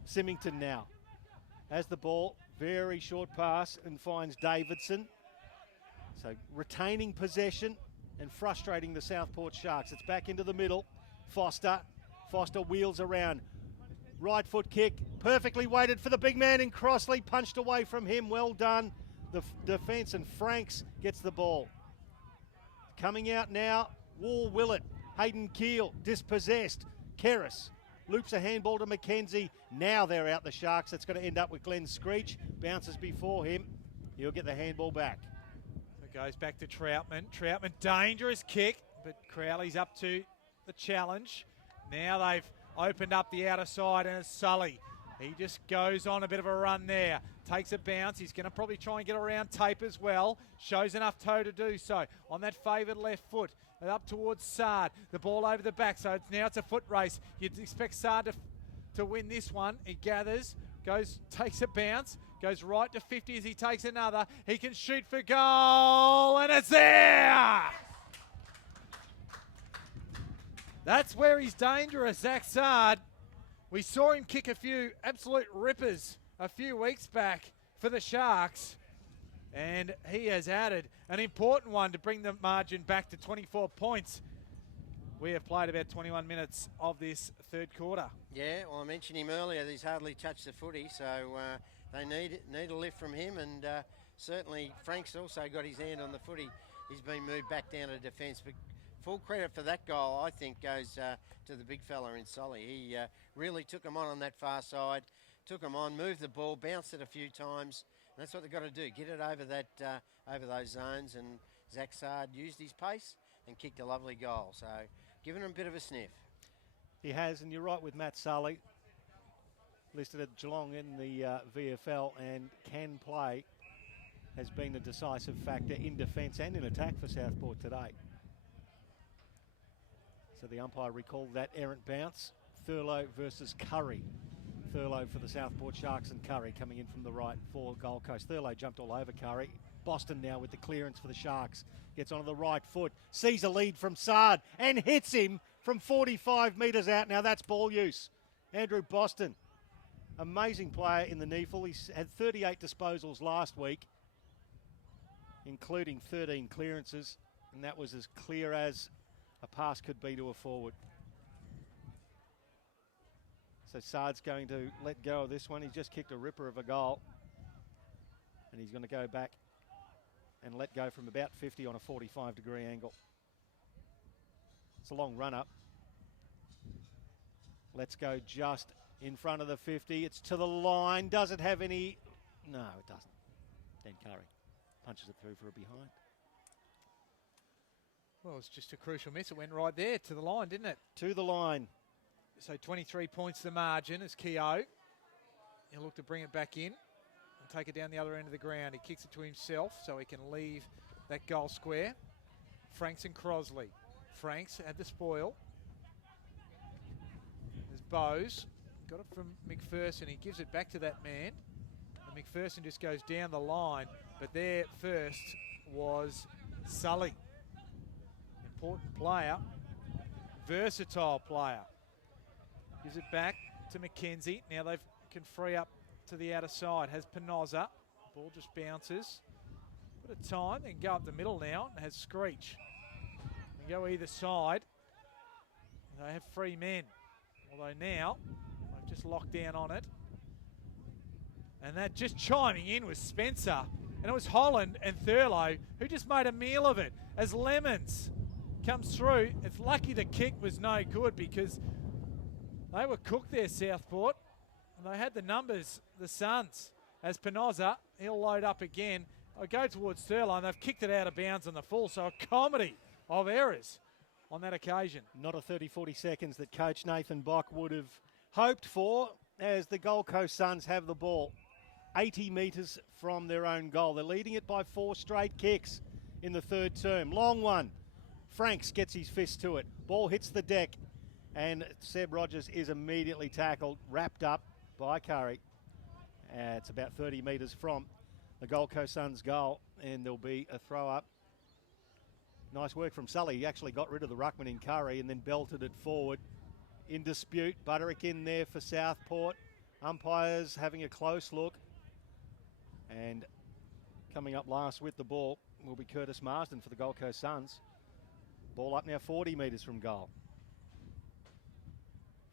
Symington now has the ball, very short pass, and finds Davidson. So retaining possession and frustrating the Southport Sharks. It's back into the middle. Foster wheels around. Right foot kick, perfectly weighted for the big man in Crossley, punched away from him. Well done, the defence, and Franks gets the ball. Coming out now, Wall Willett, Hayden Keel, dispossessed. Keris loops a handball to McKenzie. Now they're out, the Sharks. It's going to end up with Glenn Screech. Bounces before him. He'll get the handball back. It goes back to Troutman. Troutman, dangerous kick, but Crowley's up to the challenge. Now they've opened up the outer side, and it's Sully. He just goes on a bit of a run there. Takes a bounce. He's going to probably try and get around Tape as well. Shows enough toe to do so. On that favoured left foot. And up towards Saad. The ball over the back. So now it's a foot race. You'd expect Saad to win this one. He gathers. Takes a bounce. Goes right to 50 as he takes another. He can shoot for goal. And it's there! That's where he's dangerous, Zach Saad. We saw him kick a few absolute rippers a few weeks back for the Sharks. And he has added an important one to bring the margin back to 24 points. We have played about 21 minutes of this third quarter. Yeah, well, I mentioned him earlier. He's hardly touched the footy, so they need a lift from him. And certainly Frank's also got his hand on the footy. He's been moved back down to defence. But full credit for that goal, I think, goes to the big fella in Solly. He really took him on that far side, took him on, moved the ball, bounced it a few times. And that's what they've got to do, get it over over those zones. And Zach Saad used his pace and kicked a lovely goal. So giving him a bit of a sniff. He has, and you're right with Matt Sully, listed at Geelong in the VFL and can play, has been a decisive factor in defence and in attack for Southport today. So the umpire recalled that errant bounce. Thurlow versus Curry. Thurlow for the Southport Sharks, and Curry coming in from the right for Gold Coast. Thurlow jumped all over Curry. Boston now with the clearance for the Sharks. Gets onto the right foot, sees a lead from Saad and hits him from 45 metres out. Now that's ball use. Andrew Boston, amazing player in the NEAFL. He's had 38 disposals last week, including 13 clearances, and that was as clear as a pass could be to a forward. So Saad's going to let go of this one. He's just kicked a ripper of a goal, and he's going to go back and let go from about 50 on a 45-degree angle. It's a long run-up. Let's go just in front of the 50. It's to the line. Does it have any? No, it doesn't. Dan Curry punches it through for a behind. Well, it's just a crucial miss. It went right there to the line, didn't it? To the line. So 23 points the margin as Keogh. He'll look to bring it back in and take it down the other end of the ground. He kicks it to himself so he can leave that goal square. Franks and Crosley. Franks had the spoil. There's Bowes. Got it from McPherson. He gives it back to that man. And McPherson just goes down the line. But there first was Sully. Important player. Versatile player. Gives it back to McKenzie. Now they can free up to the outer side. Has Penoza. Ball just bounces. Bit of time. They can go up the middle now. And has Screech. They go either side. They have free men. Although now they've just locked down on it. And that just chiming in was Spencer. And it was Holland and Thurlow who just made a meal of it. As Lemons comes through, it's lucky the kick was no good because they were cooked there, Southport. And they had the numbers, the Suns. As Penosa, he'll load up again. I go towards Thurlow and they've kicked it out of bounds on the full. So a comedy of errors on that occasion. Not a 30-40 seconds that Coach Nathan Bock would have hoped for as the Gold Coast Suns have the ball 80 metres from their own goal. They're leading it by 4 straight kicks in the third term. Long one. Franks gets his fist to it. Ball hits the deck and Seb Rogers is immediately tackled, wrapped up by Curry. It's about 30 metres from the Gold Coast Suns goal and there'll be a throw up. Nice work from Sully. He actually got rid of the ruckman in Curry and then belted it forward. In dispute, Butterick in there for Southport. Umpires having a close look. And coming up last with the ball will be Curtis Marsden for the Gold Coast Suns. Ball up now 40 metres from goal.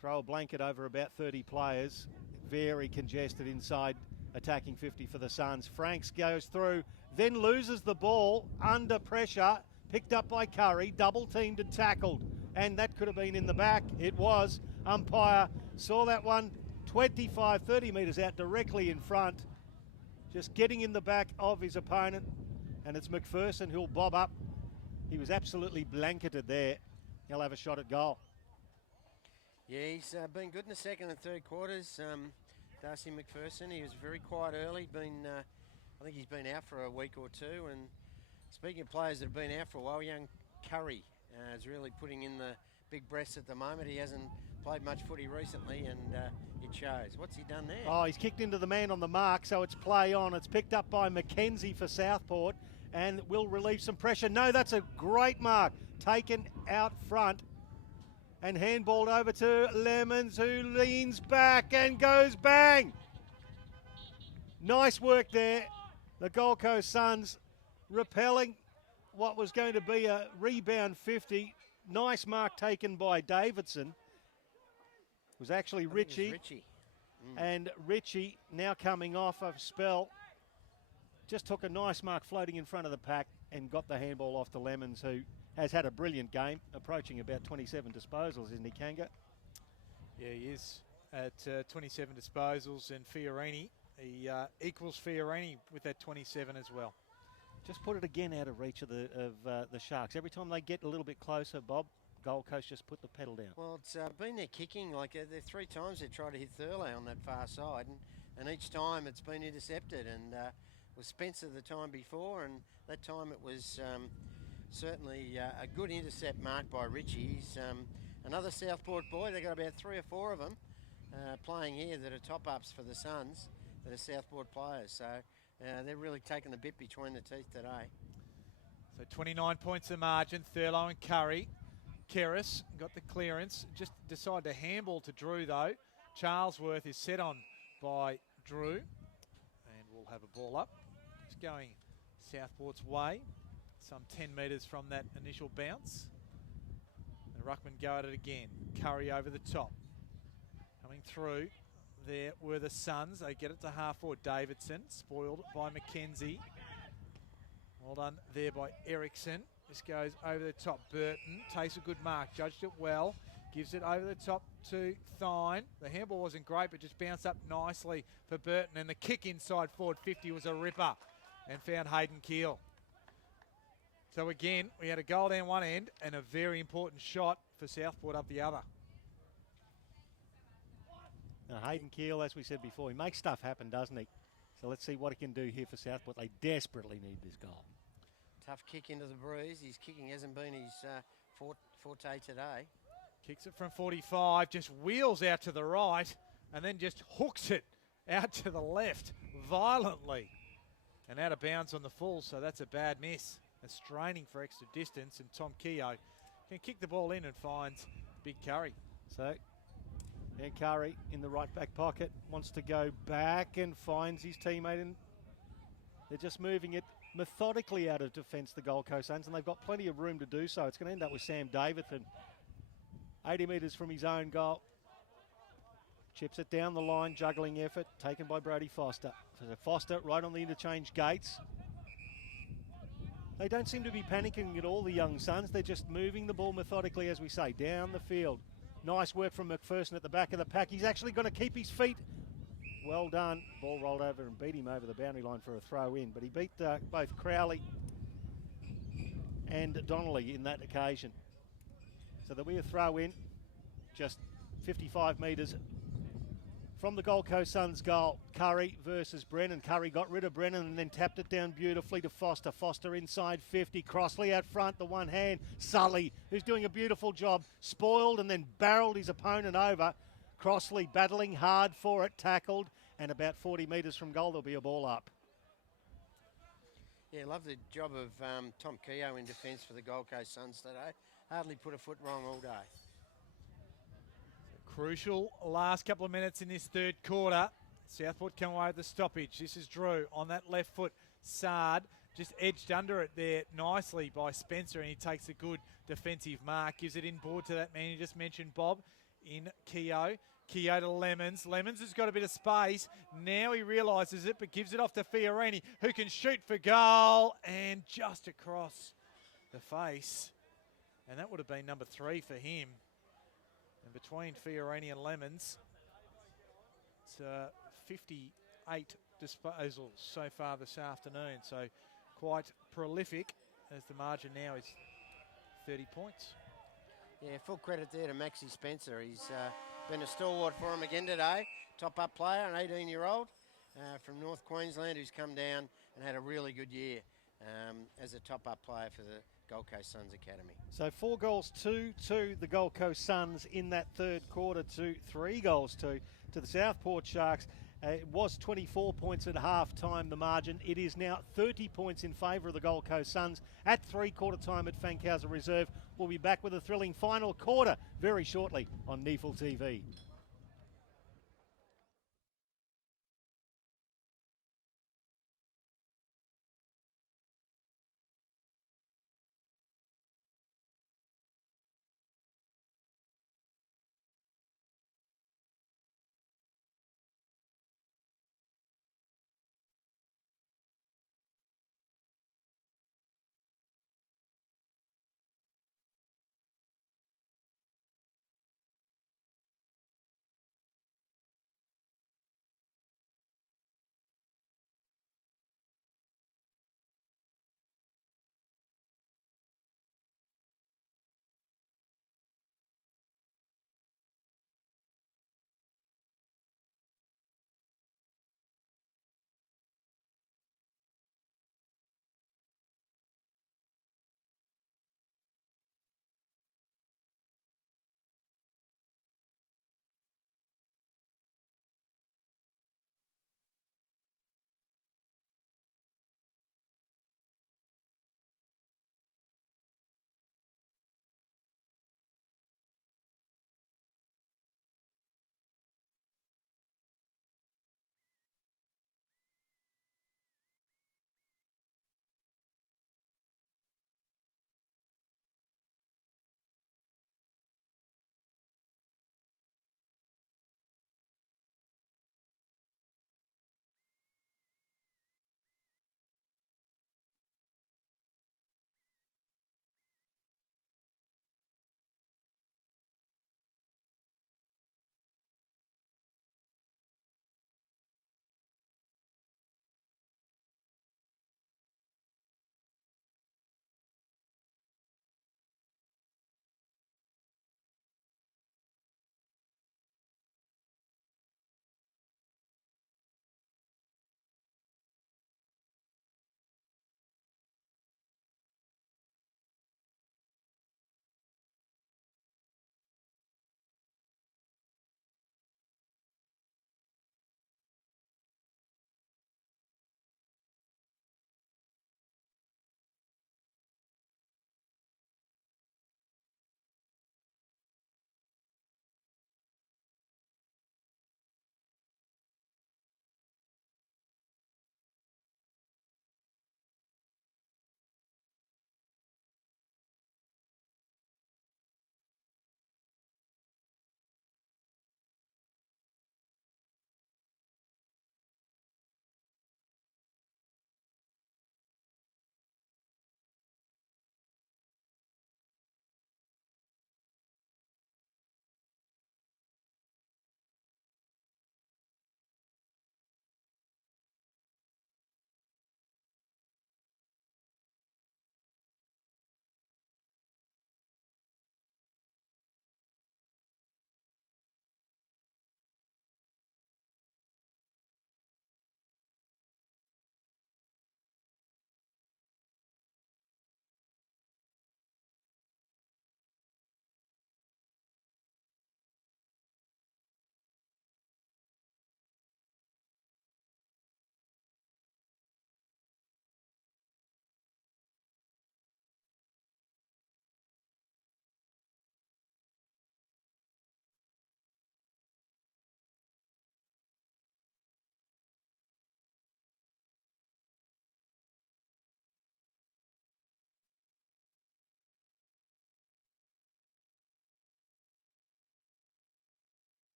Throw a blanket over about 30 players. Very congested inside attacking 50 for the Suns. Franks goes through, then loses the ball under pressure. Picked up by Curry, double teamed and tackled. And that could have been in the back. It was. Umpire saw that one 25, 30 metres out directly in front. Just getting in the back of his opponent. And it's McPherson who'll bob up. He was absolutely blanketed there. He'll have a shot at goal. Yeah, he's been good in the second and third quarters. Darcy McPherson, he was very quiet early. I think he's been out for a week or two. And speaking of players that have been out for a while, young Curry is really putting in the big breaths at the moment. He hasn't played much footy recently and it shows. What's he done there? Oh, he's kicked into the man on the mark, so it's play on. It's picked up by McKenzie for Southport and will relieve some pressure. No, that's a great mark. Taken out front and handballed over to Lemons, who leans back and goes bang. Nice work there. The Gold Coast Suns repelling what was going to be a rebound 50. Nice mark taken by Davidson. It was actually Ritchie. And Ritchie now coming off a spell. Just took a nice mark floating in front of the pack and got the handball off to Lemons, who has had a brilliant game, approaching about 27 disposals, isn't he, Kanga? Yeah, he is at 27 disposals, and Fiorini, he equals Fiorini with that 27 as well. Just put it again out of reach of the Sharks. Every time they get a little bit closer, Bob, Gold Coast just put the pedal down. Well, it's been their kicking. Like there 3 times they tried to hit Thurlow on that far side, and each time it's been intercepted. And was Spencer the time before, and that time it was certainly a good intercept marked by Ritchie. He's another Southport boy. They've got about 3 or 4 of them playing here that are top-ups for the Suns that are Southport players. So they're really taking the bit between the teeth today. So 29 points the margin. Thurlow and Curry. Keris got the clearance. Just decided to handball to Drew, though. Charlesworth is set on by Drew. And we'll have a ball up. It's going Southport's way. Some 10 metres from that initial bounce. The ruckman go at it again. Curry over the top. Coming through, there were the Suns. They get it to half forward. Davidson, spoiled by McKenzie. Well done there by Erickson. This goes over the top. Burton takes a good mark, judged it well. Gives it over the top to Thine. The handball wasn't great, but just bounced up nicely for Burton. And the kick inside forward 50 was a ripper and found Hayden Keel. So again, we had a goal down one end and a very important shot for Southport up the other. Now, Hayden Keel, as we said before, he makes stuff happen, doesn't he? So let's see what he can do here for Southport. They desperately need this goal. Tough kick into the breeze. His kicking hasn't been his forte today. Kicks it from 45, just wheels out to the right, and then just hooks it out to the left violently. And out of bounds on the full, so that's a bad miss. And straining for extra distance, and Tom Keogh can kick the ball in and finds Big Curry. So, yeah, Curry in the right back pocket, wants to go back and finds his teammate, and they're just moving it methodically out of defence, the Gold Coast Suns, and they've got plenty of room to do so. It's going to end up with Sam Davidson, 80 metres from his own goal. Chips it down the line, juggling effort, taken by Brody Foster. So Foster right on the interchange gates. They don't seem to be panicking at all, the young Suns. They're just moving the ball methodically, as we say, down the field. Nice work from McPherson at the back of the pack. He's actually going to keep his feet. Well done. Ball rolled over and beat him over the boundary line for a throw in. But he beat both Crowley and Donnelly in that occasion. So there'll be a throw in, just 55 metres from the Gold Coast Suns goal. Curry versus Brennan. Curry got rid of Brennan and then tapped it down beautifully to Foster. Foster inside 50. Crossley out front, the one hand. Sully, who's doing a beautiful job, spoiled and then barreled his opponent over. Crossley battling hard for it, tackled, and about 40 metres from goal there'll be a ball up. Yeah, love the job of Tom Keogh in defence for the Gold Coast Suns today. Hardly put a foot wrong all day. Crucial last couple of minutes in this third quarter. Southport come away with the stoppage. This is Drew on that left foot. Sard just edged under it there nicely by Spencer, and he takes a good defensive mark. Gives it inboard to that man you just mentioned, Bob, in Keogh. Keogh to Lemons. Lemons has got a bit of space. Now he realises it, but gives it off to Fiorini, who can shoot for goal, and just across the face. And that would have been number 3 for him. And between Fiorini and Lemons, it's 58 disposals so far this afternoon. So quite prolific, as the margin now is 30 points. Yeah, full credit there to Maxi Spencer. He's been a stalwart for him again today. Top-up player, an 18-year-old from North Queensland who's come down and had a really good year as a top-up player for the Gold Coast Suns Academy. So 4 goals to the Gold Coast Suns in that third quarter, to 3 goals to the Southport Sharks. It was 24 points at half-time, the margin. It is now 30 points in favour of the Gold Coast Suns at three-quarter time at Fankhauser Reserve. We'll be back with a thrilling final quarter very shortly on NEAFL TV.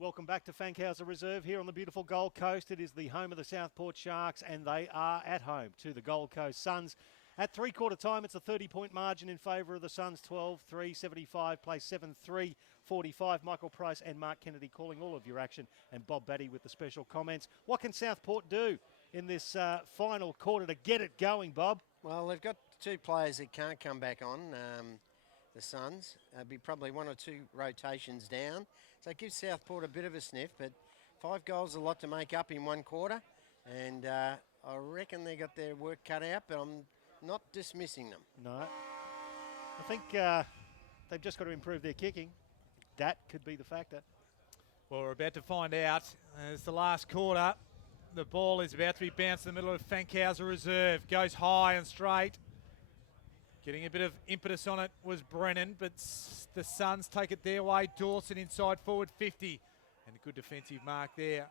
Welcome back to Fankhauser Reserve here on the beautiful Gold Coast. It is the home of the Southport Sharks, and they are at home to the Gold Coast Suns. At three-quarter time, it's a 30-point margin in favour of the Suns. 12-3-75, play 7-3-45. Michael Price and Mark Kennedy calling all of your action, and Bob Batty with the special comments. What can Southport do in this final quarter to get it going, Bob? Well, they've got two players that can't come back on, the Suns. Be probably one or two rotations down. So it gives Southport a bit of a sniff, but 5 goals is a lot to make up in one quarter. And I reckon they got their work cut out, but I'm not dismissing them. No. I think they've just got to improve their kicking. That could be the factor. Well, we're about to find out. It's the last quarter. The ball is about to be bounced in the middle of Fankhauser Reserve. Goes high and straight. Getting a bit of impetus on it was Brennan, but the Suns take it their way. Dawson inside forward 50. And a good defensive mark there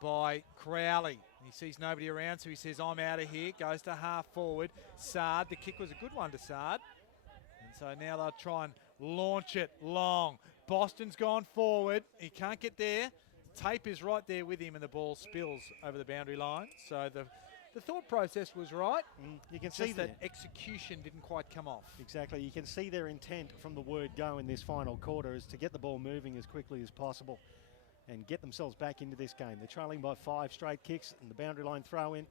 by Crowley. He sees nobody around, so he says, I'm out of here. Goes to half forward. Sard, the kick was a good one to Sard. And so now they'll try and launch it long. Boston's gone forward. He can't get there. Tape is right there with him, and the ball spills over the boundary line. So the thought process was right. You can see that execution didn't quite come off. Exactly. You can see their intent from the word go in this final quarter is to get the ball moving as quickly as possible and get themselves back into this game. They're trailing by 5 straight kicks, and the boundary line throw in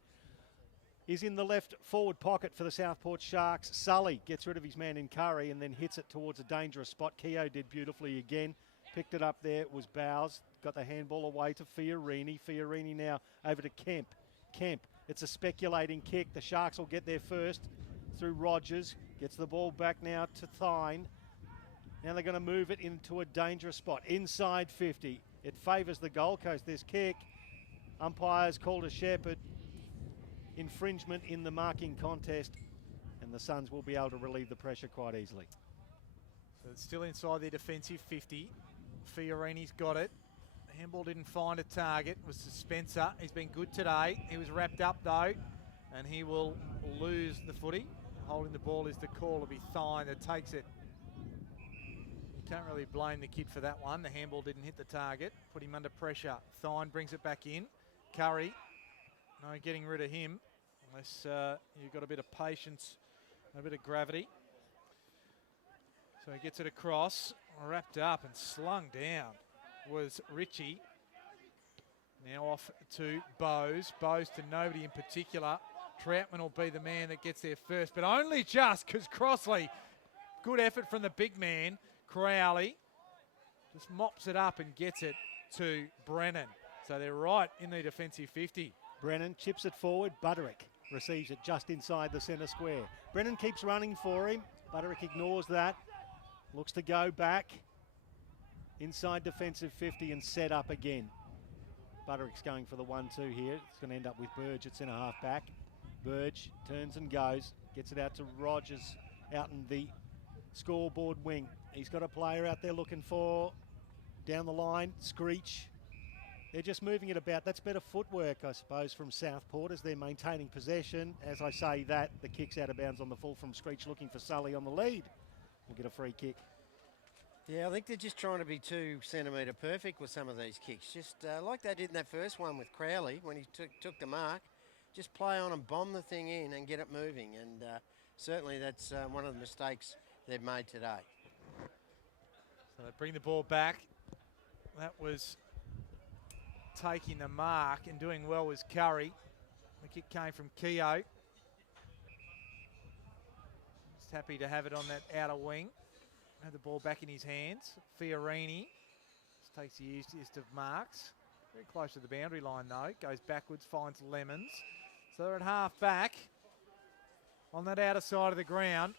is in the left forward pocket for the Southport Sharks. Sully gets rid of his man in Curry and then hits it towards a dangerous spot. Keogh did beautifully again. Picked it up there. It was Bowes. Got the handball away to Fiorini. Fiorini now over to Kemp. Kemp. It's a speculating kick. The Sharks will get there first through Rogers. Gets the ball back now to Thine. Now they're going to move it into a dangerous spot. Inside 50. It favours the Gold Coast. This kick. Umpires called a Shepherd. Infringement in the marking contest. And the Suns will be able to relieve the pressure quite easily. So it's still inside their defensive 50. Fiorini's got it. The handball didn't find a target. It was to Spencer. He's been good today. He was wrapped up though, and he will lose the footy. Holding the ball is the call. It'll be Thine that takes it. You can't really blame the kid for that one. The handball didn't hit the target. Put him under pressure. Thine brings it back in. Curry, no getting rid of him unless you've got a bit of patience, a bit of gravity. So he gets it across, wrapped up and slung down was Ritchie. Now off to Bowes. Bowes to nobody in particular. Troutman will be the man that gets there first, but only just because Crossley, good effort from the big man, Crowley, just mops it up and gets it to Brennan. So they're right in the defensive 50. Brennan chips it forward. Butterick receives it just inside the centre square. Brennan keeps running for him. Butterick ignores that. Looks to go back inside defensive 50 and set up again. Butterick's going for the 1-2 here. It's going to end up with Burge at centre half back. Burge turns and goes. Gets it out to Rogers out in the scoreboard wing. He's got a player out there looking for down the line. Screech. They're just moving it about. That's better footwork, I suppose, from Southport as they're maintaining possession. As I say that, the kick's out of bounds on the full from Screech looking for Sully on the lead. We'll get a free kick. Yeah, I think they're just trying to be 2 centimetre perfect with some of these kicks. Just like they did in that first one with Crowley when he took the mark. Just play on and bomb the thing in and get it moving. And certainly that's one of the mistakes they've made today. So they bring the ball back. That was taking the mark and doing well was Curry. The kick came from Keogh. Just happy to have it on that outer wing. Had the ball back in his hands. Fiorini just takes the easiest of marks. Very close to the boundary line though. Goes backwards, finds Lemons. So they're at half back on that outer side of the ground.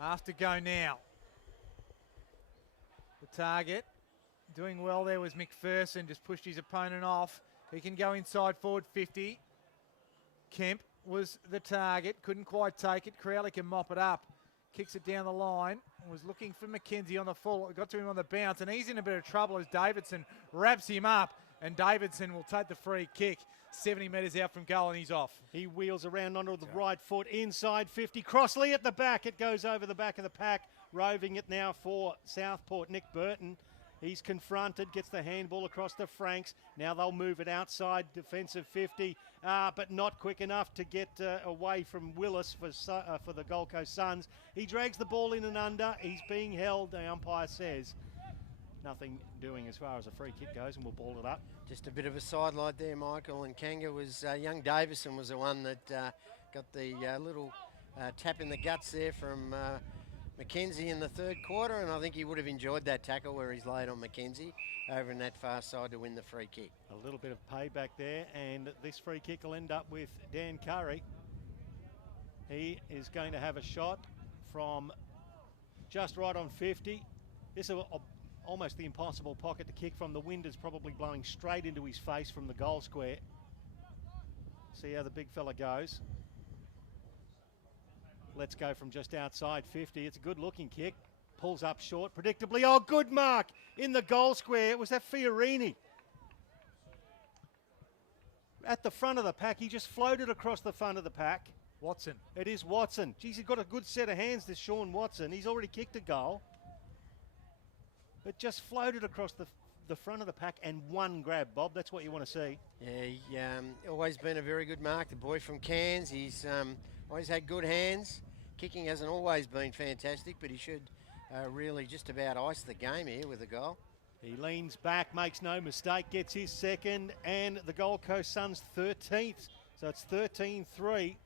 Half to go now. The target. Doing well there was McPherson. Just pushed his opponent off. He can go inside forward 50. Kemp was the target. Couldn't quite take it. Crowley can mop it up. Kicks it down the line. Was looking for McKenzie on the full. Got to him on the bounce. And he's in a bit of trouble as Davidson wraps him up. And Davidson will take the free kick. 70 metres out from goal and he's off. He wheels around onto the right foot. Inside 50. Crossley at the back. It goes over the back of the pack. Roving it now for Southport. Nick Burton He's confronted, gets the handball across the Franks. Now they'll move it outside, defensive 50, but not quick enough to get away from Willis for the Gold Coast Suns. He drags the ball in and under. He's being held, the umpire says. Nothing doing as far as a free kick goes, and we'll ball it up. Just a bit of a sidelight there, Michael. And Kanga was, young Davison was the one that got the little tap in the guts there from Mackenzie in the third quarter, and I think he would have enjoyed that tackle where he's laid on Mackenzie over in that far side to win the free kick. A little bit of payback there, and this free kick will end up with Dan Curry. He is going to have a shot from just right on 50. This is almost the impossible pocket to kick from. The wind is probably blowing straight into his face from the goal square. See how the big fella goes. Let's go from just outside 50. It's a good looking kick. Pulls up short predictably. Oh, good mark in the goal square. It was that Fiorini. At the front of the pack. He just floated across the front of the pack. Watson. It is Watson. Geez, he's got a good set of hands, this Sean Watson. He's already kicked a goal. It just floated across the front of the pack and one grab, Bob. That's what you want to see. Yeah, he always been a very good mark. The boy from Cairns, he's always had good hands. Kicking hasn't always been fantastic, but he should really just about ice the game here with a goal. He leans back, makes no mistake, gets his second, and the Gold Coast Suns 13th. So it's 13-3,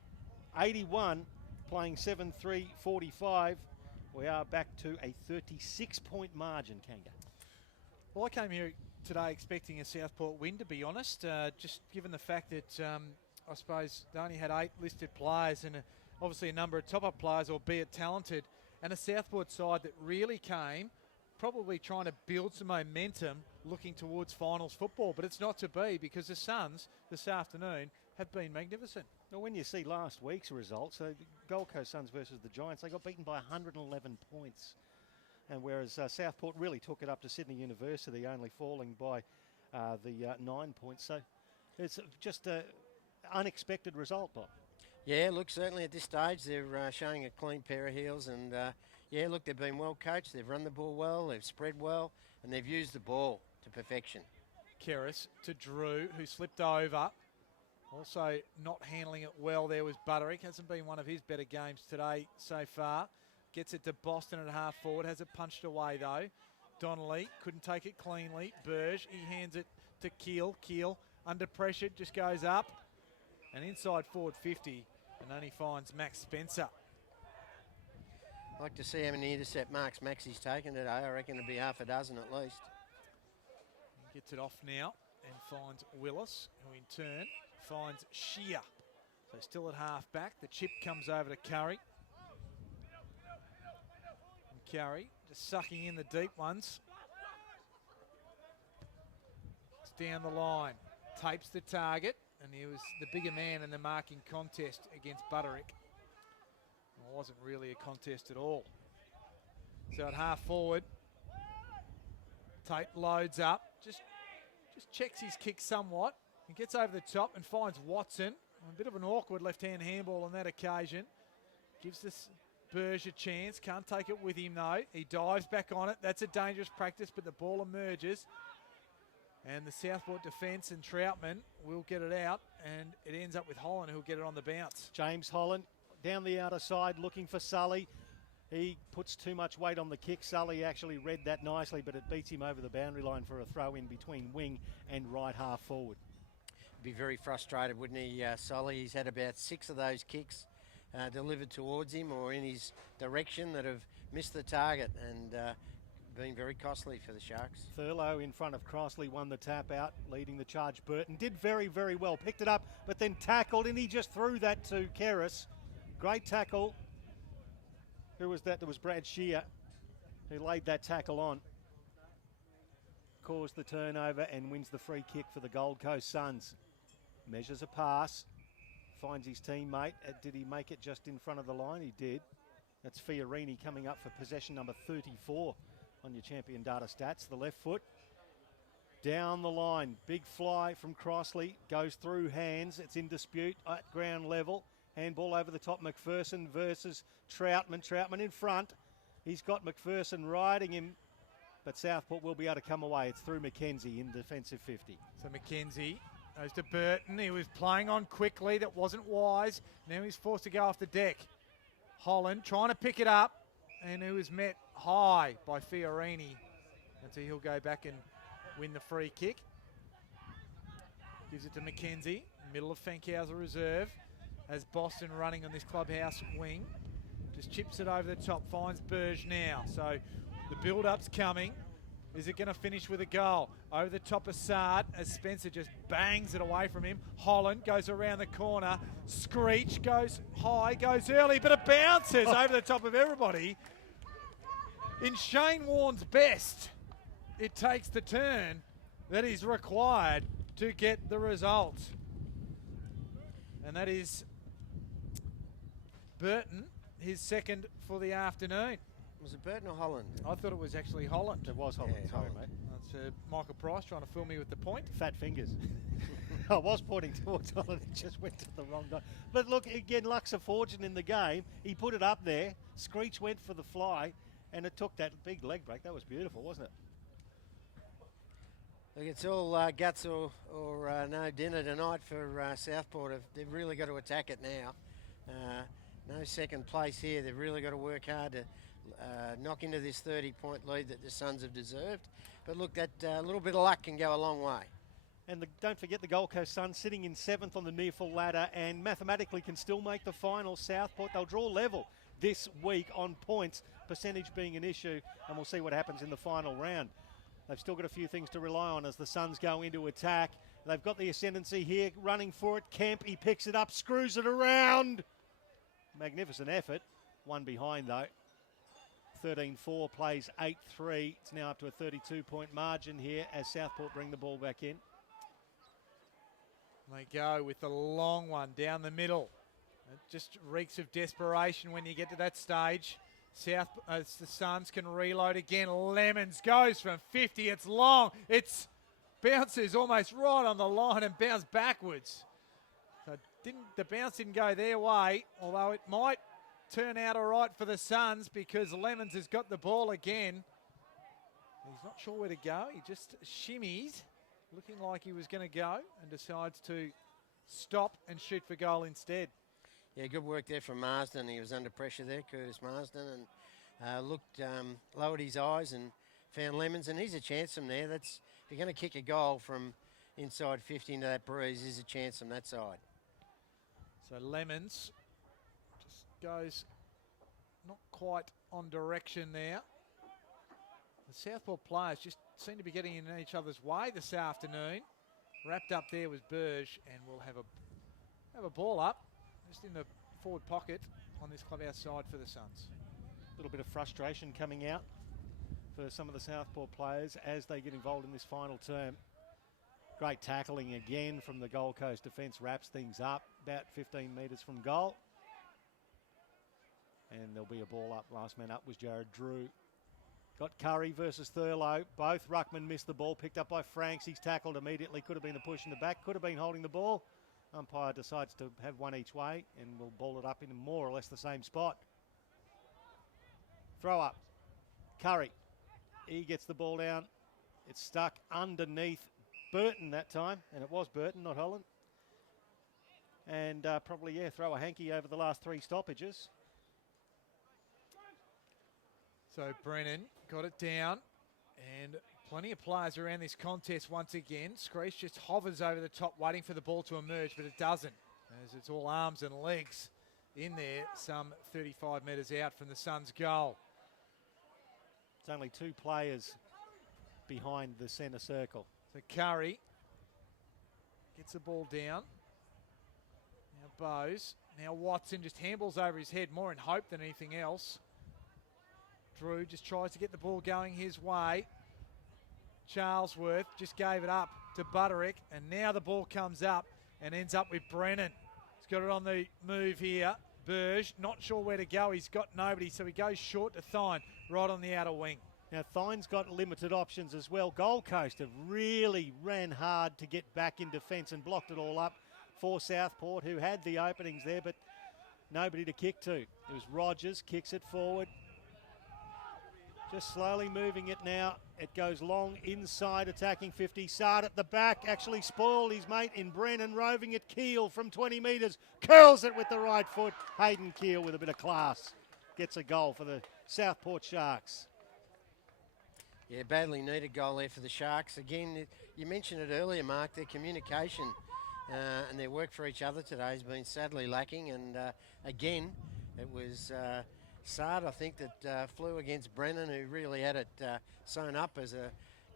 81, playing 7-3-45. We are back to a 36-point margin, Kanga. Well, I came here today expecting a Southport win, to be honest, just given the fact that I suppose they only had 8 listed players and obviously a number of top-up players, albeit talented, and a Southport side that really came probably trying to build some momentum looking towards finals football, but it's not to be because the Suns this afternoon have been magnificent. Well, when you see last week's results, so Gold Coast Suns versus the Giants, they got beaten by 111 points. And whereas Southport really took it up to Sydney University, only falling by the 9 points. So it's just an unexpected result, Bob. Yeah, look, certainly at this stage they're showing a clean pair of heels, and yeah, look, they've been well coached, they've run the ball well, they've spread well, and they've used the ball to perfection. Keris to Drew, who slipped over. Also not handling it well there was Butterick. Hasn't been one of his better games today so far. Gets it to Boston at half forward, has it punched away though. Donnelly couldn't take it cleanly. Burge, he hands it to Keel. Keel under pressure, just goes up. And inside forward 50, and only finds Max Spencer. I'd like to see how many intercept marks Maxi's taken today. I reckon it'll be half a dozen at least. He gets it off now and finds Willis, who in turn finds Shear. So still at half back. The chip comes over to Curry. And Curry just sucking in the deep ones. It's down the line. Tapes the target. And he was the bigger man in the marking contest against Butterick. It wasn't really a contest at all. So at half forward, Tate loads up, just checks his kick somewhat, and gets over the top and finds Watson. A bit of an awkward left-hand handball on that occasion. Gives this Burge a chance, can't take it with him though. He dives back on it, that's a dangerous practice, but the ball emerges. And the Southport defence and Troutman will get it out, and it ends up with Holland who'll get it on the bounce. James Holland down the outer side looking for Sully. He puts too much weight on the kick. Sully actually read that nicely, but it beats him over the boundary line for a throw in between wing and right half forward. Be very frustrated, wouldn't he, Sully? He's had about 6 of those kicks delivered towards him or in his direction that have missed the target, and been very costly for the Sharks. Thurlow in front of Crossley won the tap out, leading the charge. Burton did very, very well. Picked it up, but then tackled, and he just threw that to Keris. Great tackle. Who was that? That was Brad Shear, who laid that tackle on. Caused the turnover and wins the free kick for the Gold Coast Suns. Measures a pass, finds his teammate. Did he make it just in front of the line? He did. That's Fiorini coming up for possession number 34. On your champion data stats, the left foot down the line, big fly from Crossley, goes through hands, it's in dispute at ground level, handball over the top, McPherson versus Troutman in front, he's got McPherson riding him but Southport will be able to come away. It's through Mackenzie in defensive 50. So Mackenzie goes to Burton. He was playing on quickly. That wasn't wise. Now he's forced to go off the deck. Holland trying to pick it up, and he was met high by Fiorini. And so he'll go back and win the free kick. Gives it to Mackenzie, middle of Fankhauser Reserve. As Boston running on this clubhouse wing. Just chips it over the top, finds Burge now. So the build-up's coming. Is it going to finish with a goal? Over the top of Sard as Spencer just bangs it away from him. Holland goes around the corner. Screech goes high, goes early, but it bounces over the top of everybody. In Shane Warne's best, it takes the turn that is required to get the result. And that is Burton, his second for the afternoon. Was it Burton or Holland? I thought it was actually Holland. It was Holland, Yeah, sorry, Holland. mate. That's Michael Price trying to fool me with the point. Fat fingers. I was pointing towards Holland, it just went to the wrong guy. But look, again, luck's a fortune in the game. He put it up there. Screech went for the fly, and it took that big leg break. That was beautiful, wasn't it? Look, it's all guts or no dinner tonight for Southport. They've really got to attack it now. No second place here. They've really got to work hard to knock into this 30-point lead that the Suns have deserved. But look, that little bit of luck can go a long way. And don't forget the Gold Coast Suns sitting in 7th on the NEAFL ladder and mathematically can still make the final. Southport, they'll draw level this week on points, percentage being an issue, and we'll see what happens in the final round. They've still got a few things to rely on as the Suns go into attack. They've got the ascendancy here, running for it. Kemp, he picks it up, screws it around. Magnificent effort. One behind, though. 13-4 plays 8-3. It's now up to a 32-point margin here as Southport bring the ball back in. They go with the long one down the middle. It just reeks of desperation when you get to that stage. The Suns can reload again. Lemons goes from 50. It's long. It's bounces almost right on the line and bounced backwards. So the bounce didn't go their way, although it might turn out all right for the Suns because Lemons has got the ball again. He's not sure where to go. He just shimmies, looking like he was going to go, and decides to stop and shoot for goal instead. Yeah, good work there from Marsden. He was under pressure there, Curtis Marsden, and lowered his eyes and found Lemons, and he's a chance from there. If you're going to kick a goal from inside 50 into that breeze, there's a chance from that side. So Lemons just goes not quite on direction there. The Southport players just seem to be getting in each other's way this afternoon. Wrapped up there was Burge, and we'll have a ball up just in the forward pocket on this clubhouse side for the Suns. A little bit of frustration coming out for some of the Southport players as they get involved in this final term. Great tackling again from the Gold Coast defence, wraps things up about 15 metres from goal. And there'll be a ball up. Last man up was Jared Drew. Got Curry versus Thurlow. Both ruckmen missed the ball, picked up by Franks. He's tackled immediately. Could have been a push in the back, could have been holding the ball. Umpire decides to have one each way and will ball it up in more or less the same spot. Throw up. Curry. He gets the ball down. It's stuck underneath Burton that time, and it was Burton, not Holland. And probably, throw a hanky over the last 3 stoppages. So Brennan got it down, and plenty of players around this contest once again. Screech just hovers over the top waiting for the ball to emerge, but it doesn't, as it's all arms and legs in there, some 35 metres out from the Suns' goal. It's only 2 players behind the centre circle. So Curry gets the ball down. Now Bowes. Now Watson just handballs over his head, more in hope than anything else. Drew just tries to get the ball going his way. Charlesworth just gave it up to Butterick, and now the ball comes up and ends up with Brennan. He's got it on the move here. Burge, not sure where to go. He's got nobody, so he goes short to Thine, right on the outer wing. Now, Thine's got limited options as well. Gold Coast have really ran hard to get back in defence and blocked it all up for Southport, who had the openings there, but nobody to kick to. It was Rogers, kicks it forward. Just slowly moving it now. It goes long inside, attacking 50. Sard at the back, actually spoiled his mate in Brennan, roving at Keel from 20 metres. Curls it with the right foot. Hayden Keel with a bit of class. Gets a goal for the Southport Sharks. Yeah, badly needed goal there for the Sharks. Again, you mentioned it earlier, Mark, their communication and their work for each other today has been sadly lacking. And again, it was Sard, I think, that flew against Brennan, who really had it sewn up as a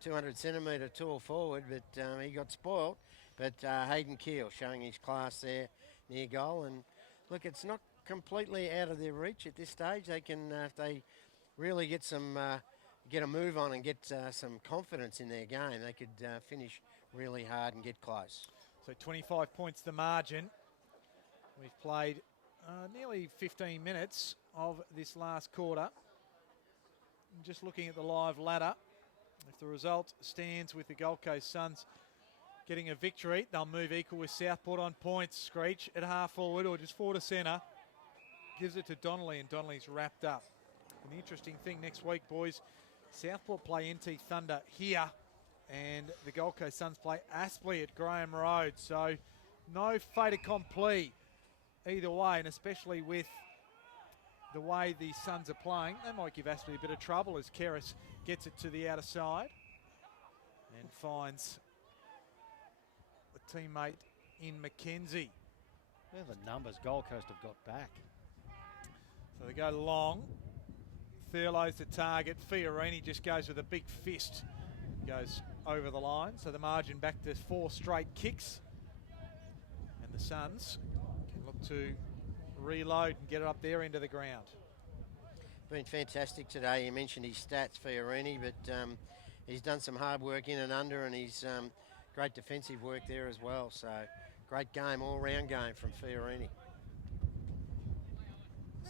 200 centimetre tall forward, but he got spoiled. But Hayden Keel showing his class there near goal. And look, it's not completely out of their reach at this stage. They can, if they really get a move on and get some confidence in their game, they could finish really hard and get close. So 25 points the margin. We've played nearly 15 minutes of this last quarter. And just looking at the live ladder, if the result stands with the Gold Coast Suns getting a victory, they'll move equal with Southport on points. Screech at half forward or just forward to centre. Gives it to Donnelly, and Donnelly's wrapped up. And the interesting thing next week, boys, Southport play NT Thunder here, and the Gold Coast Suns play Aspley at Graham Road. So no fait accompli either way, and especially with the way the Suns are playing, they might give Aspley a bit of trouble as Keris gets it to the outer side and finds a teammate in Mackenzie. They're the numbers Gold Coast have got back. So they go long. Thurlow's the target. Fiorini just goes with a big fist. Goes over the line. So the margin back to 4 straight kicks. And the Suns can look to reload and get it up there into the ground. Been fantastic today. You mentioned his stats, Fiorini, but he's done some hard work in and under, and he's great defensive work there as well. So great game, all-round game from Fiorini.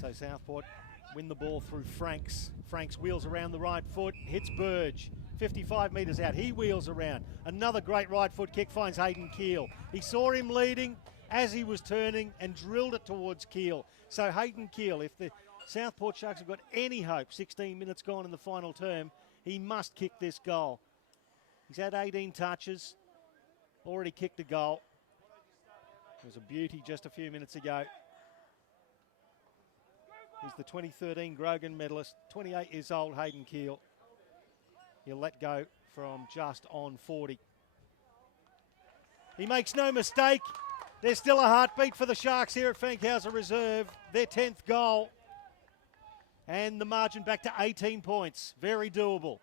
So Southport win the ball through Franks. Franks wheels around the right foot, hits Burge. 55 metres out, he wheels around. Another great right foot kick finds Hayden Keel. He saw him leading as he was turning and drilled it towards Keel. So Hayden Keel, if the Southport Sharks have got any hope, 16 minutes gone in the final term, he must kick this goal. He's had 18 touches, already kicked a goal. It was a beauty just a few minutes ago. He's the 2013 Grogan medalist, 28 years old, Hayden Keel. He'll let go from just on 40. He makes no mistake. There's still a heartbeat for the Sharks here at Fankhauser Reserve. Their 10th goal. And the margin back to 18 points. Very doable.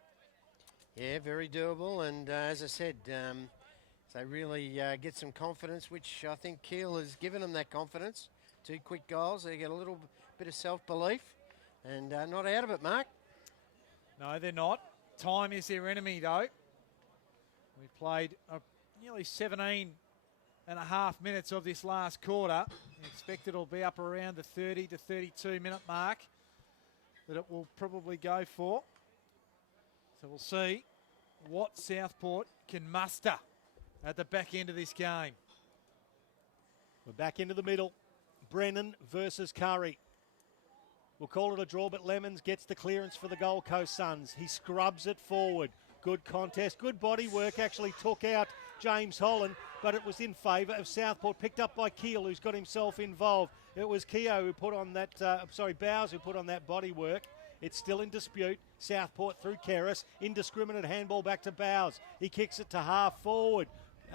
Yeah, very doable. And as I said, they really get some confidence, which I think Keel has given them that confidence. 2 quick goals. They get a little bit of self-belief and not out of it, Mark. No, they're not. Time is their enemy, though. We've played nearly 17 and a half minutes of this last quarter. I expect it'll be up around the 30 to 32 minute mark that it will probably go for. So we'll see what Southport can muster at the back end of this game. We're back into the middle. Brennan versus Curry. We'll call it a draw, but Lemons gets the clearance for the Gold Coast Suns. He scrubs it forward. Good contest, good body work. Actually took out James Holland, but it was in favour of Southport. Picked up by Keel, who's got himself involved. It was Keogh who put on that, Bowes who put on that body work. It's still in dispute. Southport through Keris. Indiscriminate handball back to Bowes. He kicks it to half forward.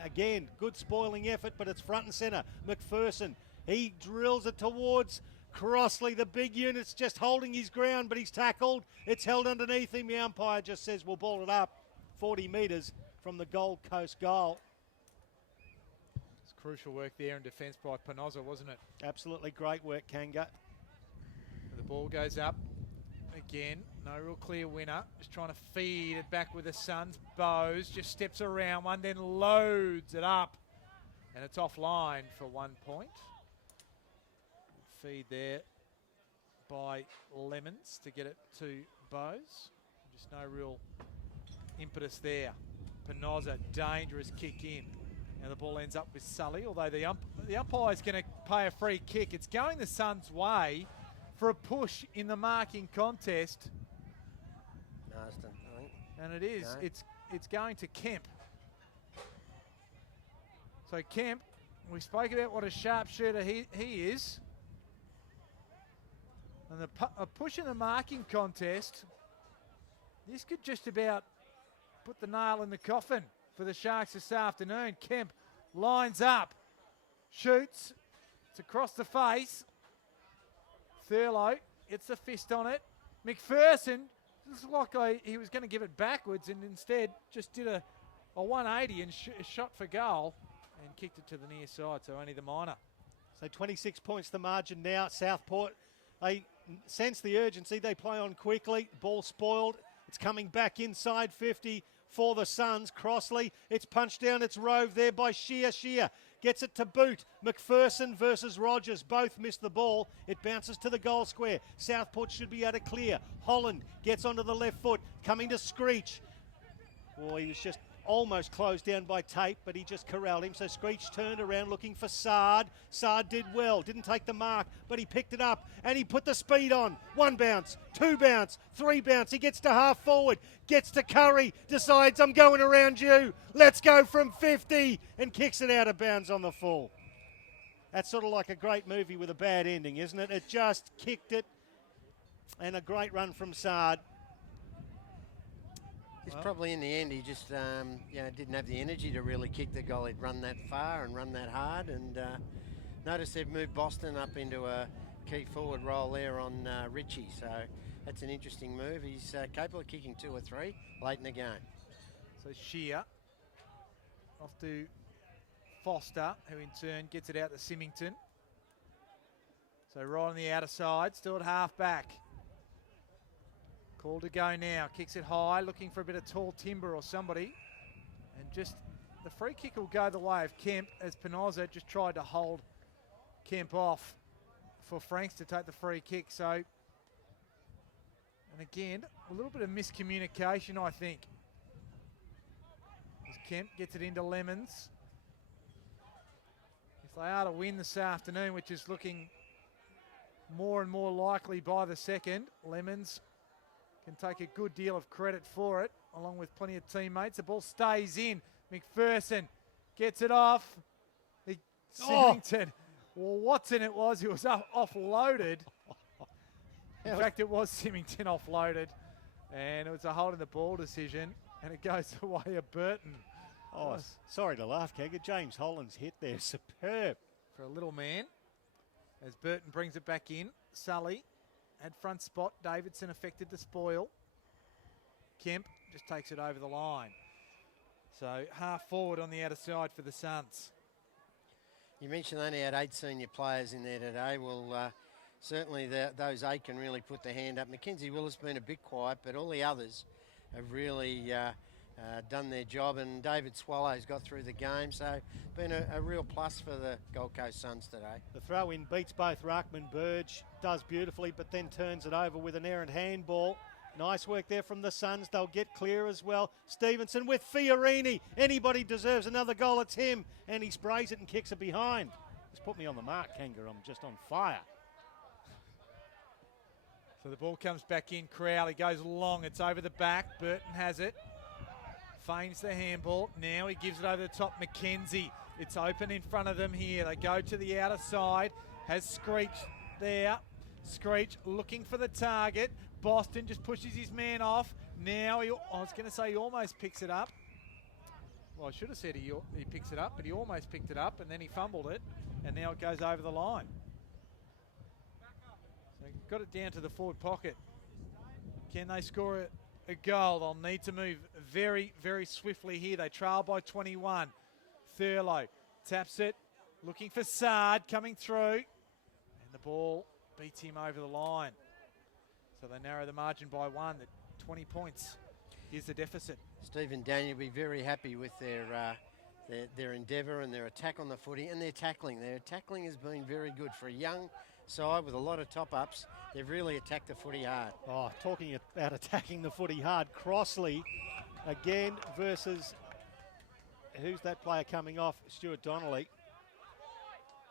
Again, good spoiling effort, but it's front and centre. McPherson, he drills it towards Crossley. The big unit's just holding his ground, but he's tackled. It's held underneath him. The umpire just says we'll ball it up 40 metres from the Gold Coast goal. It's crucial work there in defence by Penoza, wasn't it? Absolutely great work, Kanga. The ball goes up. Again, no real clear winner. Just trying to feed it back with the Suns. Bowes just steps around one, then loads it up. And it's offline for 1 point. Feed there by Lemons to get it to Bowes. Just no real impetus there. Penoza, dangerous kick in. Now the ball ends up with Sully, although the umpire's going to pay a free kick. It's going the Suns' way for a push in the marking contest. Marsden, I think. And it is. No. It's going to Kemp. So Kemp, we spoke about what a sharpshooter he is. And a push in the marking contest, this could just about put the nail in the coffin for the Sharks this afternoon. Kemp lines up, shoots, it's across the face. Thurlow gets the fist on it. McPherson, looks like he was going to give it backwards and instead just did a 180 and shot for goal and kicked it to the near side, so only the minor. So 26 points the margin now. Southport, they sense the urgency. They play on quickly. Ball spoiled. It's coming back inside 50 for the Suns. Crossley, it's punched down. It's rove there by Shear. Shear gets it to boot. McPherson versus Rogers. Both miss the ball. It bounces to the goal square. Southport should be able to clear. Holland gets onto the left foot. Coming to Screech. Well, he was just almost closed down by Tate, but he just corralled him. So Screech turned around looking for Sard. Sard did well, didn't take the mark, but he picked it up and he put the speed on. 1 bounce, 2 bounce, 3 bounce. He gets to half forward, gets to Curry, decides I'm going around you. Let's go from 50 and kicks it out of bounds on the full. That's sort of like a great movie with a bad ending, isn't it? It just kicked it, and a great run from Sard. He's probably in the end, he just didn't have the energy to really kick the goal. He'd run that far and run that hard. And notice they've moved Boston up into a key forward role there on Ritchie. So that's an interesting move. He's capable of kicking 2 or 3 late in the game. So Shear off to Foster, who in turn gets it out to Symington. So right on the outer side, still at half back. Call to go now, kicks it high, looking for a bit of tall timber or somebody. And just the free kick will go the way of Kemp as Penosa just tried to hold Kemp off for Franks to take the free kick. So, and again, a little bit of miscommunication, I think. As Kemp gets it into Lemons. If they are to win this afternoon, which is looking more and more likely by the second, Lemons can take a good deal of credit for it, along with plenty of teammates. The ball stays in. McPherson gets it off. Symington. Well, Watson it was. He was offloaded. In fact, it was Symington offloaded. And it was a hold in the ball decision. And it goes the way of Burton. Oh, sorry to laugh, Kegger. James Holland's hit there. Superb. For a little man. As Burton brings it back in. Sully had front spot. Davidson affected the spoil. Kemp just takes it over the line. So half forward on the outer side for the Suns. You mentioned they only had 8 senior players in there today. Well, certainly those 8 can really put their hand up. Mackenzie Willis been a bit quiet, but all the others have really done their job, and David Swallow's got through the game, so been a real plus for the Gold Coast Suns today. The throw-in beats both. Ruckman Burge does beautifully, but then turns it over with an errant handball. Nice work there from the Suns. They'll get clear as well. Stevenson with Fiorini. Anybody deserves another goal, it's him. And he sprays it and kicks it behind. Just put me on the mark, Kangar. I'm just on fire. So the ball comes back in. Crowley goes long. It's over the back. Burton has it. Feigns the handball. Now he gives it over the top. Mackenzie. It's open in front of them here. They go to the outer side. Has Screech there. Screech looking for the target. Boston just pushes his man off. Now, I was going to say he almost picks it up. Well, I should have said he picks it up, but he almost picked it up, and then he fumbled it, and now it goes over the line. So got it down to the forward pocket. Can they score a goal? They'll need to move very, very swiftly here. They trail by 21. Thurlow taps it, looking for Sard coming through, and the ball beats him over the line. So they narrow the margin by 1, at 20 points. Here's the deficit. Stephen Daniel will be very happy with their endeavour and their attack on the footy and their tackling. Their tackling has been very good for a young side with a lot of top-ups. They've really attacked the footy hard. Oh, talking about attacking the footy hard. Crossley again versus, who's that player coming off? Stuart Donnelly.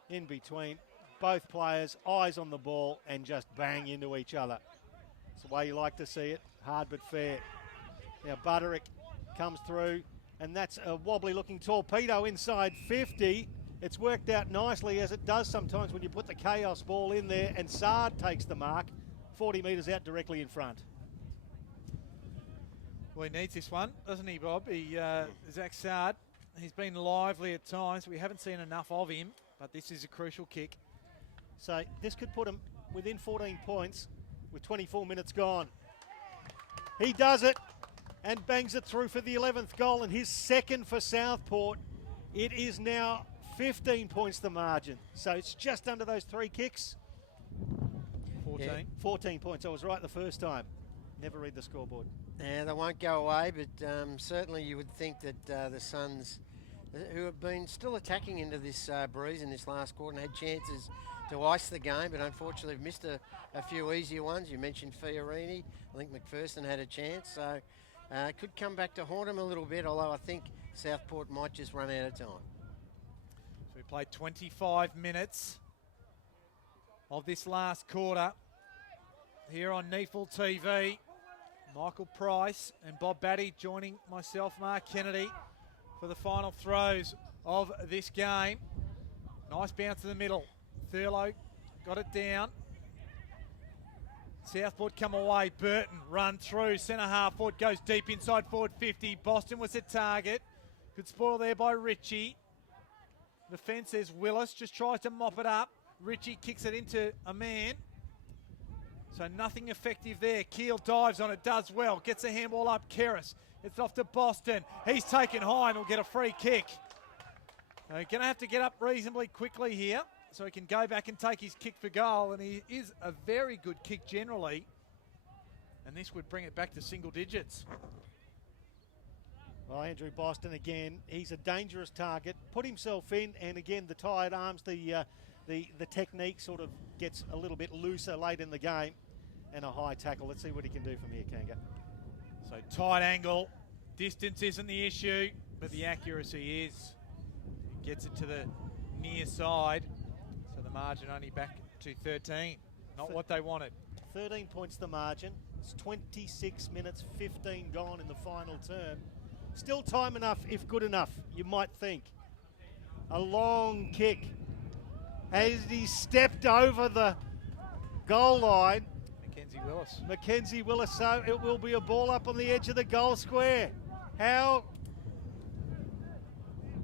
In between. Both players, eyes on the ball and just bang into each other. It's the way you like to see it. Hard but fair. Now Butterick comes through, and that's a wobbly-looking torpedo inside 50. It's worked out nicely, as it does sometimes when you put the chaos ball in there, and Sard takes the mark, 40 metres out directly in front. Well, he needs this one, doesn't he, Bob? Zach Sard, he's been lively at times. We haven't seen enough of him, but this is a crucial kick. So this could put him within 14 points with 24 minutes gone. He does it and bangs it through for the 11th goal, and his second for Southport. It is now 15 points the margin. So it's just under those 3 kicks. 14. Yeah. 14 points. I was right the first time. Never read the scoreboard. Yeah, they won't go away, but certainly you would think that the Suns, who have been still attacking into this breeze in this last quarter and had chances to ice the game, but unfortunately have missed a few easier ones. You mentioned Fiorini. I think McPherson had a chance, so could come back to haunt them a little bit, although I think Southport might just run out of time. So we played 25 minutes of this last quarter here on NEAFL TV. Michael Price and Bob Batty joining myself, Mark Kennedy, for the final throws of this game. Nice bounce in the middle. Thurlow got it down. Southport come away. Burton run through. Centre half forward goes deep inside forward 50. Boston was the target. Good spoil there by Ritchie. The fence says Willis just tries to mop it up. Ritchie kicks it into a man. So nothing effective there. Keel dives on it, does well. Gets the handball up. Keris. It's off to Boston. He's taken high and will get a free kick. Going to have to get up reasonably quickly here so he can go back and take his kick for goal. And he is a very good kick generally. And this would bring it back to single digits. Well, Andrew Boston again, he's a dangerous target. Put himself in, and again, the tired arms, the technique sort of gets a little bit looser late in the game. And a high tackle. Let's see what he can do from here, Kanga. So tight angle. Distance isn't the issue, but the accuracy is. He gets it to the near side. So the margin only back to 13. Not what they wanted. 13 points the margin. It's 26 minutes, 15 gone in the final term. Still time enough, if good enough, you might think. A long kick. Has he stepped over the goal line? Mackenzie Willis, so it will be a ball up on the edge of the goal square. How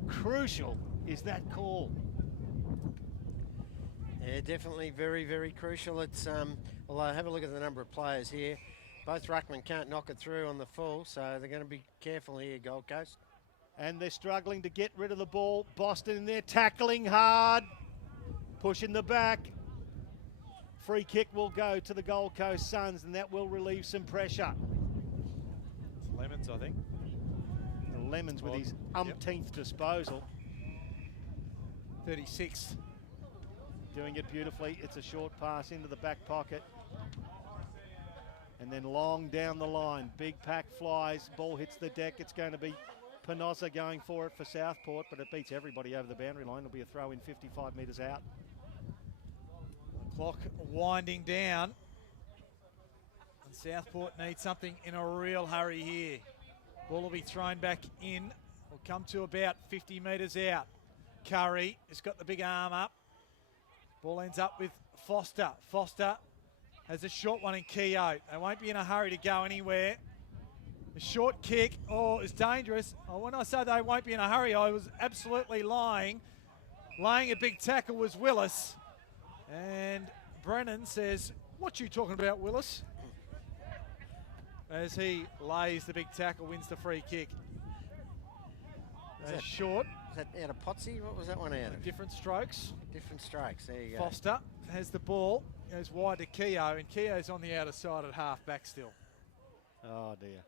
crucial is that call? Yeah, definitely very, very crucial. It's although have a look at the number of players here. Both ruckmen can't knock it through on the full, so they're going to be careful here, Gold Coast. And they're struggling to get rid of the ball. Boston in there tackling hard, pushing the back. Free kick will go to the Gold Coast Suns, and that will relieve some pressure. It's Lemons, I think. Lemons with his umpteenth disposal. 36. Doing it beautifully. It's a short pass into the back pocket. And then long down the line. Big pack flies. Ball hits the deck. It's going to be Penosa going for it for Southport, but it beats everybody over the boundary line. It'll be a throw in 55 metres out. Clock winding down. And Southport needs something in a real hurry here. Ball will be thrown back in. Will come to about 50 metres out. Curry has got the big arm up. Ball ends up with Foster. Foster has a short one in Keogh. They won't be in a hurry to go anywhere. The short kick, is dangerous. When I say they won't be in a hurry, I was absolutely lying. Laying a big tackle was Willis. And Brennan says, "What you talking about, Willis?" As he lays the big tackle, wins the free kick. Is that short. Is that out of Potsy? What was that one out of? Different strokes. Different strokes. There you go. Foster has the ball, goes wide to Keogh, and Keogh's on the outer side at half back still. Oh dear.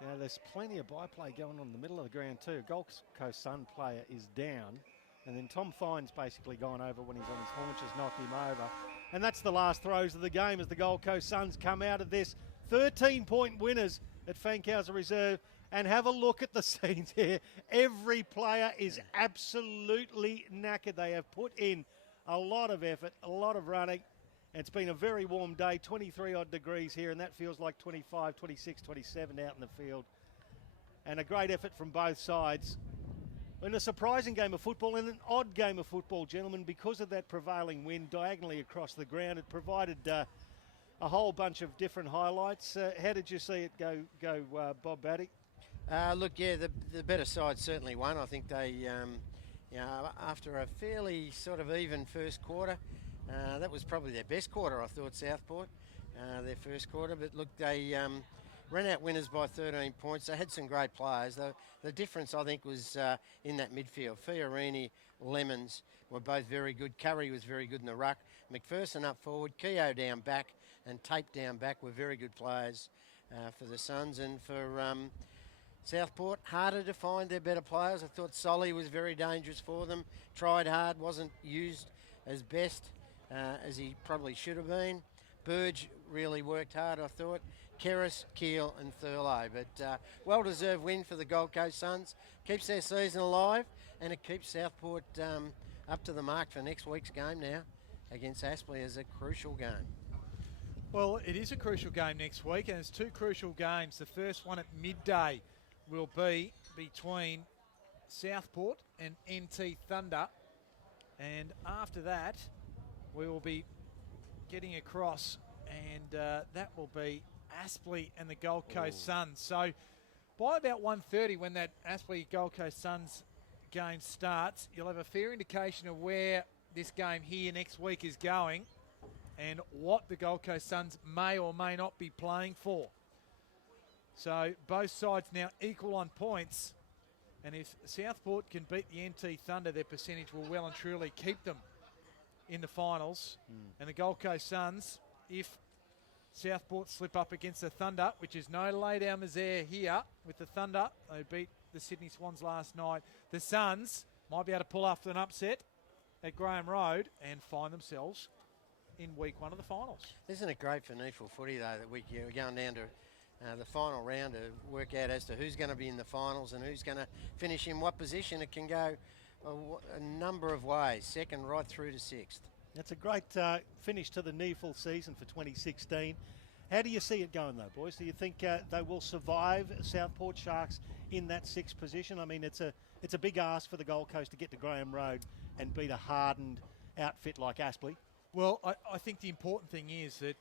Now there's plenty of byplay going on in the middle of the ground too. Gold Coast Sun player is down. And then Tom Fine's basically gone over when he's on his haunches, knocked him over. And that's the last throws of the game as the Gold Coast Suns come out of this. 13-point winners at Fankhauser Reserve. And have a look at the scenes here. Every player is absolutely knackered. They have put in a lot of effort, a lot of running. And it's been a very warm day, 23 odd degrees here, and that feels like 25, 26, 27 out in the field. And a great effort from both sides. In a surprising game of football and an odd game of football, gentlemen, because of that prevailing wind diagonally across the ground. It provided a whole bunch of different highlights. How did you see it go, Bob Batty? Look, yeah, the better side certainly won. I think they, after a fairly sort of even first quarter, that was probably their best quarter, I thought, Southport, their first quarter. But look, they ran out winners by 13 points. They had some great players. The difference, I think, was in that midfield. Fiorini, Lemons were both very good. Curry was very good in the ruck. McPherson up forward, Keogh down back, and Tape down back were very good players for the Suns. And for Southport, harder to find their better players. I thought Solly was very dangerous for them. Tried hard, wasn't used as best as he probably should have been. Burge really worked hard, I thought. Keris, Keel and Thurlow. But well-deserved win for the Gold Coast Suns. Keeps their season alive, and it keeps Southport up to the mark for next week's game now against Aspley as a crucial game. Well, it is a crucial game next week, and it's two crucial games. The first one at midday will be between Southport and NT Thunder. And after that, we will be getting across, and that will be Aspley and the Gold Coast Suns. So by about 1:30, when that Aspley Gold Coast Suns game starts, you'll have a fair indication of where this game here next week is going and what the Gold Coast Suns may or may not be playing for. So both sides now equal on points, and if Southport can beat the NT Thunder, their percentage will well and truly keep them in the finals. And the Gold Coast Suns, if Southport slip up against the Thunder, which is no lay down misère here with the Thunder, they beat the Sydney Swans last night. The Suns might be able to pull off an upset at Graham Road and find themselves in week one of the finals. Isn't it great for NEAFL footy, though, that we're going down to the final round to work out as to who's going to be in the finals and who's going to finish in what position? It can go a number of ways, second right through to sixth. That's a great finish to the NEAFL season for 2016. How do you see it going, though, boys? Do you think they will survive Southport Sharks in that sixth position? I mean, it's a big ask for the Gold Coast to get to Graham Road and beat a hardened outfit like Aspley. Well, I think the important thing is that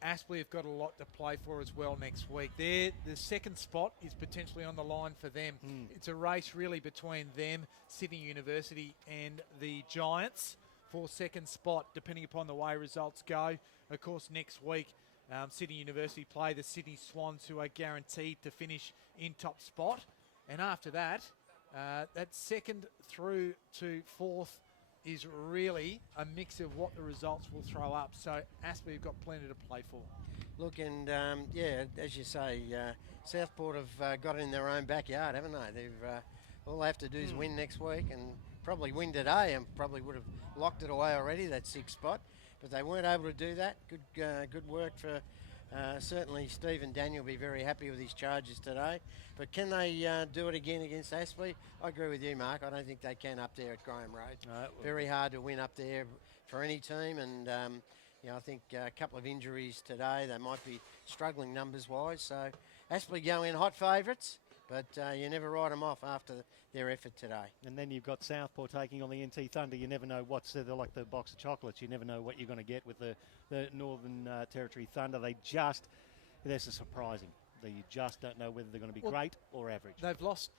Aspley have got a lot to play for as well next week. The second spot is potentially on the line for them. It's a race really between them, Sydney University and the Giants for second spot, depending upon the way results go. Of course, next week, Sydney University play the Sydney Swans, who are guaranteed to finish in top spot. And after that, that second through to fourth is really a mix of what the results will throw up. So Aspley have got plenty to play for. Look, and yeah, as you say, Southport have got it in their own backyard, haven't they? They've all they have to do is win next week, and probably win today, and probably would have locked it away already, that sixth spot. But they weren't able to do that. Good work for certainly Stephen Daniel will be very happy with his charges today. But can they do it again against Aspley? I agree with you, Mark. I don't think they can up there at Graham Road. Very hard to win up there for any team, and I think a couple of injuries today. They might be struggling numbers-wise. So Aspley go in hot favourites, but you never write them off after their effort today. And then you've got Southport taking on the NT Thunder. You never know what's they're like the box of chocolates. You never know what you're going to get with the Northern Territory Thunder. They're surprising. You just don't know whether they're going to be great or average. They've lost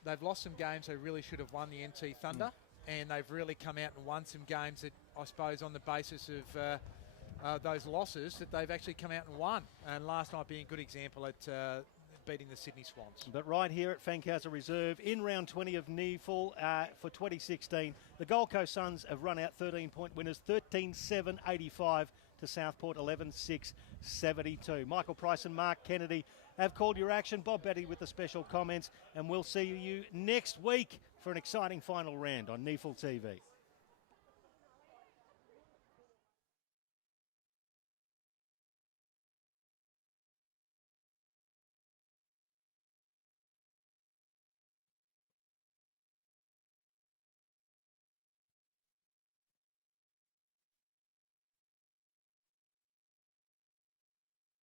some games they really should have won, the NT Thunder, and they've really come out and won some games that, I suppose, on the basis of those losses, that they've actually come out and won. And last night being a good example at beating the Sydney Swans. But right here at Fankhauser Reserve, in round 20 of NEAFL for 2016, the Gold Coast Suns have run out 13-point winners, 13-7-85 to Southport, 11-6-72. Michael Price and Mark Kennedy have called your action. Bob Batty with the special comments, and we'll see you next week for an exciting final round on NEAFL TV.